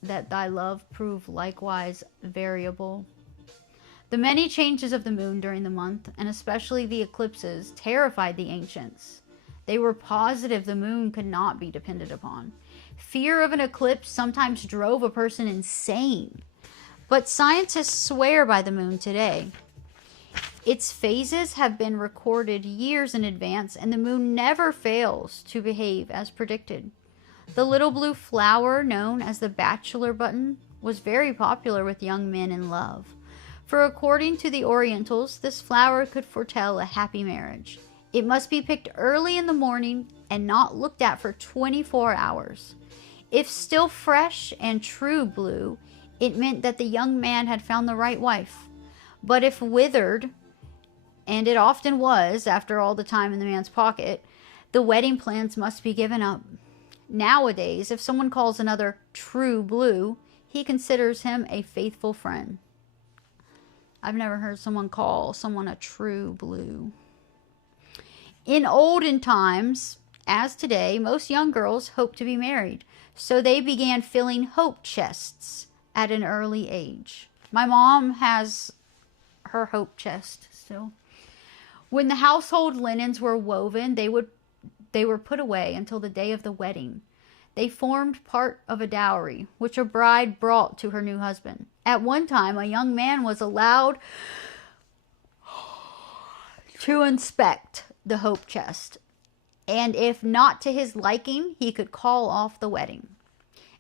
that thy love prove likewise variable. The many changes of the moon during the month, and especially the eclipses, terrified the ancients. They were positive the moon could not be depended upon. Fear of an eclipse sometimes drove a person insane. But scientists swear by the moon today. Its phases have been recorded years in advance, and the moon never fails to behave as predicted. The little blue flower, known as the bachelor button, was very popular with young men in love. For according to the Orientals, this flower could foretell a happy marriage. It must be picked early in the morning and not looked at for 24 hours. If still fresh and true blue, it meant that the young man had found the right wife. But if withered, and it often was after all the time in the man's pocket, the wedding plans must be given up. Nowadays, if someone calls another true blue, he considers him a faithful friend. I've never heard someone call someone a true blue. In olden times, as today, most young girls hoped to be married, so they began filling hope chests at an early age. My mom has her hope chest still. When the household linens were woven, they were put away until the day of the wedding. They formed part of a dowry, which a bride brought to her new husband. At one time, a young man was allowed to inspect the hope chest, and if not to his liking, he could call off the wedding.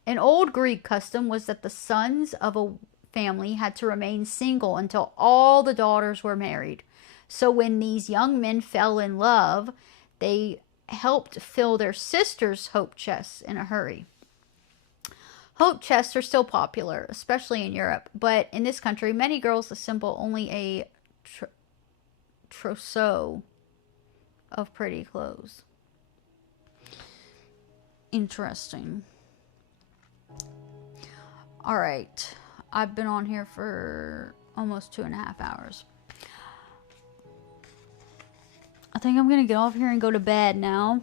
An old Greek custom was that the sons of a family had to remain single until all the daughters were married. So when these young men fell in love, they helped fill their sisters' hope chests in a hurry. Hope chests are still popular, especially in Europe, but in this country, many girls assemble only a trousseau of pretty clothes. Interesting. All right. I've been on here for almost 2.5 hours. I think I'm going to get off here and go to bed now.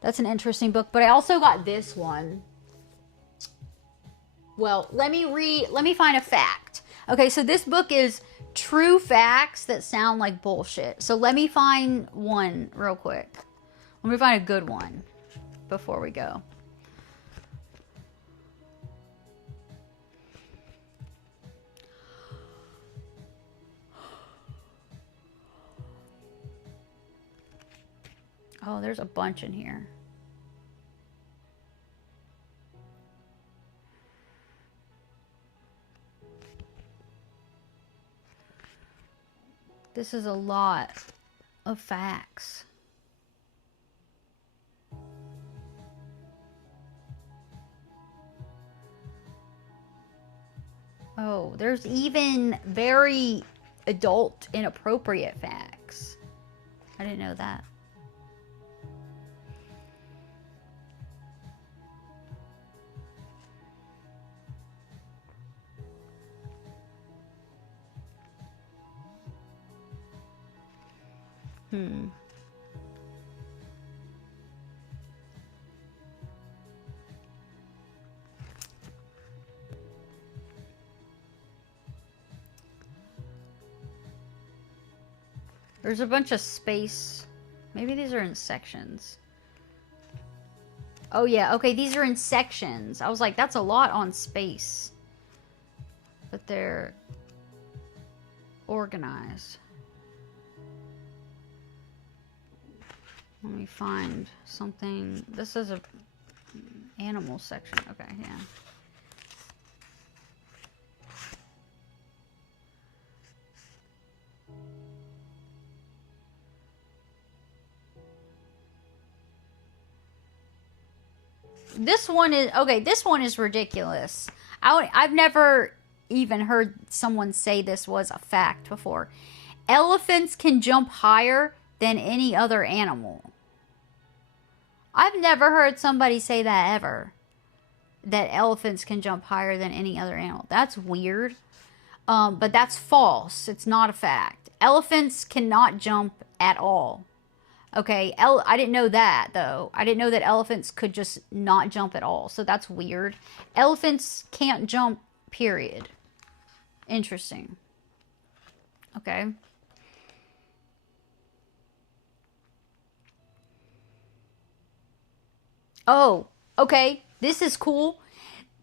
That's an interesting book, but I also got this one. Well, let me find a fact. Okay, so this book is true facts that sound like bullshit. So let me find one real quick. Let me find a good one before we go. Oh, there's a bunch in here. This is a lot of facts. Oh, there's even very adult, inappropriate facts. I didn't know that. There's a bunch of space. Maybe these are in sections. Oh yeah, okay, these are in sections. I was like, that's a lot on space. But they're organized. Let me find something. This is a animal section. Okay, yeah. This one is, okay, this one is ridiculous. I've never even heard someone say this was a fact before. Elephants can jump higher than any other animal. I've never heard somebody say that ever. That elephants can jump higher than any other animal. That's weird. But that's false. It's not a fact. Elephants cannot jump at all. Okay, I didn't know that, though. I didn't know that elephants could just not jump at all. So that's weird. Elephants can't jump, period. Interesting. Okay. Oh, okay. This is cool.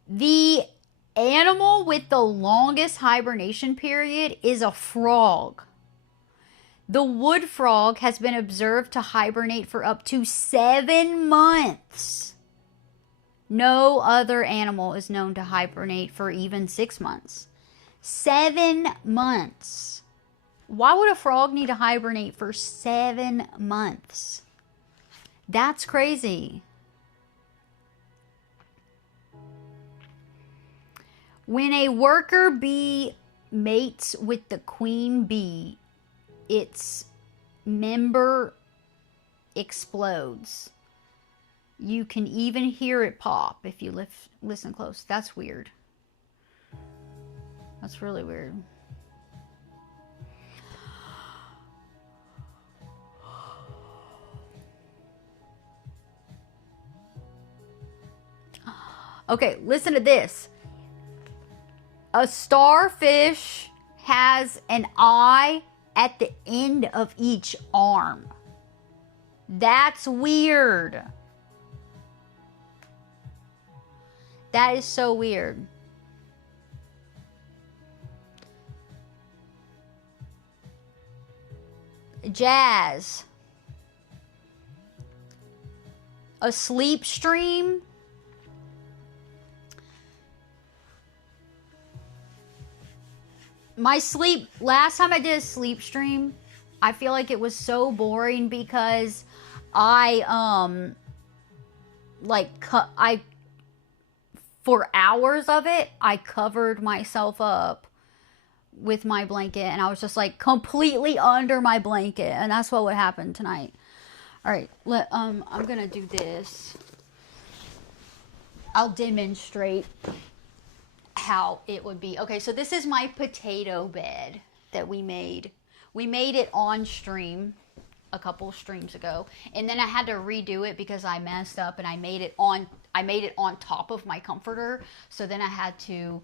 The animal with the longest hibernation period is a frog. The wood frog has been observed to hibernate for up to 7 months. No other animal is known to hibernate for even 6 months. 7 months. Why would a frog need to hibernate for 7 months? That's crazy. When a worker bee mates with the queen bee, its member explodes. You can even hear it pop if you listen close. That's weird. That's really weird. Okay, listen to this. A starfish has an eye at the end of each arm. That's weird. That is so weird. Jazz. A sleep stream. Last time I did a sleep stream, I feel like it was so boring because for hours of it, I covered myself up with my blanket and I was just like completely under my blanket, and that's what would happen tonight. All right, I'm gonna do this. I'll demonstrate how it would be. Okay, so this is my potato bed that we made. We made it on stream a couple streams ago, and then I had to redo it because I messed up and I made it on top of my comforter. So then I had to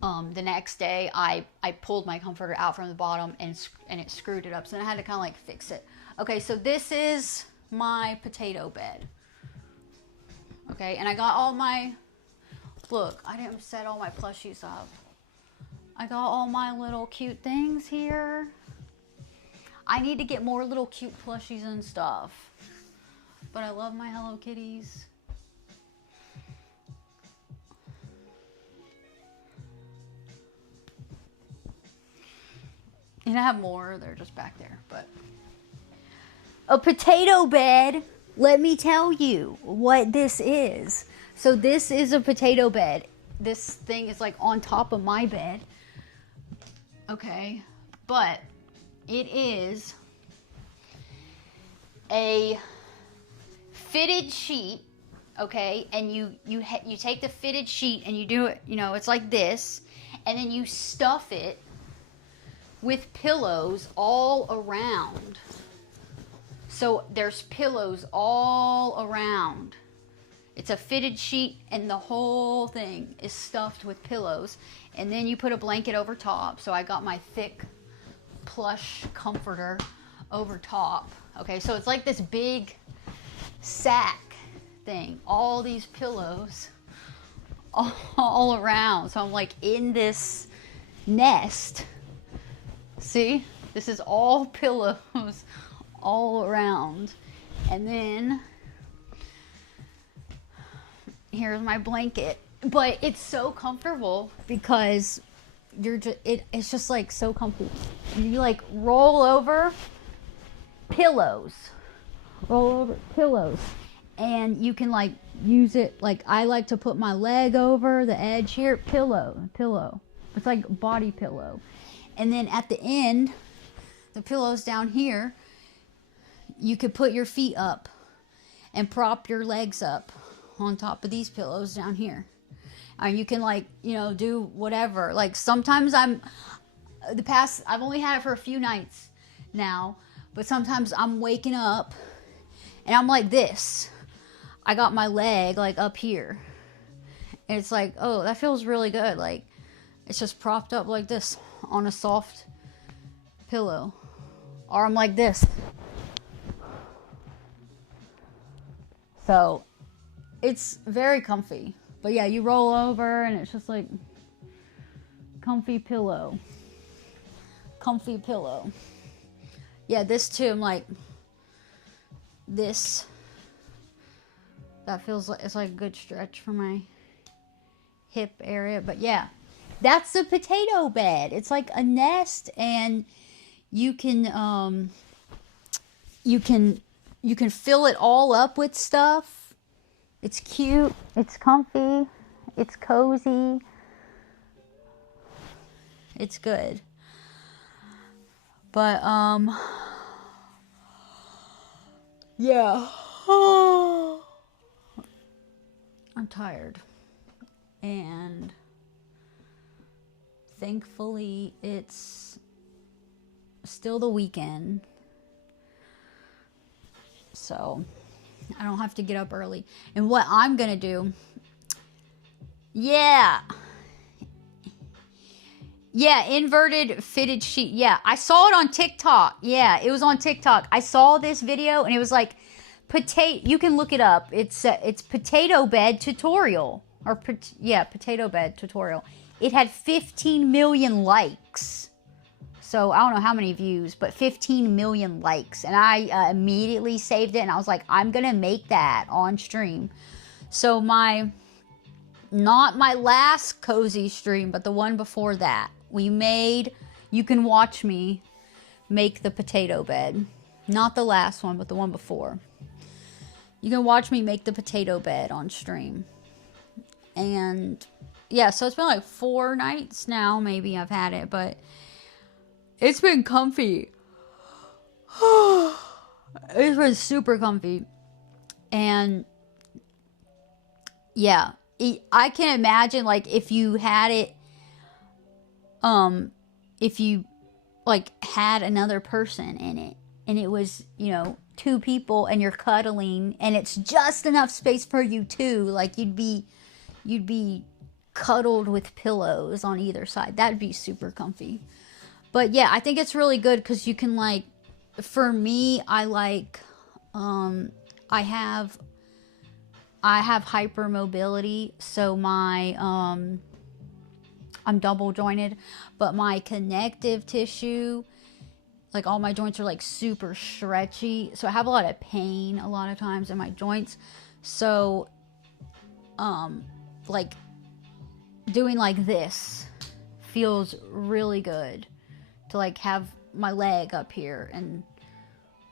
the next day I pulled my comforter out from the bottom and it screwed it up. So then I had to kind of like fix it. Okay, so this is my potato bed. Okay, and I got all my, look, I didn't set all my plushies up. I got all my little cute things here. I need to get more little cute plushies and stuff. But I love my Hello Kitties. And I have more, they're just back there, but a potato bed, let me tell you what this is. So this is a potato bed. This thing is like on top of my bed. Okay, but it is a fitted sheet, okay? And you take the fitted sheet and you do it, you know, it's like this, and then you stuff it with pillows all around. So there's pillows all around. It's a fitted sheet and the whole thing is stuffed with pillows. And then you put a blanket over top. So I got my thick plush comforter over top. Okay, so it's like this big sack thing. All these pillows all around. So I'm like in this nest. See, this is all pillows all around. And then here's my blanket. But it's so comfortable because it's just like so comfy. You like roll over pillows. And you can like use it, like I like to put my leg over the edge here, pillow. It's like body pillow. And then at the end, the pillow's down here, you could put your feet up and prop your legs up on top of these pillows down here. And you can like, you know, do whatever. Like sometimes I've only had it for a few nights now, but sometimes I'm waking up and I'm like this. I got my leg like up here. And it's like, oh, that feels really good. Like it's just propped up like this on a soft pillow. Or I'm like this. So it's very comfy. But yeah, you roll over and it's just like comfy pillow. Yeah, this too, I'm like this. That feels like it's like a good stretch for my hip area. But yeah, that's the potato bed. It's like a nest, and you can fill it all up with stuff. It's cute, it's comfy, it's cozy, it's good. But yeah. I'm tired. And thankfully it's still the weekend. So I don't have to get up early. And what I'm going to do, yeah, inverted fitted sheet. Yeah, I saw it on TikTok. Yeah, it was on TikTok. I saw this video and it was like, you can look it up. It's potato bed tutorial. Potato bed tutorial. It had 15 million likes. So I don't know how many views, but 15 million likes. And I immediately saved it and I was like, I'm going to make that on stream. So not my last cozy stream, but the one before that, you can watch me make the potato bed. Not the last one, but the one before. You can watch me make the potato bed on stream. And yeah, so it's been like 4 nights now, maybe I've had it, but it's been comfy. It's been super comfy. And yeah, I can imagine like if you had it, if you like had another person in it and it was, 2 people and you're cuddling and it's just enough space for you two, like you'd be cuddled with pillows on either side. That'd be super comfy. But yeah, I think it's really good because you can like, for me, I like, I have hypermobility, so my, I'm double jointed, but my connective tissue like all my joints are like super stretchy, so I have a lot of pain a lot of times in my joints. So like doing like this feels really good, to like have my leg up here and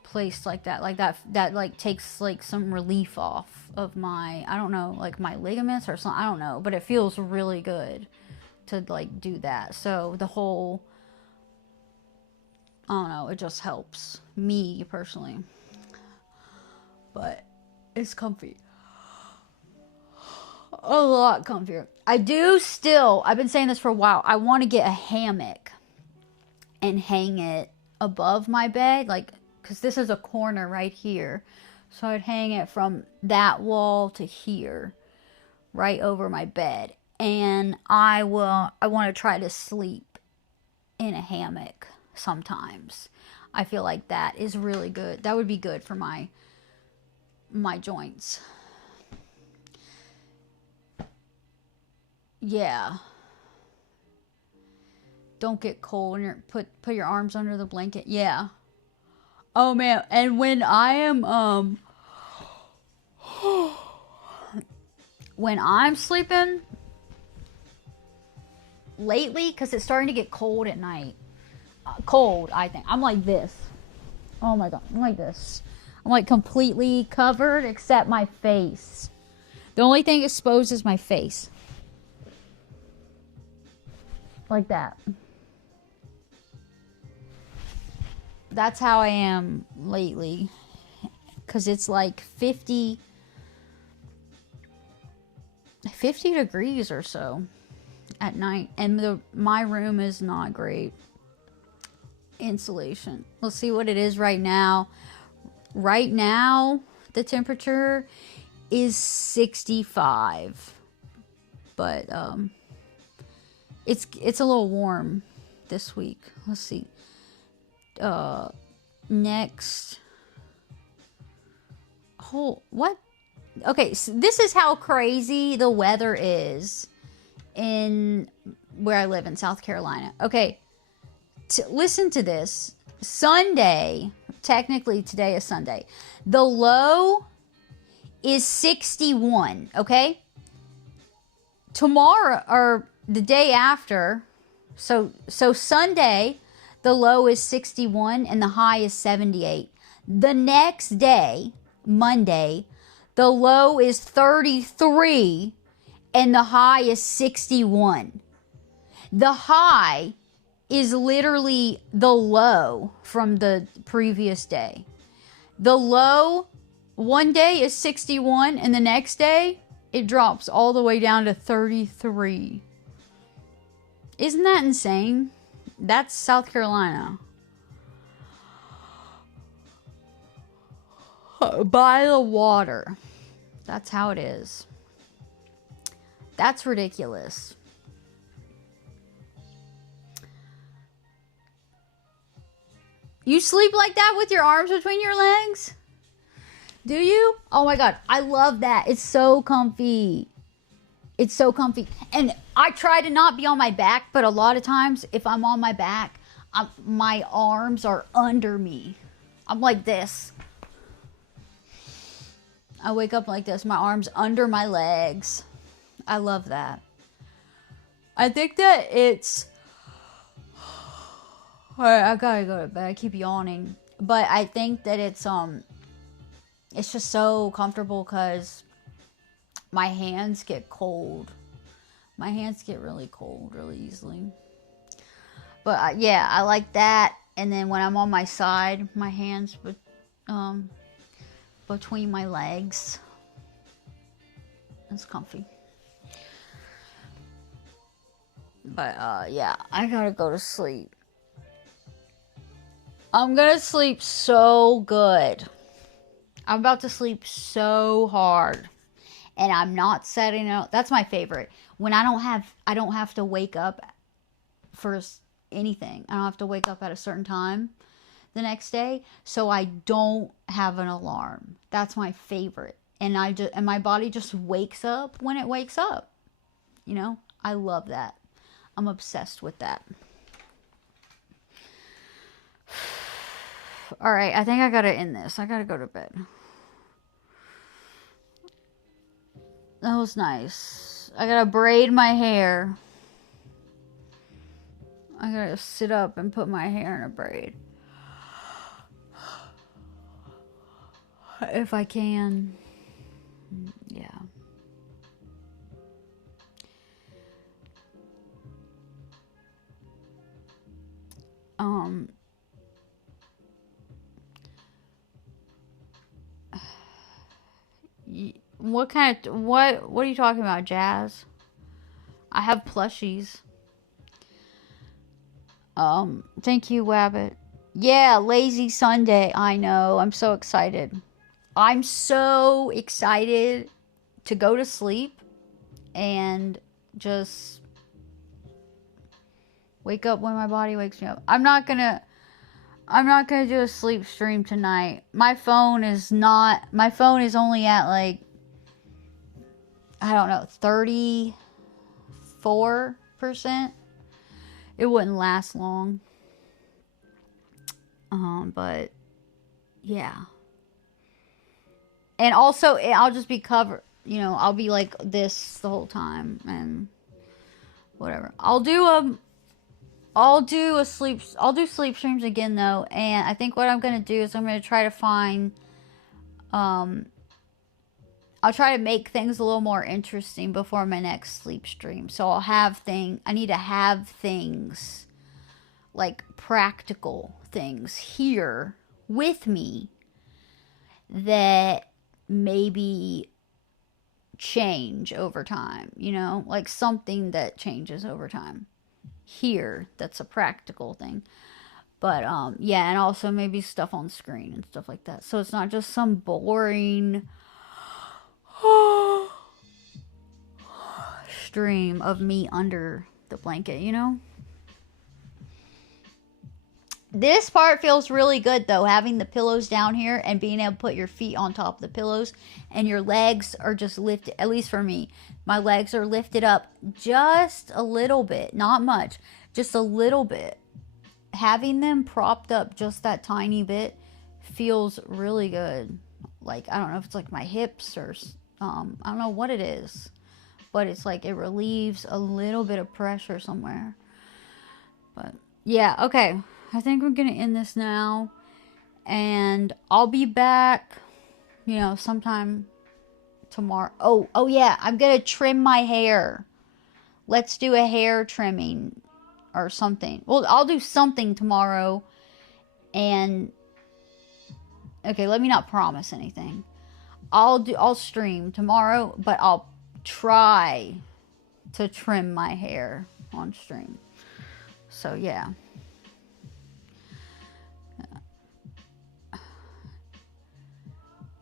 placed like that like takes like some relief off of my, I don't know, like my ligaments or something, I don't know, but it feels really good to like do that. So the whole, I don't know, it just helps me personally, but it's comfy, a lot comfier. I do still, I've been saying this for a while, I want to get a hammock and hang it above my bed, like, because this is a corner right here, so I'd hang it from that wall to here, right over my bed, and I want to try to sleep in a hammock sometimes. I feel like that is really good. That would be good for my joints. Yeah. Don't get cold and put your arms under the blanket. Yeah. Oh man, and when I am when I'm sleeping lately, because it's starting to get cold at night. Cold, I think. I'm like this. Oh my god, I'm like this. I'm like completely covered except my face. The only thing exposed is my face. Like that. That's how I am lately. Because it's like 50 degrees or so at night. And my room is not great insulation. Let's see what it is right now. Right now, the temperature is 65. But it's a little warm this week. Let's see. Next. What? Okay, so this is how crazy the weather is in where I live in South Carolina. Okay, listen to this. Sunday, technically today is Sunday. The low is 61, okay? Tomorrow, or the day after, so Sunday, the low is 61 and the high is 78. The next day, Monday, the low is 33 and the high is 61. The high is literally the low from the previous day. The low one day is 61 and the next day it drops all the way down to 33. Isn't that insane? That's South Carolina. By the water. That's how it is. That's ridiculous. You sleep like that with your arms between your legs? Do you? Oh my god, I love that. It's so comfy. It's so comfy. And I try to not be on my back, but a lot of times if I'm on my back, my arms are under me. I'm like this. I wake up like this, my arms under my legs. I love that. I think that it's... Alright, I gotta go to bed. I keep yawning. But I think that it's just so comfortable because my hands get cold. My hands get really cold really easily. But yeah, I like that. And then when I'm on my side, my hands between my legs. It's comfy. But yeah, I gotta go to sleep. I'm gonna sleep so good. I'm about to sleep so hard. And I'm not setting up. That's my favorite. When I don't have to wake up for anything. I don't have to wake up at a certain time the next day, so I don't have an alarm. That's my favorite. And my body just wakes up when it wakes up. You know? I love that. I'm obsessed with that. All right, I think I gotta end this. I gotta go to bed. That was nice. I gotta braid my hair. I gotta sit up and put my hair in a braid. If I can. Yeah. What are you talking about, Jazz? I have plushies. Thank you, Wabbit. Yeah, lazy Sunday. I know. I'm so excited. I'm so excited to go to sleep and just wake up when my body wakes me up. I'm not gonna do a sleep stream tonight. My phone is only at like, I don't know, 34%. It wouldn't last long. But yeah. And also, I'll just be covered, I'll be like this the whole time and whatever. I'll do sleep streams again though, and I think what I'm going to do is I'm going to try to find, I'll try to make things a little more interesting before my next sleep stream. So I need to have things, like practical things here with me that maybe change over time, like something that changes over time here that's a practical thing. But yeah, and also maybe stuff on screen and stuff like that, so it's not just some boring stream of me under the blanket, This part feels really good though, having the pillows down here and being able to put your feet on top of the pillows and your legs are just lifted. At least for me, my legs are lifted up just a little bit, not much, just a little bit. Having them propped up just that tiny bit feels really good. Like, I don't know if it's like my hips or I don't know what it is, but it's like it relieves a little bit of pressure somewhere. But yeah, okay. I think we're going to end this now, and I'll be back, sometime tomorrow. Oh yeah, I'm going to trim my hair. Let's do a hair trimming or something. Well, I'll do something tomorrow, and okay, let me not promise anything. I'll stream tomorrow, but I'll try to trim my hair on stream. So yeah.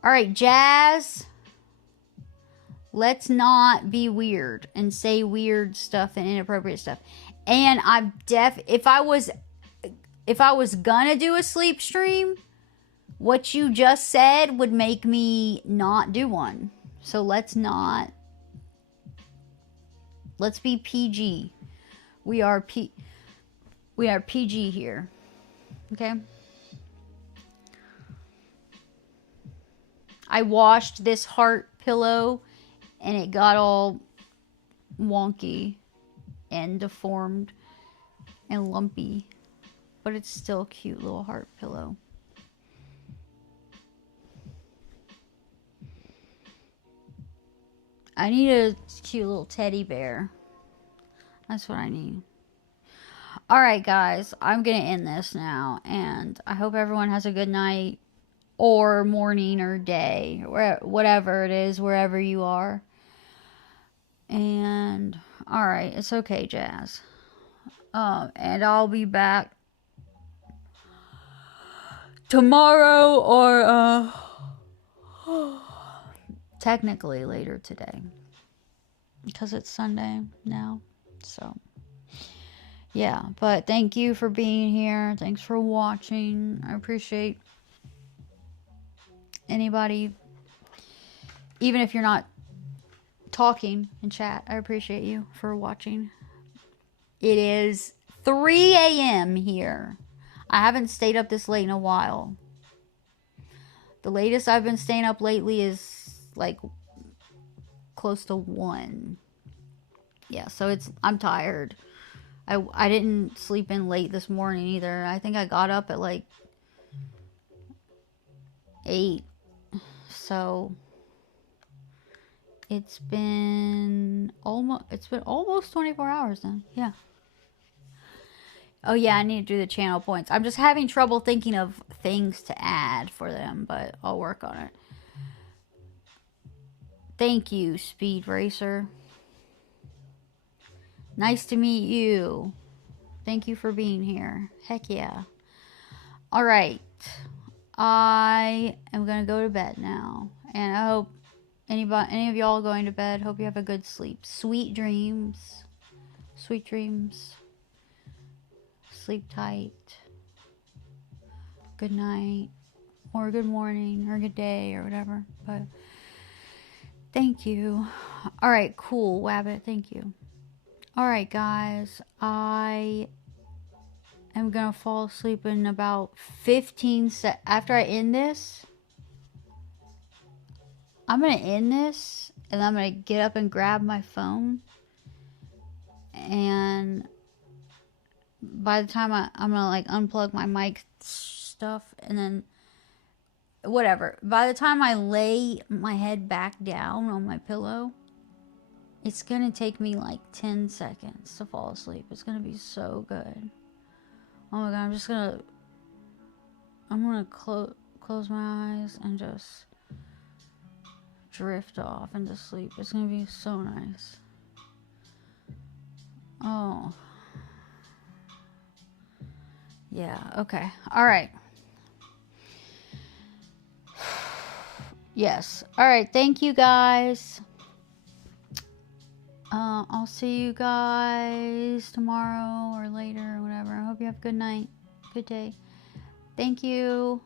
All right, Jazz, let's not be weird and say weird stuff and inappropriate stuff. And if I was gonna do a sleep stream, what you just said would make me not do one. So let's be PG. We are PG here. Okay? I washed this heart pillow and it got all wonky and deformed and lumpy, but it's still a cute little heart pillow. I need a cute little teddy bear. That's what I need. Alright guys, I'm gonna end this now, and I hope everyone has a good night or morning or day, or whatever it is, wherever you are. And alright, it's okay, Jazz. And I'll be back tomorrow or technically later today, because it's Sunday now. So yeah, but thank you for being here. Thanks for watching. I appreciate anybody, even if you're not talking in chat. I appreciate you for watching. It is 3 a.m. here. I haven't stayed up this late in a while. The latest I've been staying up lately is like close to 1. Yeah, so I'm tired. I didn't sleep in late this morning either. I think I got up at like 8. So it's been almost 24 hours then. Yeah. Oh yeah, I need to do the channel points. I'm just having trouble thinking of things to add for them, but I'll work on it. Thank you, Speed Racer. Nice to meet you. Thank you for being here. Heck yeah. Alright. I am going to go to bed now. And I hope any of y'all going to bed, hope you have a good sleep. Sweet dreams. Sweet dreams. Sleep tight. Good night. Or good morning. Or good day. Or whatever. But thank you. Alright, cool. Wabbit, thank you. Alright, guys. I am going to fall asleep in about 15 seconds. After I end this, I'm going to end this. And I'm going to get up and grab my phone. And by the time I'm gonna like unplug my mic stuff and then whatever. By the time I lay my head back down on my pillow, it's gonna take me like 10 seconds to fall asleep. It's gonna be so good. Oh my god, I'm gonna close my eyes and just drift off into sleep. It's gonna be so nice. Oh. Yeah, okay. Alright. Yes. Alright, thank you guys. I'll see you guys tomorrow or later or whatever. I hope you have a good night. Good day. Thank you.